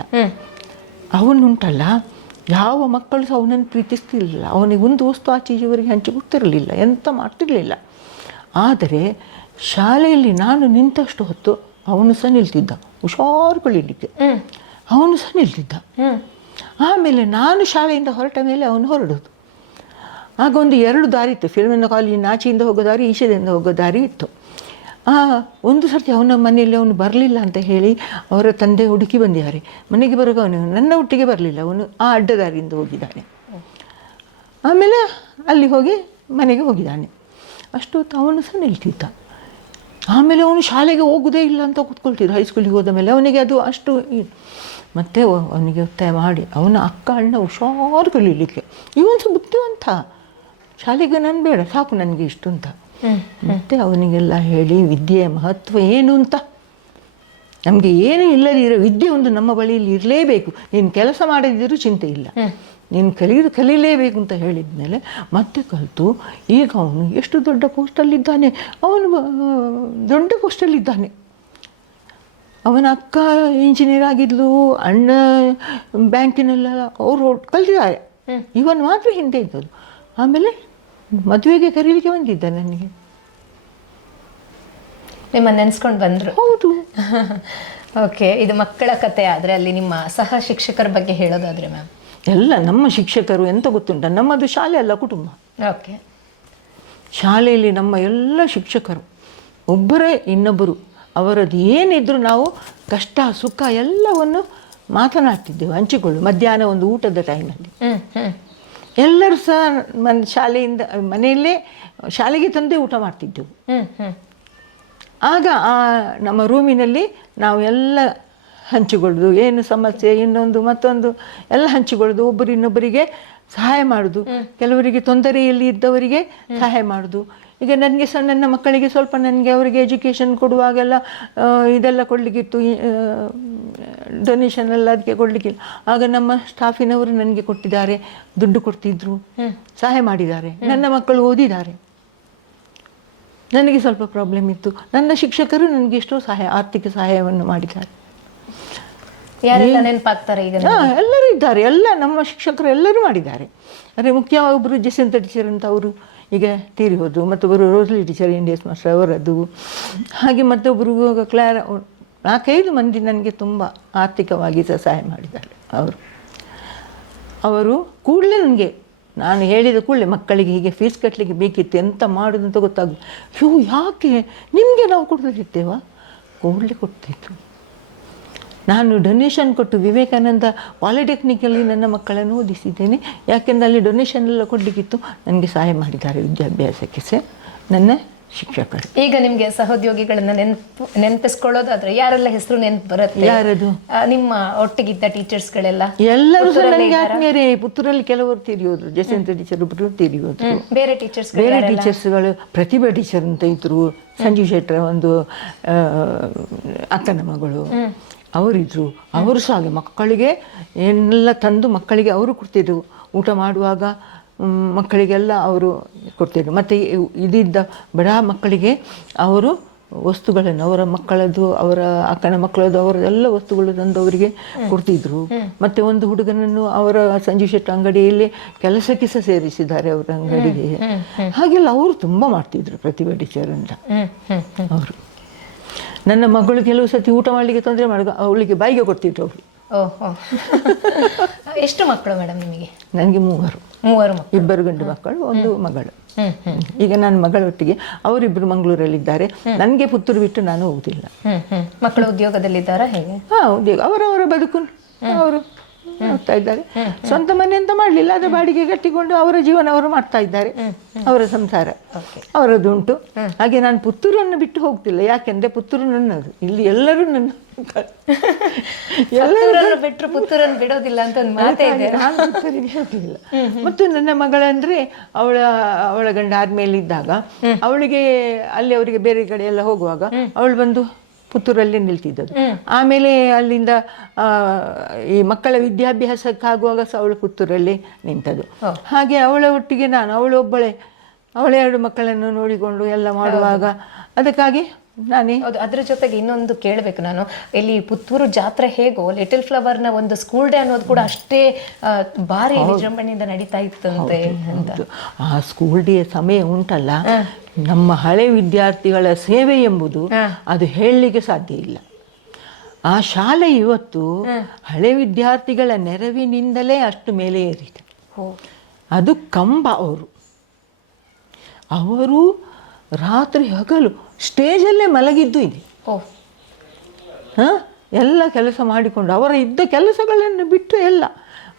ಅವನುಂಟಲ್ಲ, ಯಾವ ಮಕ್ಕಳು ಸಹ ಅವನನ್ನು ಪ್ರೀತಿಸ್ತಿರ್ಲಿಲ್ಲ, ಅವನಿಗೆ ಒಂದು ವಸ್ತು ಆಚೀಚೆವರೆಗೆ ಹಂಚಿಕೊಡ್ತಿರಲಿಲ್ಲ, ಎಂತ ಮಾಡ್ತಿರ್ಲಿಲ್ಲ. ಆದರೆ ಶಾಲೆಯಲ್ಲಿ ನಾನು ನಿಂತಷ್ಟು ಹೊತ್ತು ಅವನು ಸಹ ನಿಲ್ತಿದ್ದ, ಹುಷಾರು ಕಳೀಲಿಕ್ಕೆ ಅವನು ಸಹ ನಿಲ್ತಿದ್ದ. ಆಮೇಲೆ ನಾನು ಶಾಲೆಯಿಂದ ಹೊರಟ ಮೇಲೆ ಅವನು ಹೊರಡೋದು. ಆಗ ಒಂದು 2 ದಾರಿ ಇತ್ತು, ಫಿಲ್ಮಿನ ಕಾಲೇಜಿನ ಆಚೆಯಿಂದ ಹೋಗೋ ದಾರಿ, ಈಚೆಯಿಂದ ಹೋಗೋ ದಾರಿ ಇತ್ತು. ಒಂದು ಸರ್ತಿ ಅವನ ಮನೆಯಲ್ಲಿ ಅವನು ಬರಲಿಲ್ಲ ಅಂತ ಹೇಳಿ ಅವರ ತಂದೆ ಹುಡುಕಿ ಬಂದಿದ್ದಾರೆ. ಮನೆಗೆ ಬರುವಾಗ ಅವನು ನನ್ನ ಒಟ್ಟಿಗೆ ಬರಲಿಲ್ಲ, ಅವನು ಆ ಅಡ್ಡದಾರಿಯಿಂದ ಹೋಗಿದ್ದಾನೆ. ಆಮೇಲೆ ಅಲ್ಲಿ ಹೋಗಿ ಮನೆಗೆ ಹೋಗಿದ್ದಾನೆ. ಅಷ್ಟು ಹೊತ್ತು ಅವನು ಸಹ ನಿಲ್ತಿದ್ದ. ಆಮೇಲೆ ಅವನು ಶಾಲೆಗೆ ಹೋಗೋದೇ ಇಲ್ಲ ಅಂತ ಕೂತ್ಕೊಳ್ತಿದ್ದ. ಹೈಸ್ಕೂಲಿಗೆ ಹೋದ ಮೇಲೆ ಅವನಿಗೆ ಅದು ಅಷ್ಟು ಮತ್ತೆ ಅವನಿಗೆ ಒತ್ತಾಯ ಮಾಡಿ ಅವನ ಅಕ್ಕ ಅಣ್ಣ ಹುಷಾರು ಕಲೀಲಿಕ್ಕೆ, ಇವನು ಸಹ ಬುದ್ಧಿವಂತ, ಶಾಲೆಗೆ ನಾನು ಬೇಡ, ಸಾಕು ನನಗೆ ಇಷ್ಟು ಅಂತ. ಮತ್ತೆ ಅವನಿಗೆಲ್ಲ ಹೇಳಿ ವಿದ್ಯೆಯ ಮಹತ್ವ ಏನು ಅಂತ, ನಮಗೆ ಏನೂ ಇಲ್ಲದಿರೋ ವಿದ್ಯೆ ಒಂದು ನಮ್ಮ ಬಳಿಯಲ್ಲಿ ಇರಲೇಬೇಕು, ನೀನು ಕೆಲಸ ಮಾಡದಿದ್ದರೂ ಚಿಂತೆ ಇಲ್ಲ, ನೀನು ಕಲೀಲೇಬೇಕು ಅಂತ ಹೇಳಿದ ಮೇಲೆ ಮತ್ತೆ ಕಲಿತು ಈಗ ಅವನು ಎಷ್ಟು ದೊಡ್ಡ ಪೋಸ್ಟಲ್ಲಿದ್ದಾನೆ, ಅವನು ದೊಡ್ಡ ಪೋಸ್ಟಲ್ಲಿದ್ದಾನೆ. ಅವನ ಅಕ್ಕ ಇಂಜಿನಿಯರ್ ಆಗಿದ್ಲು, ಅಣ್ಣ ಬ್ಯಾಂಕಿನೆಲ್ಲ ಅವರು ಕಲಿತಿದ್ದಾರೆ, ಇವನು ಮಾತ್ರ ಹಿಂದೆ ಇದ್ದದ್ದು. ಆಮೇಲೆ ಮದುವೆಗೆ ಕರೀಲಿಕ್ಕೆ ಬಂದಿದ್ದ ನನಗೆ, ನಿಮ್ಮ ನೆನೆಸ್ಕೊಂಡು ಬಂದರು. ಹೌದು. ಓಕೆ, ಇದು ಮಕ್ಕಳ ಕತೆ. ಆದರೆ ಅಲ್ಲಿ ನಿಮ್ಮ ಸಹ ಶಿಕ್ಷಕರ ಬಗ್ಗೆ ಹೇಳೋದಾದರೆ ಮ್ಯಾಮ್? ಎಲ್ಲ ನಮ್ಮ ಶಿಕ್ಷಕರು ಎಂತ ಗೊತ್ತುಂಟ, ನಮ್ಮದು ಶಾಲೆ ಅಲ್ಲ ಕುಟುಂಬ. ಓಕೆ. ಶಾಲೆಯಲ್ಲಿ ನಮ್ಮ ಎಲ್ಲ ಶಿಕ್ಷಕರು ಒಬ್ಬರೇ ಇನ್ನೊಬ್ಬರು, ಅವರದ್ದು ಏನಿದ್ರು ನಾವು ಕಷ್ಟ ಸುಖ ಎಲ್ಲವನ್ನು ಮಾತನಾಡ್ತಿದ್ದೆವು, ಹಂಚಿಕೊಳ್ಳು. ಮಧ್ಯಾಹ್ನ ಒಂದು ಊಟದ ಟೈಮಲ್ಲಿ ಎಲ್ಲರೂ ಸಹ ಶಾಲೆಯಿಂದ ಮನೆಯಲ್ಲೇ ಶಾಲೆಗೆ ತಂದೆ ಊಟ ಮಾಡ್ತಿದ್ದೆವು. ಆಗ ನಮ್ಮ ರೂಮಿನಲ್ಲಿ ನಾವು ಎಲ್ಲ ಹಂಚಿಕೊಳ್ಳೋದು, ಏನು ಸಮಸ್ಯೆ ಇನ್ನೊಂದು ಮತ್ತೊಂದು ಎಲ್ಲ ಹಂಚಿಕೊಳ್ಳೋದು, ಒಬ್ಬರು ಇನ್ನೊಬ್ಬರಿಗೆ ಸಹಾಯ ಮಾಡೋದು, ಕೆಲವರಿಗೆ ತೊಂದರೆಯಲ್ಲಿ ಇದ್ದವರಿಗೆ ಸಹಾಯ ಮಾಡೋದು. ಈಗ ನನಗೆ ಸಹ ನನ್ನ ಮಕ್ಕಳಿಗೆ ಸ್ವಲ್ಪ ನನಗೆ ಅವರಿಗೆ ಎಜುಕೇಷನ್ ಕೊಡುವಾಗೆಲ್ಲ ಇದೆಲ್ಲ ಕೊಡಲಿಕ್ಕಿತ್ತು, ಡೊನೇಷನ್ ಎಲ್ಲ ಅದಕ್ಕೆ ಕೊಡಲಿಕ್ಕಿಲ್ಲ. ಆಗ ನಮ್ಮ ಸ್ಟಾಫಿನವರು ನನಗೆ ಕೊಟ್ಟಿದ್ದಾರೆ, ದುಡ್ಡು ಕೊಡ್ತಿದ್ರು, ಸಹಾಯ ಮಾಡಿದ್ದಾರೆ, ನನ್ನ ಮಕ್ಕಳು ಓದಿದ್ದಾರೆ. ನನಗೆ ಸ್ವಲ್ಪ ಪ್ರಾಬ್ಲಮ್ ಇತ್ತು, ನನ್ನ ಶಿಕ್ಷಕರು ನನಗೆ ಎಷ್ಟೋ ಆರ್ಥಿಕ ಸಹಾಯವನ್ನು ಮಾಡಿದ್ದಾರೆ. ಯಾರೆಲ್ಲ ನೆನಪಾಗ್ತಾರೆ ಈಗ? ಎಲ್ಲರೂ ಇದ್ದಾರೆ, ಎಲ್ಲ ನಮ್ಮ ಶಿಕ್ಷಕರು ಎಲ್ಲರೂ ಮಾಡಿದ್ದಾರೆ. ಅಂದರೆ ಮುಖ್ಯವಾಗಿ ಒಬ್ಬರು ಜಸಂತ ಟೀಚರ್ ಅಂತ, ಅವರು ಈಗ ತೀರಿ ಹೋದರು. ಮತ್ತೊಬ್ಬರು ರೋಸ್ಲಿ ಟೀಚರ್ NDS ಮಾಸ್ಟರ್ ಅವರದ್ದು. ಹಾಗೆ ಮತ್ತೊಬ್ಬರು ಕ್ಲಾರ, 4-5 ಮಂದಿ ನನಗೆ ತುಂಬ ಆರ್ಥಿಕವಾಗಿ ಸಹ ಸಹಾಯ ಮಾಡಿದ್ದಾರೆ. ಅವರು ಕೂಡಲೇ ನನಗೆ, ನಾನು ಹೇಳಿದ ಕೂಡಲೇ ಮಕ್ಕಳಿಗೆ ಹೀಗೆ ಫೀಸ್ ಕಟ್ಟಲಿಕ್ಕೆ ಬೇಕಿತ್ತು, ಎಂತ ಮಾಡೋದು ಅಂತ ಗೊತ್ತಾಗೋದು. ಯಾಕೆ ನಿಮಗೆ ನಾವು ಕೊಡ್ತಿರ್ತೇವಾ? ಕೂಡಲೇ ಕೊಡ್ತಿತ್ತು. ನಾನು ಡೊನೇಷನ್ ಕೊಟ್ಟು ವಿವೇಕಾನಂದ ಪಾಲಿಟೆಕ್ನಿಕಲ್ಲಿ ನನ್ನ ಮಕ್ಕಳನ್ನು ಓದಿಸಿದ್ದೇನೆ, ಯಾಕೆಂದರೆ ಅಲ್ಲಿ ಡೊನೇಷನ್ ಎಲ್ಲ ಕೊಡಲಿಕ್ಕಿತ್ತು. ನನಗೆ ಸಹಾಯ ಮಾಡಿದ್ದಾರೆ ವಿದ್ಯಾಭ್ಯಾಸಕ್ಕೆ ಸಹ ನನ್ನ ಶಿಕ್ಷಕರು. ಈಗ ನಿಮಗೆ ಸಹೋದ್ಯೋಗಿಗಳನ್ನ ನೆನಪಿಸ್ಕೊಳ್ಳೋದಾದ್ರೆ ಯಾರೆಲ್ಲ ಹೆಸರು ನೆನಪು ಬರುತ್ತೆ? ಯಾರದು? ನಿಮ್ಮ ಒಟ್ಟಿಗಿದ್ದ ಟೀಚರ್ಸ್ಗಳೆಲ್ಲ ಎಲ್ಲರೂ ಸಹ ನನಗೆ ಆತ್ಮೀಯರೇ. ಪುತ್ತೂರಲ್ಲಿ ಕೆಲವರು ತೀರಿ ಹೋದ್ರು, ಜಸಂತ ಟೀಚರ್ ಒಬ್ಬರು ತೀರಿ ಹೋದ್ರು. ಬೇರೆ ಟೀಚರ್ಸ್ಗಳು ಪ್ರತಿಭಾ ಟೀಚರ್ ಅಂತ ಇದ್ರು, ಸಂಜೀವ್ ಶೆಟ್ಟರ ಒಂದು ಅಕ್ಕನ ಮಗಳು ಅವರಿದ್ರು. ಅವರು ಸಹ ಹಾಗೆ ಮಕ್ಕಳಿಗೆ ಏನೆಲ್ಲ ತಂದು ಮಕ್ಕಳಿಗೆ ಅವರು ಕೊಡ್ತಿದ್ರು. ಊಟ ಮಾಡುವಾಗ ಮಕ್ಕಳಿಗೆಲ್ಲ ಅವರು ಕೊಡ್ತಿದ್ರು. ಮತ್ತು ಇದಿದ್ದ ಬಡ ಮಕ್ಕಳಿಗೆ ಅವರು ವಸ್ತುಗಳನ್ನು ಅವರ ಮಕ್ಕಳದ್ದು, ಅವರ ಅಕ್ಕನ ಮಕ್ಕಳದ್ದು, ಅವರದೆಲ್ಲ ವಸ್ತುಗಳು ತಂದು ಅವರಿಗೆ ಕೊಡ್ತಿದ್ರು. ಮತ್ತೆ ಒಂದು ಹುಡುಗನನ್ನು ಅವರ ಸಂಜೀವ್ ಶೆಟ್ಟಿ ಅಂಗಡಿಯಲ್ಲಿ ಕೆಲಸಕ್ಕೆ ಸಹ ಸೇರಿಸಿದ್ದಾರೆ ಅವರ ಅಂಗಡಿಗೆ. ಹಾಗೆಲ್ಲ ಅವರು ತುಂಬ ಮಾಡ್ತಿದ್ರು ಪ್ರತಿಭಾ ಟೀಚರ್ ಅಂತ ಅವರು. ನನ್ನ ಮಗಳು ಕೆಲವು ಸತಿ ಊಟ ಮಾಡಲಿಕ್ಕೆ ತೊಂದರೆ ಮಾಡುವ, ಅವಳಿಗೆ ಬಾಯಿಗೆ ಕೊಡ್ತಿದ್ರು ಅವರು. ಓಹೋ. ಎಷ್ಟು ಮಕ್ಕಳು ಮೇಡಮ್ ನಿಮಗೆ? ನನಗೆ 3 ಮಕ್ಕಳು. 2 ಗಂಡು ಮಕ್ಕಳು, 1 ಮಗಳು. ಈಗ ನನ್ನ ಮಗಳೊಟ್ಟಿಗೆ ಅವರಿಬ್ಬರು ಮಂಗಳೂರಲ್ಲಿದ್ದಾರೆ. ನನಗೆ ಪುತ್ತೂರು ಬಿಟ್ಟು ನಾನು ಹೋಗುದಿಲ್ಲ. ಮಕ್ಕಳು ಉದ್ಯೋಗದಲ್ಲಿದ್ದಾರಾ ಹೇಗೆ? ಉದ್ಯೋಗ ಅವರವರ ಬದುಕು ಅವರು ಮಾಡ್ತಾ ಇದ್ದಾರೆ. ಸ್ವಂತ ಮನೆ ಅಂತ ಮಾಡಲಿಲ್ಲ, ಅದು ಬಾಡಿಗೆ ಕಟ್ಟಿಕೊಂಡು ಅವರ ಜೀವನ ಅವರು ಮಾಡ್ತಾ ಇದ್ದಾರೆ. ಅವರ ಸಂಸಾರ ಅವರದ್ದುಂಟು. ಹಾಗೆ ನಾನು ಪುತ್ತೂರನ್ನು ಬಿಟ್ಟು ಹೋಗ್ತಿಲ್ಲ. ಯಾಕೆಂದ್ರೆ ಪುತ್ತೂರು ನನ್ನದು. ಇಲ್ಲಿ ಎಲ್ಲರೂ ನನ್ನ ಎಲ್ಲರೂ ಬಿಟ್ಟರು ಪುತ್ತೂರನ್ನು ಬಿಡೋದಿಲ್ಲ ಅಂತ ಒಂದು ಮಾತೇ ಇದೆ. ನಾನು ಪುತ್ತೂರಿಗೆ ಹೋಗಲಿಲ್ಲ. ಮತ್ತು ನನ್ನ ಮಗಳಂದ್ರೆ ಅವಳ ಗಂಡ ಆದ್ಮೇಲೆ ಇದ್ದಾಗ ಅವಳಿಗೆ ಅಲ್ಲಿ ಅವರಿಗೆ ಬೇರೆ ಕಡೆ ಎಲ್ಲ ಹೋಗುವಾಗ ಅವಳು ಬಂದು ಪುತ್ತೂರಲ್ಲಿ ನಿಲ್ತಿದ್ದದ್ದು. ಆಮೇಲೆ ಅಲ್ಲಿಂದ ಈ ಮಕ್ಕಳ ವಿದ್ಯಾಭ್ಯಾಸಕ್ಕಾಗುವಾಗ ಸಹ ಅವಳು ಪುತ್ತೂರಲ್ಲಿ ನಿಂತದ್ದು. ಹಾಗೆ ಅವಳ ಒಟ್ಟಿಗೆ ಅವಳ 2 ಮಕ್ಕಳನ್ನು ನೋಡಿಕೊಂಡು ಎಲ್ಲ ಮಾಡುವಾಗ ಅದಕ್ಕಾಗಿ ನಾನೇ. ಹೌದು, ಅದ್ರ ಜೊತೆಗೆ ಇನ್ನೊಂದು ಕೇಳಬೇಕು ನಾನು, ಇಲ್ಲಿ ಪುತ್ತೂರು ಜಾತ್ರೆ ಹೇಗೋ ಲಿಟಲ್ ಫ್ಲವರ್ನ ಒಂದು ಸ್ಕೂಲ್ ಡೇ ಅನ್ನೋದು ಕೂಡ ಅಷ್ಟೇ ಭಾರಿ ವಿಜೃಂಭಣೆಯಿಂದ ನಡೀತಾ ಇತ್ತಂತೆ ಅಂತ. ಆ ಸ್ಕೂಲ್ ಡೇ ಸಮಯ ಉಂಟಲ್ಲ, ನಮ್ಮ ಹಳೆ ವಿದ್ಯಾರ್ಥಿಗಳ ಸೇವೆ ಎಂಬುದು ಅದು ಹೇಳಲಿಕ್ಕೆ ಸಾಧ್ಯ ಇಲ್ಲ. ಆ ಶಾಲೆ ಇವತ್ತು ಹಳೆ ವಿದ್ಯಾರ್ಥಿಗಳ ನೆರವಿನಿಂದಲೇ ಅಷ್ಟು ಮೇಲೆ ಏರಿದೆ. ಅದು ಕಂಬ. ಅವರು ರಾತ್ರಿ ಹಗಲು ಸ್ಟೇಜಲ್ಲೇ ಮಲಗಿದ್ದು ಇದೆ. ಎಲ್ಲ ಕೆಲಸ ಮಾಡಿಕೊಂಡು ಅವರ ಇದ್ದ ಕೆಲಸಗಳನ್ನು ಬಿಟ್ಟು ಎಲ್ಲ.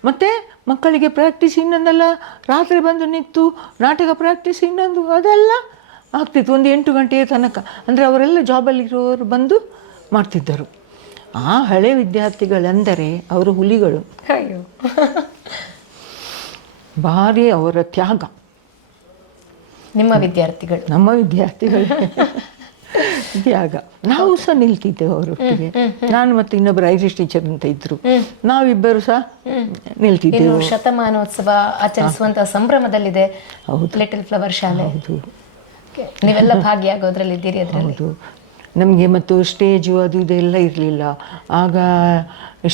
ಮತ್ತು ಮಕ್ಕಳಿಗೆ ಪ್ರಾಕ್ಟೀಸ್ ಇನ್ನೊಂದೆಲ್ಲ ರಾತ್ರಿ ಬಂದು ನಿಂತು ನಾಟಕ ಪ್ರಾಕ್ಟೀಸ್ ಇನ್ನೊಂದು ಅದೆಲ್ಲ ಆಗ್ತಿತ್ತು. ಒಂದು 8 ಗಂಟೆಯ ತನಕ. ಅಂದರೆ ಅವರೆಲ್ಲ ಜಾಬಲ್ಲಿರೋರು ಬಂದು ಮಾಡ್ತಿದ್ದರು. ಆ ಹಳೆ ವಿದ್ಯಾರ್ಥಿಗಳೆಂದರೆ ಅವರು ಹುಲಿಗಳು. ಭಾರಿ ಅವರ ತ್ಯಾಗ. ನಿಮ್ಮ ವಿದ್ಯಾರ್ಥಿಗಳು? ನಮ್ಮ ವಿದ್ಯಾರ್ಥಿಗಳು ತ್ಯಾಗ. ನಾವು ಸಹ ನಿಲ್ತಿದ್ದೇವೆ ಅವರೊಟ್ಟಿಗೆ. ನಾನು ಮತ್ತು ಇನ್ನೊಬ್ಬರು ಐರಿಷ್ ಟೀಚರ್ ಅಂತ ಇದ್ರು, ನಾವಿಬ್ಬರು ಸಹ ನಿಲ್ತಿದ್ದೆವು. ಶತಮಾನೋತ್ಸವ ಆಚರಿಸುವಂತಹ ಸಂಭ್ರಮದಲ್ಲಿದೆ ಲಿಟಲ್ ಫ್ಲವರ್ ಶಾಲೆ. ಹೌದು, ನೀವೆಲ್ಲ ಭಾಗಿಯಾಗೋದ್ರಲ್ಲಿ ಇದ್ದೀರಿ ಅದರಲ್ಲಿ? ಹೌದು. ನಮಗೆ ಮತ್ತು ಸ್ಟೇಜು ಅದು ಇದೆಲ್ಲ ಇರಲಿಲ್ಲ ಆಗ.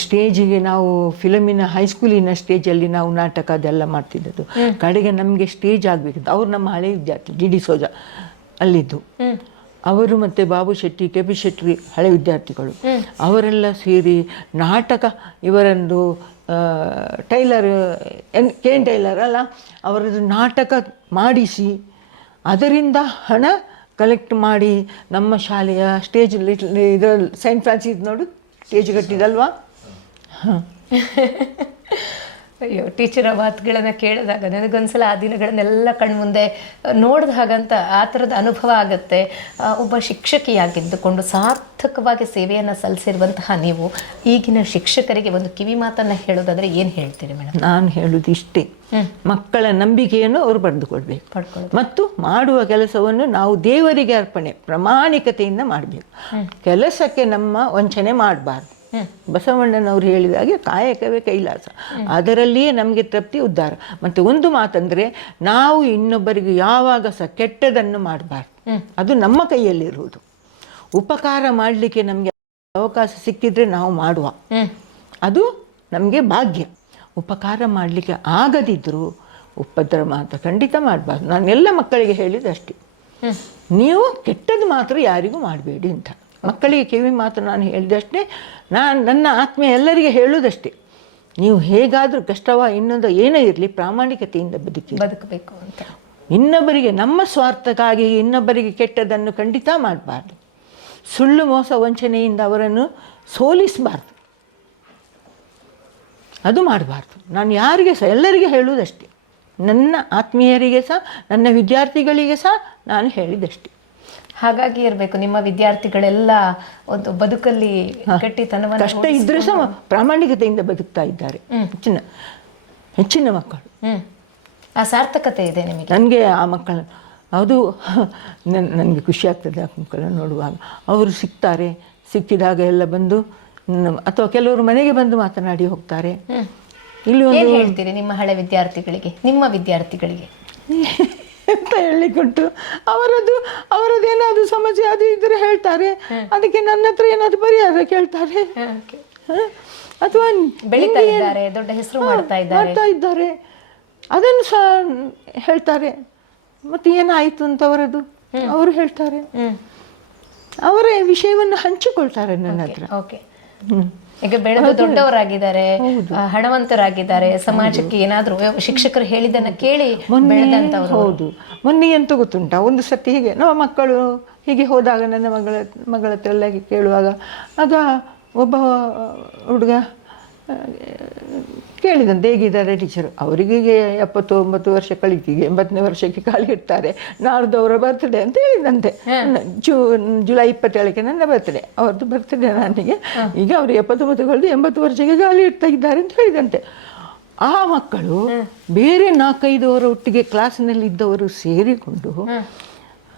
ಸ್ಟೇಜಿಗೆ ನಾವು ಫಿಲಮಿನ ಹೈಸ್ಕೂಲಿನ ಸ್ಟೇಜಲ್ಲಿ ನಾವು ನಾಟಕ ಅದೆಲ್ಲ ಮಾಡ್ತಿದ್ದದ್ದು. ಕಡೆಗೆ ನಮಗೆ ಸ್ಟೇಜ್ ಆಗಬೇಕಿತ್ತು. ಅವರು ನಮ್ಮ ಹಳೆ ವಿದ್ಯಾರ್ಥಿ ಡಿ ಸೋಜಾ ಅಲ್ಲಿದ್ದು. ಅವರು ಮತ್ತು ಬಾಬು ಶೆಟ್ಟಿ, ಕೆ ಪಿ ಶೆಟ್ಟಿ ಹಳೆ ವಿದ್ಯಾರ್ಥಿಗಳು. ಅವರೆಲ್ಲ ಸೇರಿ ನಾಟಕ, ಇವರೊಂದು ಟೈಲರ್ KN ಟೈಲರ್ ಅಲ್ಲ, ಅವರದ್ದು ನಾಟಕ ಮಾಡಿಸಿ ಅದರಿಂದ ಹಣ ಕಲೆಕ್ಟ್ ಮಾಡಿ ನಮ್ಮ ಶಾಲೆಯ ಸ್ಟೇಜ್ ಇದರಲ್ಲಿ ಸೈಂಟ್ ಫ್ರಾನ್ಸಿಸ್ ನೋಡು ಸ್ಟೇಜ್ ಕಟ್ಟಿದಲ್ವಾ. ಅಯ್ಯೋ, ಟೀಚರ್ ಮಾತುಗಳನ್ನು ಕೇಳಿದಾಗ ನನಗೊಂದ್ಸಲ ಆ ದಿನಗಳನ್ನೆಲ್ಲ ಕಣ್ಮುಂದೆ ನೋಡಿದ ಹಾಗಂತ ಆ ಥರದ ಅನುಭವ ಆಗುತ್ತೆ. ಒಬ್ಬ ಶಿಕ್ಷಕಿಯಾಗಿದ್ದುಕೊಂಡು ಸಾರ್ಥಕವಾಗಿ ಸೇವೆಯನ್ನು ಸಲ್ಲಿಸಿರುವಂತಹ ನೀವು ಈಗಿನ ಶಿಕ್ಷಕರಿಗೆ ಒಂದು ಕಿವಿ ಮಾತನ್ನು ಹೇಳೋದಾದರೆ ಏನು ಹೇಳ್ತೀರಿ ಮೇಡಮ್? ನಾನು ಹೇಳೋದು ಇಷ್ಟೇ, ಮಕ್ಕಳ ನಂಬಿಕೆಯನ್ನು ಅವರು ಪಡೆದುಕೊಳ್ಬೇಕು ಮತ್ತು ಮಾಡುವ ಕೆಲಸವನ್ನು ನಾವು ದೇವರಿಗೆ ಅರ್ಪಣೆ ಪ್ರಾಮಾಣಿಕತೆಯಿಂದ ಮಾಡಬೇಕು. ಕೆಲಸಕ್ಕೆ ನಮ್ಮ ವಂಚನೆ ಮಾಡಬಾರ್ದು. ಬಸವಣ್ಣನವರು ಹೇಳಿದಾಗೆ ಕಾಯಕವೇ ಕೈಲಾಸ, ಅದರಲ್ಲಿಯೇ ನಮಗೆ ತೃಪ್ತಿ, ಉದ್ಧಾರ. ಮತ್ತು ಒಂದು ಮಾತಂದರೆ, ನಾವು ಇನ್ನೊಬ್ಬರಿಗೆ ಯಾವಾಗ ಸಹ ಕೆಟ್ಟದನ್ನು ಮಾಡಬಾರ್ದು. ಅದು ನಮ್ಮ ಕೈಯಲ್ಲಿರುವುದು. ಉಪಕಾರ ಮಾಡಲಿಕ್ಕೆ ನಮಗೆ ಅವಕಾಶ ಸಿಕ್ಕಿದ್ರೆ ನಾವು ಮಾಡುವ, ಅದು ನಮಗೆ ಭಾಗ್ಯ. ಉಪಕಾರ ಮಾಡಲಿಕ್ಕೆ ಆಗದಿದ್ದರೂ ಉಪದ್ರ ಮಾತ್ರ ಖಂಡಿತ ಮಾಡಬಾರ್ದು. ನಾನು ಎಲ್ಲ ಮಕ್ಕಳಿಗೆ ಹೇಳಿದಷ್ಟೇ, ನೀವು ಕೆಟ್ಟದ್ದು ಮಾತ್ರ ಯಾರಿಗೂ ಮಾಡಬೇಡಿ ಅಂತ. ಮಕ್ಕಳಿಗೆ ಕಿವಿ ಮಾತ್ರ ನಾನು ಹೇಳಿದಷ್ಟೇ. ನನ್ನ ಆತ್ಮೀಯ ಎಲ್ಲರಿಗೆ ಹೇಳುವುದಷ್ಟೇ, ನೀವು ಹೇಗಾದರೂ ಕಷ್ಟವ ಇನ್ನೊಂದು ಏನೇ ಇರಲಿ ಪ್ರಾಮಾಣಿಕತೆಯಿಂದ ಬದುಕಬೇಕು ಅಂತ. ಇನ್ನೊಬ್ಬರಿಗೆ ನಮ್ಮ ಸ್ವಾರ್ಥಕ್ಕಾಗಿ ಇನ್ನೊಬ್ಬರಿಗೆ ಕೆಟ್ಟದನ್ನು ಖಂಡಿತ ಮಾಡಬಾರ್ದು. ಸುಳ್ಳು ಮೋಸ ವಂಚನೆಯಿಂದ ಅವರನ್ನು ಸೋಲಿಸಬಾರ್ದು, ಅದು ಮಾಡಬಾರ್ದು. ನಾನು ಯಾರಿಗೆ ಸಹ ಎಲ್ಲರಿಗೆ ಹೇಳುವುದಷ್ಟೇ, ನನ್ನ ಆತ್ಮೀಯರಿಗೆ ಸಹ ನನ್ನ ವಿದ್ಯಾರ್ಥಿಗಳಿಗೆ ಸಹ ನಾನು ಹೇಳಿದಷ್ಟೇ. ಹಾಗಾಗಿ ಇರಬೇಕು ನಿಮ್ಮ ವಿದ್ಯಾರ್ಥಿಗಳೆಲ್ಲ ಒಂದು ಬದುಕಲ್ಲಿ ಗಟ್ಟಿತನವನ್ನು, ಕಷ್ಟ ಇದ್ರೂ ಸಹ ಪ್ರಾಮಾಣಿಕತೆಯಿಂದ ಬದುಕ್ತಾ ಇದ್ದಾರೆ ಹೆಚ್ಚಿನ ಮಕ್ಕಳು. ಆ ಸಾರ್ಥಕತೆ ಇದೆ ನಿಮಗೆ. ನನಗೆ ಆ ಮಕ್ಕಳ ಅದು ನನಗೆ ಖುಷಿ ಆಗ್ತದೆ ಆ ಮಕ್ಕಳನ್ನು ನೋಡುವಾಗ. ಅವರು ಸಿಗ್ತಾರೆ, ಸಿಕ್ಕಿದಾಗ ಎಲ್ಲ ಬಂದು ಅಥವಾ ಕೆಲವರು ಮನೆಗೆ ಬಂದು ಮಾತನಾಡಿ ಹೋಗ್ತಾರೆ. ಇಲ್ಲಿ ಏನು ಹೇಳ್ತೀರಿ ನಿಮ್ಮ ಹಳೆ ವಿದ್ಯಾರ್ಥಿಗಳಿಗೆ, ನಿಮ್ಮ ವಿದ್ಯಾರ್ಥಿಗಳಿಗೆ? ಎಂತ ಹೇಳಲಿಕ್ಕುಂಟು. ಅವರದ್ದೇನಾದ್ರು ಸಮಸ್ಯೆ ಅದು ಇದ್ರೆ ಹೇಳ್ತಾರೆ, ಅದಕ್ಕೆ ನನ್ನ ಹತ್ರ ಏನಾದ್ರು ಪರಿಹಾರ ಕೇಳ್ತಾರೆ. ಅಥವಾ ಬೆಳೀತಾ ಇದ್ದಾರೆ, ದೊಡ್ಡ ಹೆಸರು ಮಾಡ್ತಾ ಇದ್ದಾರೆ, ಅದನ್ನು ಸಹ ಹೇಳ್ತಾರೆ. ಮತ್ತೆ ಏನಾಯ್ತು ಅಂತ ಅವರು ಹೇಳ್ತಾರೆ, ಅವರ ವಿಷಯವನ್ನು ಹಂಚಿಕೊಳ್ತಾರೆ ನನ್ನ ಹತ್ರ. ಈಗ ಬೆಳೆದು ದೊಡ್ಡವರಾಗಿದ್ದಾರೆ, ಹಣವಂತರಾಗಿದ್ದಾರೆ, ಸಮಾಜಕ್ಕೆ ಏನಾದ್ರೂ ಶಿಕ್ಷಕರು ಹೇಳಿದ್ದನ್ನ ಕೇಳಿ ಬೆಳೆದಂತವ್ರು. ಹೌದು, ಮೊನ್ನೆ ಎಂತ ಗೊತ್ತುಂಟಾ, ಒಂದು ಸರ್ತಿ ಹೀಗೆ ನಮ್ಮ ಮಕ್ಕಳು ಹೀಗೆ ಹೋದಾಗ ನನ್ನ ಮಗಳ ಹತ್ರ ಎಲ್ಲ ಕೇಳುವಾಗ ಆಗ ಒಬ್ಬ ಹುಡುಗ ಕೇಳಿದಂತೆ, ಹೇಗಿದ್ದಾರೆ ಟೀಚರು? ಅವರಿಗೆ 79 ವರ್ಷ ಕಳಿತೀಗೆ 80ನೇ ವರ್ಷಕ್ಕೆ ಕಾಲಿ ಇಡ್ತಾರೆ, ನಾಡ್ದು ಅವರ ಬರ್ತ್ಡೇ ಅಂತ ಹೇಳಿದಂತೆ. ಜುಲೈ 27ಕ್ಕೆ ನನ್ನ ಬರ್ತ್ಡೇ, ಅವ್ರದ್ದು ಬರ್ತ್ಡೇ ನನಗೆ. ಈಗ ಅವರು 79 ಕಳೆದು 80 ವರ್ಷಕ್ಕೆ ಕಾಲಿ ಇಡ್ತಾ ಇದ್ದಾರೆ ಅಂತ ಹೇಳಿದಂತೆ. ಆ ಮಕ್ಕಳು ಬೇರೆ 4-5 ಒಟ್ಟಿಗೆ ಕ್ಲಾಸಿನಲ್ಲಿ ಇದ್ದವರು ಸೇರಿಕೊಂಡು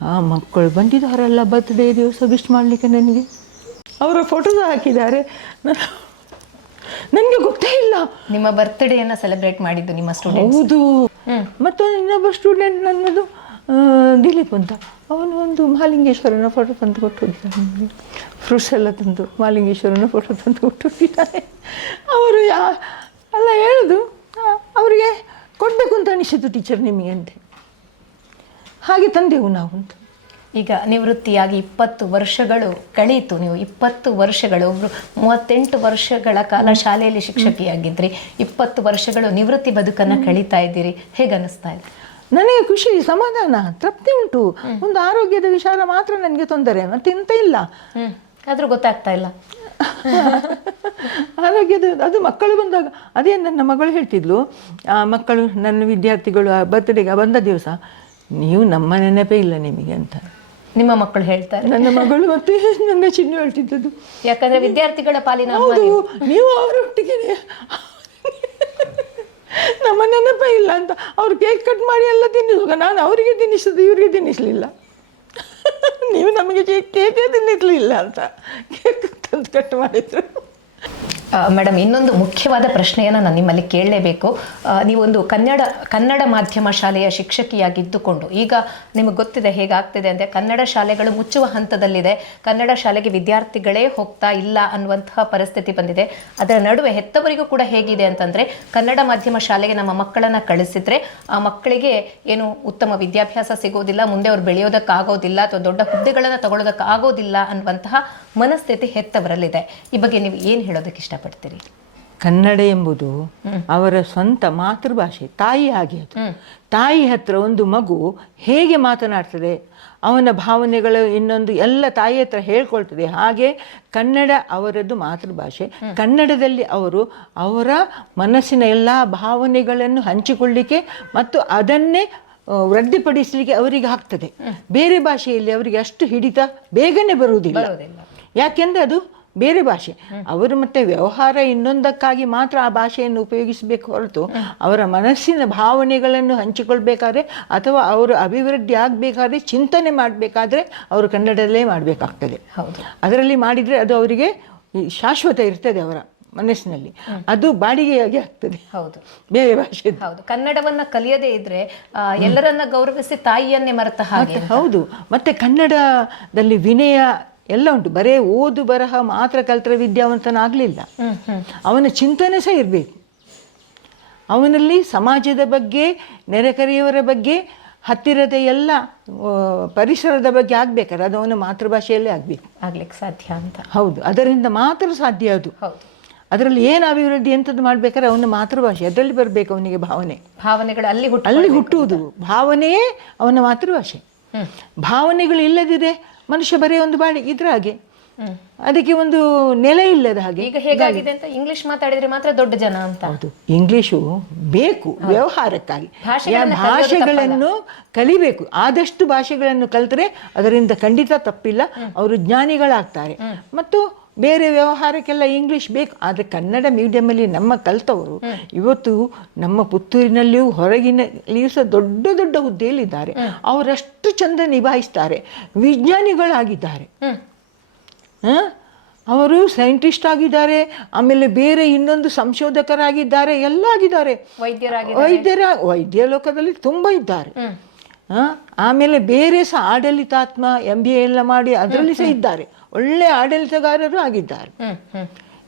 ಆ ಮಕ್ಕಳು ಬಂದಿದ್ದಾರಲ್ಲ ಬರ್ತ್ಡೇ ದಿವಸ ವಿಶ್ ಮಾಡಲಿಕ್ಕೆ ನನಗೆ, ಅವರ ಫೋಟೋಸ್ ಹಾಕಿದ್ದಾರೆ. ನನಗೆ ಗೊತ್ತೇ ಇಲ್ಲ ನಿಮ್ಮ ಬರ್ತ್ಡೇಯನ್ನ ಸೆಲೆಬ್ರೇಟ್ ಮಾಡಿದ್ದು ನಿಮ್ಮ ಸ್ಟೂಡೆಂಟ್. ಹೌದು. ಮತ್ತೊಂದು ಇನ್ನೊಬ್ಬ ಸ್ಟೂಡೆಂಟ್ ನನ್ನದು ದಿಲೀಪ್ ಅಂತ, ಅವನು ಒಂದು ಮಹಾಲಿಂಗೇಶ್ವರನ ಫೋಟೋ ತಂದು ಕೊಟ್ಟು ಹೋಗಿದ್ದಾನೆ ನನಗೆ. ಫ್ರೂಟ್ಸ್ ಎಲ್ಲ ತಂದು ಮಹಾಲಿಂಗೇಶ್ವರನ ಫೋಟೋ ತಂದು ಕೊಟ್ಟು ಹೋಗಿದ್ದಾನೆ. ಅವರು ಅಲ್ಲ ಹೇಳೋದು, ಅವರಿಗೆ ಕೊಡಬೇಕು ಅಂತ ಅನಿಸಿತು ಟೀಚರ್ ನಿಮಗೆ ಅಂತೆ, ಹಾಗೆ ತಂದೆವು ನಾವು ಅಂತ. ಈಗ ನಿವೃತ್ತಿಯಾಗಿ 20 ವರ್ಷಗಳು ಕಳೀತು. ನೀವು 20 ವರ್ಷಗಳು 38 ವರ್ಷಗಳ ಕಾಲ ಶಾಲೆಯಲ್ಲಿ ಶಿಕ್ಷಕಿಯಾಗಿದ್ರಿ, 20 ವರ್ಷಗಳು ನಿವೃತ್ತಿ ಬದುಕನ್ನು ಕಳೀತಾ ಇದ್ದೀರಿ. ಹೇಗೆ ಅನಿಸ್ತಾ ಇದೆ? ನನಗೆ ಖುಷಿ, ಸಮಾಧಾನ, ತೃಪ್ತಿ ಉಂಟು. ಒಂದು ಆರೋಗ್ಯದ ವಿಚಾರ ಮಾತ್ರ ನನಗೆ ತೊಂದರೆ, ಮತ್ತೆ ಎಂತ ಇಲ್ಲ. ಆದ್ರೂ ಗೊತ್ತಾಗ್ತಾ ಇಲ್ಲ ಆರೋಗ್ಯದ ಅದು. ಮಕ್ಕಳು ಬಂದಾಗ ಅದೇ ನನ್ನ ಮಗಳು ಹೇಳ್ತಿದ್ಲು, ಆ ಮಕ್ಕಳು ನನ್ನ ವಿದ್ಯಾರ್ಥಿಗಳು ಬರ್ತ್ಡೇಗೆ ಬಂದ ದಿವಸ, ನೀವು ನಮ್ಮ ನೆನಪೇ ಇಲ್ಲ ನಿಮಗೆ ಅಂತ ನಿಮ್ಮ ಮಕ್ಕಳು ಹೇಳ್ತಾರೆ. ನನ್ನ ಮಗಳು ಮತ್ತೆ ನನ್ನ ಚಿನ್ನು ಹೇಳ್ತಿದ್ದದ್ದು, ಯಾಕಂದ್ರೆ ವಿದ್ಯಾರ್ಥಿಗಳ ಪಾಲಿನ ಹೌದು, ನೀವು ಅವರೊಟ್ಟಿಗೆ ನಮ್ಮ ನೆನಪೇ ಇಲ್ಲ ಅಂತ. ಅವ್ರು ಕೇಕ್ ಕಟ್ ಮಾಡಿ ಎಲ್ಲ ತಿನ್ನಿಸುವಾಗ ನಾನು ಅವರಿಗೆ ತಿನ್ನಿಸೋದು, ಇವರಿಗೆ ತಿನ್ನಿಸ್ಲಿಲ್ಲ. ನೀವು ನಮಗೆ ಕೇಕೇ ತಿನ್ನಿಸ್ಲಿಲ್ಲ ಅಂತ ಕೇಕ್ ತಂದು ಕಟ್ ಮಾಡಿದ್ರು. ಮೇಡಮ್, ಇನ್ನೊಂದು ಮುಖ್ಯವಾದ ಪ್ರಶ್ನೆಯನ್ನು ನಾನು ನಿಮ್ಮಲ್ಲಿ ಕೇಳಲೇಬೇಕು. ನೀವೊಂದು ಕನ್ನಡ ಮಾಧ್ಯಮ ಶಾಲೆಯ ಶಿಕ್ಷಕಿಯಾಗಿದ್ದುಕೊಂಡು ಈಗ ನಿಮಗೆ ಗೊತ್ತಿದೆ ಹೇಗಾಗ್ತಿದೆ ಅಂದರೆ, ಕನ್ನಡ ಶಾಲೆಗಳು ಮುಚ್ಚುವ ಹಂತದಲ್ಲಿದೆ, ಕನ್ನಡ ಶಾಲೆಗೆ ವಿದ್ಯಾರ್ಥಿಗಳೇ ಹೋಗ್ತಾ ಇಲ್ಲ ಅನ್ನುವಂತಹ ಪರಿಸ್ಥಿತಿ ಬಂದಿದೆ. ಅದರ ನಡುವೆ ಹೆತ್ತವರಿಗೂ ಕೂಡ ಹೇಗಿದೆ ಅಂತಂದರೆ, ಕನ್ನಡ ಮಾಧ್ಯಮ ಶಾಲೆಗೆ ನಮ್ಮ ಮಕ್ಕಳನ್ನು ಕಳಿಸಿದ್ರೆ ಆ ಮಕ್ಕಳಿಗೆ ಏನು ಉತ್ತಮ ವಿದ್ಯಾಭ್ಯಾಸ ಸಿಗೋದಿಲ್ಲ, ಮುಂದೆ ಅವ್ರು ಬೆಳೆಯೋದಕ್ಕಾಗೋದಿಲ್ಲ ಅಥವಾ ದೊಡ್ಡ ಹುದ್ದೆಗಳನ್ನು ತಗೊಳ್ಳೋದಕ್ಕಾಗೋದಿಲ್ಲ ಅನ್ನುವಂತಹ ಮನಸ್ಥಿತಿ ಹೆತ್ತವರಲ್ಲಿದೆ. ಈ ಬಗ್ಗೆ ನೀವು ಏನು ಹೇಳೋದಕ್ಕೆ ಇಷ್ಟಪಡ್ತೀರಿ? ಕನ್ನಡ ಎಂಬುದು ಅವರ ಸ್ವಂತ ಮಾತೃಭಾಷೆ, ತಾಯಿ ಹಾಗೆ. ಅದು ತಾಯಿ ಹತ್ರ ಒಂದು ಮಗು ಹೇಗೆ ಮಾತನಾಡ್ತದೆ, ಅವನ ಭಾವನೆಗಳು ಇನ್ನೊಂದು ಎಲ್ಲ ತಾಯಿ ಹತ್ರ ಹೇಳ್ಕೊಳ್ತದೆ. ಹಾಗೆ ಕನ್ನಡ ಅವರದ್ದು ಮಾತೃಭಾಷೆ. ಕನ್ನಡದಲ್ಲಿ ಅವರು ಅವರ ಮನಸ್ಸಿನ ಎಲ್ಲ ಭಾವನೆಗಳನ್ನು ಹಂಚಿಕೊಳ್ಳಿಕ್ಕೆ ಮತ್ತು ಅದನ್ನೇ ವೃದ್ಧಿಪಡಿಸಲಿಕ್ಕೆ ಅವರಿಗೆ ಆಗ್ತದೆ. ಬೇರೆ ಭಾಷೆಯಲ್ಲಿ ಅವರಿಗೆ ಅಷ್ಟು ಹಿಡಿತ ಬೇಗನೆ ಬರುವುದಿಲ್ಲ, ಯಾಕೆಂದರೆ ಅದು ಬೇರೆ ಭಾಷೆ. ಅವರು ಮತ್ತೆ ವ್ಯವಹಾರ ಇನ್ನೊಂದಕ್ಕಾಗಿ ಮಾತ್ರ ಆ ಭಾಷೆಯನ್ನು ಉಪಯೋಗಿಸಬೇಕು ಹೊರತು ಅವರ ಮನಸ್ಸಿನ ಭಾವನೆಗಳನ್ನು ಹಂಚಿಕೊಳ್ಬೇಕಾದ್ರೆ ಅಥವಾ ಅವರು ಅಭಿವೃದ್ಧಿ ಆಗಬೇಕಾದ್ರೆ, ಚಿಂತನೆ ಮಾಡಬೇಕಾದ್ರೆ ಅವರು ಕನ್ನಡದಲ್ಲೇ ಮಾಡಬೇಕಾಗ್ತದೆ. ಅದರಲ್ಲಿ ಮಾಡಿದರೆ ಅದು ಅವರಿಗೆ ಶಾಶ್ವತ ಇರ್ತದೆ ಅವರ ಮನಸ್ಸಿನಲ್ಲಿ, ಅದು ಬಾಡಿಗೆಯಾಗಿ ಆಗ್ತದೆ. ಹೌದು, ಬೇರೆ ಭಾಷೆ. ಹೌದು, ಕನ್ನಡವನ್ನ ಕಲಿಯದೇ ಇದ್ರೆ ಎಲ್ಲರನ್ನ ಗೌರವಿಸಿ ತಾಯಿಯನ್ನೇ ಮರೆತ ಹಾಗೆ. ಹೌದು, ಮತ್ತೆ ಕನ್ನಡದಲ್ಲಿ ವಿನಯ ಎಲ್ಲ ಉಂಟು. ಬರೇ ಓದು ಬರಹ ಮಾತ್ರ ಕಲ್ತರ ವಿದ್ಯಾವಂತನಾಗಲಿಲ್ಲ, ಅವನ ಚಿಂತನೆ ಸಹ ಇರಬೇಕು. ಅವನಲ್ಲಿ ಸಮಾಜದ ಬಗ್ಗೆ, ನೆರೆಕರೆಯವರ ಬಗ್ಗೆ, ಹತ್ತಿರದ ಎಲ್ಲ ಪರಿಸರದ ಬಗ್ಗೆ ಆಗ್ಬೇಕಾದ್ರೆ ಅದು ಅವನ ಮಾತೃಭಾಷೆಯಲ್ಲೇ ಆಗ್ಲಿಕ್ಕೆ ಸಾಧ್ಯ ಅಂತ. ಹೌದು, ಅದರಿಂದ ಮಾತ್ರ ಸಾಧ್ಯ ಅದು. ಅದರಲ್ಲಿ ಏನು ಅಭಿವೃದ್ಧಿ ಎಂಥದ್ದು ಮಾಡ್ಬೇಕಾದ್ರೆ ಅವನ ಮಾತೃಭಾಷೆ ಅದರಲ್ಲಿ ಬರಬೇಕು. ಅವನಿಗೆ ಭಾವನೆಗಳು ಅಲ್ಲಿ ಹುಟ್ಟುವುದು, ಭಾವನೆಯೇ ಅವನ ಮಾತೃಭಾಷೆ. ಭಾವನೆಗಳು ಇಲ್ಲದಿದೆ ಮನುಷ್ಯ ಬರೀ ಒಂದು ಬಾಡಿ ಇದ್ರ ಹಾಗೆ, ಅದಕ್ಕೆ ಒಂದು ನೆಲೆ ಇಲ್ಲದ ಹಾಗೆ. ಈಗ ಹೇಗಾಗಿದೆ ಅಂತ ಇಂಗ್ಲಿಷ್ ಮಾತಾಡಿದ್ರೆ ಮಾತ್ರ ದೊಡ್ಡ ಜನ ಅಂತ. ಹೌದು, ಇಂಗ್ಲಿಷು ಬೇಕು ವ್ಯವಹಾರಕ್ಕಾಗಿ. ಭಾಷೆಗಳನ್ನು ಕಲಿಬೇಕು, ಆದಷ್ಟು ಭಾಷೆಗಳನ್ನು ಕಲಿತರೆ ಅದರಿಂದ ಖಂಡಿತ ತಪ್ಪಿಲ್ಲ, ಅವರು ಜ್ಞಾನಿಗಳಾಗ್ತಾರೆ. ಮತ್ತು ಬೇರೆ ವ್ಯವಹಾರಕ್ಕೆಲ್ಲ ಇಂಗ್ಲಿಷ್ ಬೇಕು. ಆದರೆ ಕನ್ನಡ ಮೀಡಿಯಮಲ್ಲಿ ನಮ್ಮ ಕಲಿತವರು ಇವತ್ತು ನಮ್ಮ ಪುತ್ತೂರಿನಲ್ಲಿಯೂ ಹೊರಗಿನಲ್ಲಿಯೂ ಸಹ ದೊಡ್ಡ ದೊಡ್ಡ ಹುದ್ದೆಯಲ್ಲಿದ್ದಾರೆ. ಅವರಷ್ಟು ಚಂದ ನಿಭಾಯಿಸ್ತಾರೆ, ವಿಜ್ಞಾನಿಗಳಾಗಿದ್ದಾರೆ, ಅವರು ಸೈಂಟಿಸ್ಟ್ ಆಗಿದ್ದಾರೆ, ಆಮೇಲೆ ಬೇರೆ ಇನ್ನೊಂದು ಸಂಶೋಧಕರಾಗಿದ್ದಾರೆ, ಎಲ್ಲ ಆಗಿದ್ದಾರೆ. ವೈದ್ಯ ಲೋಕದಲ್ಲಿ ತುಂಬ ಇದ್ದಾರೆ. ಆಮೇಲೆ ಬೇರೆ ಸಹ ಆಡಳಿತಾತ್ಮ MBA ಎಲ್ಲ ಮಾಡಿ ಅದರಲ್ಲಿ ಸಹ ಇದ್ದಾರೆ, ಒಳ್ಳೆ ಆಡಳಿತಗಾರರು ಆಗಿದ್ದಾರೆ.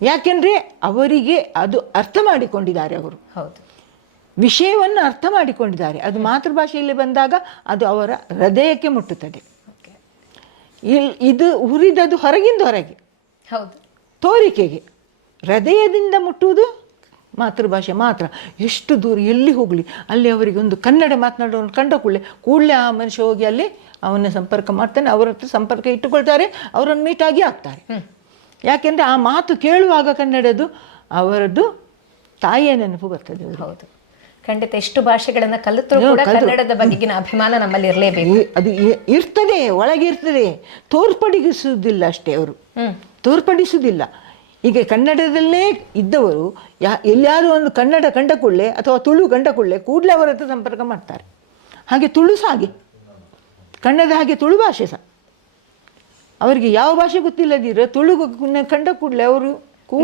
ಯಾಕೆಂದ್ರೆ ಅವರಿಗೆ ಅದು ಅರ್ಥ ಮಾಡಿಕೊಂಡಿದ್ದಾರೆ, ಅವರು ವಿಷಯವನ್ನು ಅರ್ಥ ಮಾಡಿಕೊಂಡಿದ್ದಾರೆ. ಅದು ಮಾತೃಭಾಷೆಯಲ್ಲಿ ಬಂದಾಗ ಅದು ಅವರ ಹೃದಯಕ್ಕೆ ಮುಟ್ಟುತ್ತದೆ. ಇದು ಹುರಿದದು ಹೊರಗಿಂದ ಹೊರಗೆ, ತೋರಿಕೆಗೆ. ಹೃದಯದಿಂದ ಮುಟ್ಟುವುದು ಮಾತೃಭಾಷೆ ಮಾತ್ರ. ಎಷ್ಟು ದೂರ ಎಲ್ಲಿ ಹೋಗಲಿ, ಅಲ್ಲಿ ಅವರಿಗೆ ಒಂದು ಕನ್ನಡ ಮಾತನಾಡೋನು ಕಂಡ ಕೂಡಲೇ ಆ ಮನುಷ್ಯ ಹೋಗಿ ಅಲ್ಲಿ ಅವನ್ನ ಸಂಪರ್ಕ ಮಾಡ್ತಾನೆ, ಅವರ ಹತ್ರ ಸಂಪರ್ಕ ಇಟ್ಟುಕೊಳ್ತಾರೆ, ಅವರನ್ನು ಮೀಟಾಗಿ ಆಗ್ತಾರೆ. ಯಾಕೆಂದರೆ ಆ ಮಾತು ಕೇಳುವಾಗ ಕನ್ನಡದು ಅವರದ್ದು ತಾಯಿಯ ನೆನಪು ಬರ್ತದೆ. ಹೌದು, ಖಂಡಿತ. ಎಷ್ಟು ಭಾಷೆಗಳನ್ನ ಕಲಿತರೂ ಕೂಡ ಕನ್ನಡದ ಬಗೆಗಿನ ಅಭಿಮಾನ ನಮ್ಮಲ್ಲಿ ಇರಲೇಬೇಕು. ಅದು ಇರ್ತದೆ, ಒಳಗೆ ಇರ್ತದೆ, ತೋರ್ಪಡಿಸುವುದಿಲ್ಲ ಅಷ್ಟೇ. ಅವರು ತೋರ್ಪಡಿಸುವುದಿಲ್ಲ. ಈಗ ಕನ್ನಡದಲ್ಲೇ ಇದ್ದವರು ಎಲ್ಲಿಯಾದರೂ ಒಂದು ಕನ್ನಡ ಕಂಡ ಕೂಡಲೇ ಅಥವಾ ತುಳು ಕಂಡ ಕೂಡಲೇ ಅವರ ಹತ್ರ ಸಂಪರ್ಕ ಮಾಡ್ತಾರೆ. ಹಾಗೆ ತುಳು ಸಹ ಹಾಗೆ, ಕನ್ನಡ ಹಾಗೆ ತುಳು ಭಾಷೆ ಸಹ. ಅವರಿಗೆ ಯಾವ ಭಾಷೆ ಗೊತ್ತಿಲ್ಲದಿರೋ ತುಳು ಕಂಡ ಕೂಡಲೇ ಅವರು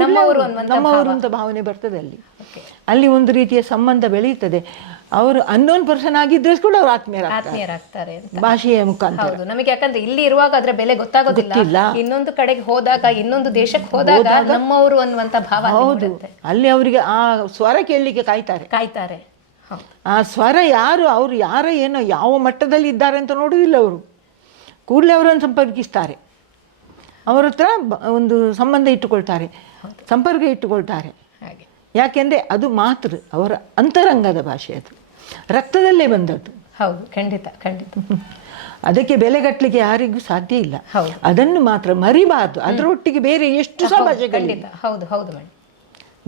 ನಮ್ಮವರು ಅಂತ ಭಾವನೆ ಬರ್ತದೆ. ಅಲ್ಲಿ ಒಂದು ರೀತಿಯ ಸಂಬಂಧ ಬೆಳೆಯುತ್ತದೆ. ಅವರು ಅನ್ನೋನ್ ಪರ್ಸನ್ ಆಗಿದ್ರೆ ಕೂಡ ಅವರು ಆತ್ಮೀಯರಾಗ್ತಾರೆ ಭಾಷೆಯ ಮುಖಾಂತರ. ನಮಗೆ ಯಾಕಂದ್ರೆ ಇಲ್ಲಿ ಇರುವಾಗ ಅದರ ಬೆಲೆ ಗೊತ್ತಾಗೋದಿಲ್ಲ, ಇನ್ನೊಂದು ಕಡೆಗೆ ಹೋದಾಗ, ಇನ್ನೊಂದು ದೇಶಕ್ಕೆ ಹೋದಾಗ ನಮ್ಮವರು ಅನ್ನುವಂತ ಭಾವ. ಹೌದು, ಅಲ್ಲಿ ಅವರಿಗೆ ಆ ಸ್ವರ ಕೇಳಲಿಕ್ಕೆ ಕಾಯ್ತಾರೆ. ಆ ಸ್ವರ ಯಾರು, ಅವರು ಯಾರ ಏನೋ ಯಾವ ಮಟ್ಟದಲ್ಲಿ ಇದ್ದಾರೆ ಅಂತ ನೋಡುವುದಿಲ್ಲ. ಅವರು ಕೂಡಲೇ ಅವರನ್ನು ಸಂಪರ್ಕಿಸ್ತಾರೆ, ಅವರ ಹತ್ರ ಒಂದು ಸಂಬಂಧ ಇಟ್ಟುಕೊಳ್ತಾರೆ, ಸಂಪರ್ಕ ಇಟ್ಟುಕೊಳ್ತಾರೆ. ಯಾಕೆಂದರೆ ಅದು ಮಾತೃ, ಅವರ ಅಂತರಂಗದ ಭಾಷೆ, ಅದು ರಕ್ತದಲ್ಲೇ ಬಂದದ್ದು. ಹೌದು, ಖಂಡಿತ. ಅದಕ್ಕೆ ಬೆಲೆ ಕಟ್ಟಲಿಕ್ಕೆ ಯಾರಿಗೂ ಸಾಧ್ಯ ಇಲ್ಲ. ಅದನ್ನು ಮಾತ್ರ ಮರಿಬಾರ್ದು. ಅದರೊಟ್ಟಿಗೆ ಬೇರೆ ಎಷ್ಟು ಸಹ ಭಾಷೆ ಕಲೀಲಿ,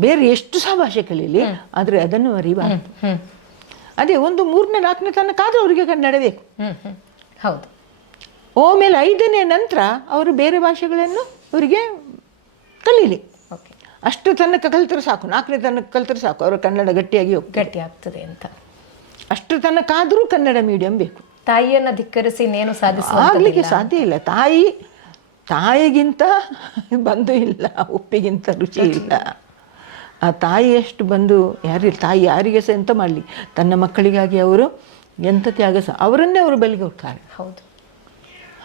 ಬೇರೆ ಎಷ್ಟು ಸಹ ಭಾಷೆ ಕಲೀಲಿ, ಆದರೆ ಅದನ್ನು ಮರಿಬಾರ್ದು. ಅದೇ ಒಂದು 3ನೇ 4ನೇ ತನಕ ಆದರೂ ಅವರಿಗೆ ಕನ್ನಡ ಬೇಕು. ಹೌದು. ಆಮೇಲೆ 5ನೇ ನಂತರ ಅವರು ಬೇರೆ ಭಾಷೆಗಳನ್ನು ಅವರಿಗೆ ಕಲೀಲಿ. ಅಷ್ಟು ತನಕ ಕಲಿತರೆ ಸಾಕು, 4ನೇ ತನಕ ಕಲಿತರೆ ಸಾಕು, ಅವರ ಕನ್ನಡ ಗಟ್ಟಿ ಆಗ್ತದೆ ಅಂತ. ಅಷ್ಟು ತನಕ ಆದರೂ ಕನ್ನಡ ಮೀಡಿಯಂ ಬೇಕು. ತಾಯಿಯನ್ನು ಧಿಕ್ಕರಿಸಿ ಇನ್ನೇನು ಆಗಲಿಕ್ಕೆ ಸಾಧ್ಯ ಇಲ್ಲ. ತಾಯಿಗಿಂತ ಬಂಧು ಇಲ್ಲ, ಉಪ್ಪಿಗಿಂತ ರುಚಿ ಇಲ್ಲ. ಆ ತಾಯಿಯಷ್ಟು ಬಂಧು ಯಾರಿಲ್ಲ. ತಾಯಿ ಯಾರಿಗೆ ಸಹ ಎಂತ ಮಾಡಲಿ, ತನ್ನ ಮಕ್ಕಳಿಗಾಗಿ ಅವರು ಎಂಥ ತ್ಯಾಗ ಸಹ ಅವರನ್ನೇ ಅವರು ಬಲಿಗೆ ಹೋಗ್ತಾರೆ. ಹೌದು,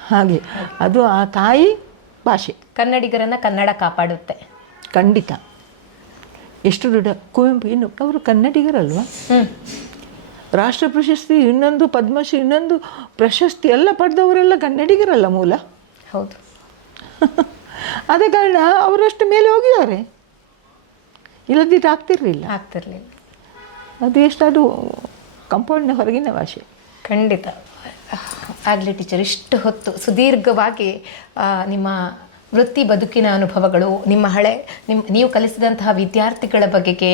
ಹಾಗೆ ಅದು ಆ ತಾಯಿ ಭಾಷೆ. ಕನ್ನಡಿಗರನ್ನ ಕನ್ನಡ ಕಾಪಾಡುತ್ತೆ. ಖಂಡಿತ. ಎಷ್ಟು ದೊಡ್ಡ ಕುವೆಂಪು, ಇನ್ನು ಅವರು ಕನ್ನಡಿಗರಲ್ವಾ? ರಾಷ್ಟ್ರ ಪ್ರಶಸ್ತಿ, ಇನ್ನೊಂದು ಪದ್ಮಶ್ರೀ, ಇನ್ನೊಂದು ಪ್ರಶಸ್ತಿ ಎಲ್ಲ ಪಡೆದವರೆಲ್ಲ ಕನ್ನಡಿಗರಲ್ಲ ಮೂಲ. ಹೌದು. ಆದ ಕಾರಣ ಅವರಷ್ಟು ಮೇಲೆ ಹೋಗಿದ್ದಾರೆ, ಇಲ್ಲದಿದ್ದು ಆಗ್ತಿರ್ಲಿಲ್ಲ. ಅದು ಎಷ್ಟದು ಕಂಪೌಂಡ್ನ ಹೊರಗಿನ ಭಾಷೆ. ಖಂಡಿತ. ಆಗಲಿ ಟೀಚರ್, ಇಷ್ಟು ಹೊತ್ತು ಸುದೀರ್ಘವಾಗಿ ನಿಮ್ಮ ವೃತ್ತಿ ಬದುಕಿನ ಅನುಭವಗಳು, ನೀವು ಕಲಿಸಿದಂತಹ ವಿದ್ಯಾರ್ಥಿಗಳ ಬಗೆಗೆ,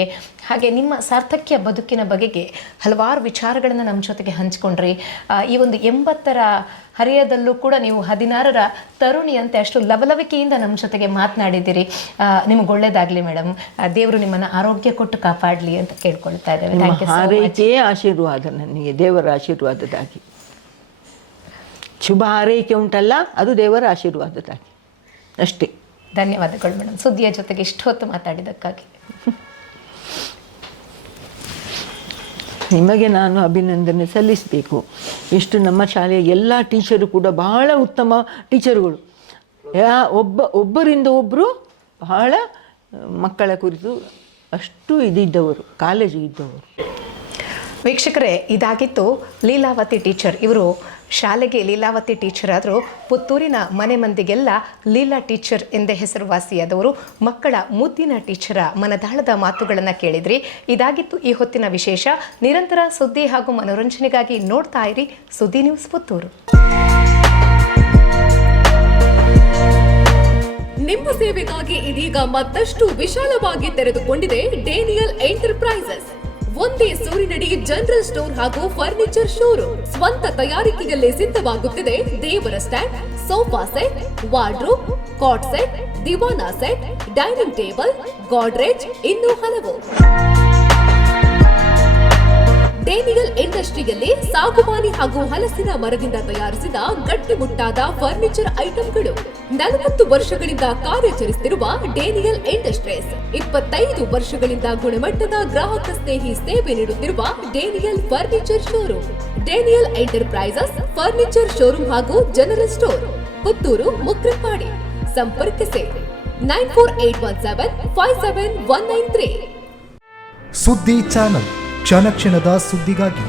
ಹಾಗೆ ನಿಮ್ಮ ಸಾರ್ಥಕ್ಯ ಬದುಕಿನ ಬಗೆಗೆ ಹಲವಾರು ವಿಚಾರಗಳನ್ನು ನಮ್ಮ ಜೊತೆಗೆ ಹಂಚಿಕೊಂಡ್ರಿ. ಈ ಒಂದು 80ರ ಹರಿಯದಲ್ಲೂ ಕೂಡ ನೀವು 16ರ ತರುಣಿಯಂತೆ ಅಷ್ಟು ಲವಲವಿಕೆಯಿಂದ ನಮ್ಮ ಜೊತೆಗೆ ಮಾತನಾಡಿದ್ದೀರಿ. ನಿಮ್ಗೆ ಒಳ್ಳೇದಾಗಲಿ ಮೇಡಮ್. ದೇವರು ನಿಮ್ಮನ್ನು ಆರೋಗ್ಯ ಕೊಟ್ಟು ಕಾಪಾಡಲಿ ಅಂತ ಕೇಳ್ಕೊಳ್ತಾ ಇದ್ದೇವೆ. ಆಶೀರ್ವಾದ ನನಗೆ ದೇವರ ಆಶೀರ್ವಾದದಾಗಿ. ಶುಭ ಹಾರೈಕೆ ಉಂಟಲ್ಲ, ಅದು ದೇವರ ಆಶೀರ್ವಾದದಾಗಿ ಅಷ್ಟೇ. ಧನ್ಯವಾದಗಳು ಮೇಡಮ್, ಸುದ್ದಿಯ ಜೊತೆಗೆ ಇಷ್ಟು ಹೊತ್ತು ಮಾತಾಡಿದ್ದಕ್ಕಾಗಿ. ನಿಮಗೆ ನಾನು ಅಭಿನಂದನೆ ಸಲ್ಲಿಸಬೇಕು. ಎಷ್ಟು ನಮ್ಮ ಶಾಲೆಯ ಎಲ್ಲ ಟೀಚರು ಕೂಡ ಬಹಳ ಉತ್ತಮ ಟೀಚರುಗಳು. ಒಬ್ಬರಿಂದ ಒಬ್ಬರು ಬಹಳ ಮಕ್ಕಳ ಕುರಿತು ಅಷ್ಟು ಇದ್ದವರು, ಕಾಲೇಜು ಇದ್ದವರು. ವೀಕ್ಷಕರೇ, ಇದಾಗಿತ್ತು ಲೀಲಾವತಿ ಟೀಚರ್. ಇವರು ಶಾಲೆಗೆ ಲೀಲಾವತಿ ಟೀಚರ್ ಆದರೂ ಪುತ್ತೂರಿನ ಮನೆ ಮಂದಿಗೆಲ್ಲ ಲೀಲಾ ಟೀಚರ್ ಎಂದೇ ಹೆಸರುವಾಸಿಯಾದವರು. ಮಕ್ಕಳ ಮುದ್ದಿನ ಟೀಚರ ಮನದಾಳದ ಮಾತುಗಳನ್ನು ಕೇಳಿದ್ರಿ. ಇದಾಗಿತ್ತು ಈ ಹೊತ್ತಿನ ವಿಶೇಷ. ನಿರಂತರ ಸುದ್ದಿ ಹಾಗೂ ಮನೋರಂಜನೆಗಾಗಿ ನೋಡ್ತಾ ಇರಿ ಸುದ್ದಿ ನ್ಯೂಸ್ ಪುತ್ತೂರು. ನಿಮ್ಮ ಸೇವೆಗಾಗಿ ಇದೀಗ ಮತ್ತಷ್ಟು ವಿಶಾಲವಾಗಿ ತೆರೆದುಕೊಂಡಿದೆ ಡೇನಿಯಲ್ ಎಂಟರ್ಪ್ರೈಸಸ್. ಒಂದೇ ಸೂರಿನಡಿ ಜನರಲ್ ಸ್ಟೋರ್ ಹಾಗೂ ಫರ್ನಿಚರ್ ಶೋರೂಮ್. ಸ್ವಂತ ತಯಾರಿಕೆಯಲ್ಲೇ ಸಿದ್ಧವಾಗುತ್ತಿದೆ ದೇವರ stand, sofa set, wardrobe, cot set, divan set, dining table, Godrej, ಇನ್ನೂ ಹಲವು. ಡೇನಿಯಲ್ ಇಂಡಸ್ಟ್ರಿಯಲ್ಲಿ ಸಾಗುವಾನಿ ಹಾಗೂ ಹಲಸಿನ ಮರದಿಂದ ತಯಾರಿಸಿದ ಗಟ್ಟಿಮುಟ್ಟಾದ ಫರ್ನಿಚರ್ ಐಟಂಗಳು. 40 ವರ್ಷಗಳಿಂದ ಕಾರ್ಯಾಚರಿಸುತ್ತಿರುವ ಡೇನಿಯಲ್ ಇಂಡಸ್ಟ್ರೀಸ್ 25 ವರ್ಷಗಳಿಂದ ಗುಣಮಟ್ಟದ ಗ್ರಾಹಕ ಸ್ನೇಹಿ ಸೇವೆ ನೀಡುತ್ತಿರುವ Daniel furniture showroom. Daniel enterprises furniture showroom ಹಾಗೂ ಜನರಲ್ ಸ್ಟೋರ್, ಪುತ್ತೂರು, ಮುಕ್ರಪಾಡಿ. ಸಂಪರ್ಕಿಸಿ 9481757193. ಸುದ್ದಿ ಚಾನಲ್, ಕ್ಷಣ ಕ್ಷಣದ ಸುದ್ದಿಗಾಗಿ.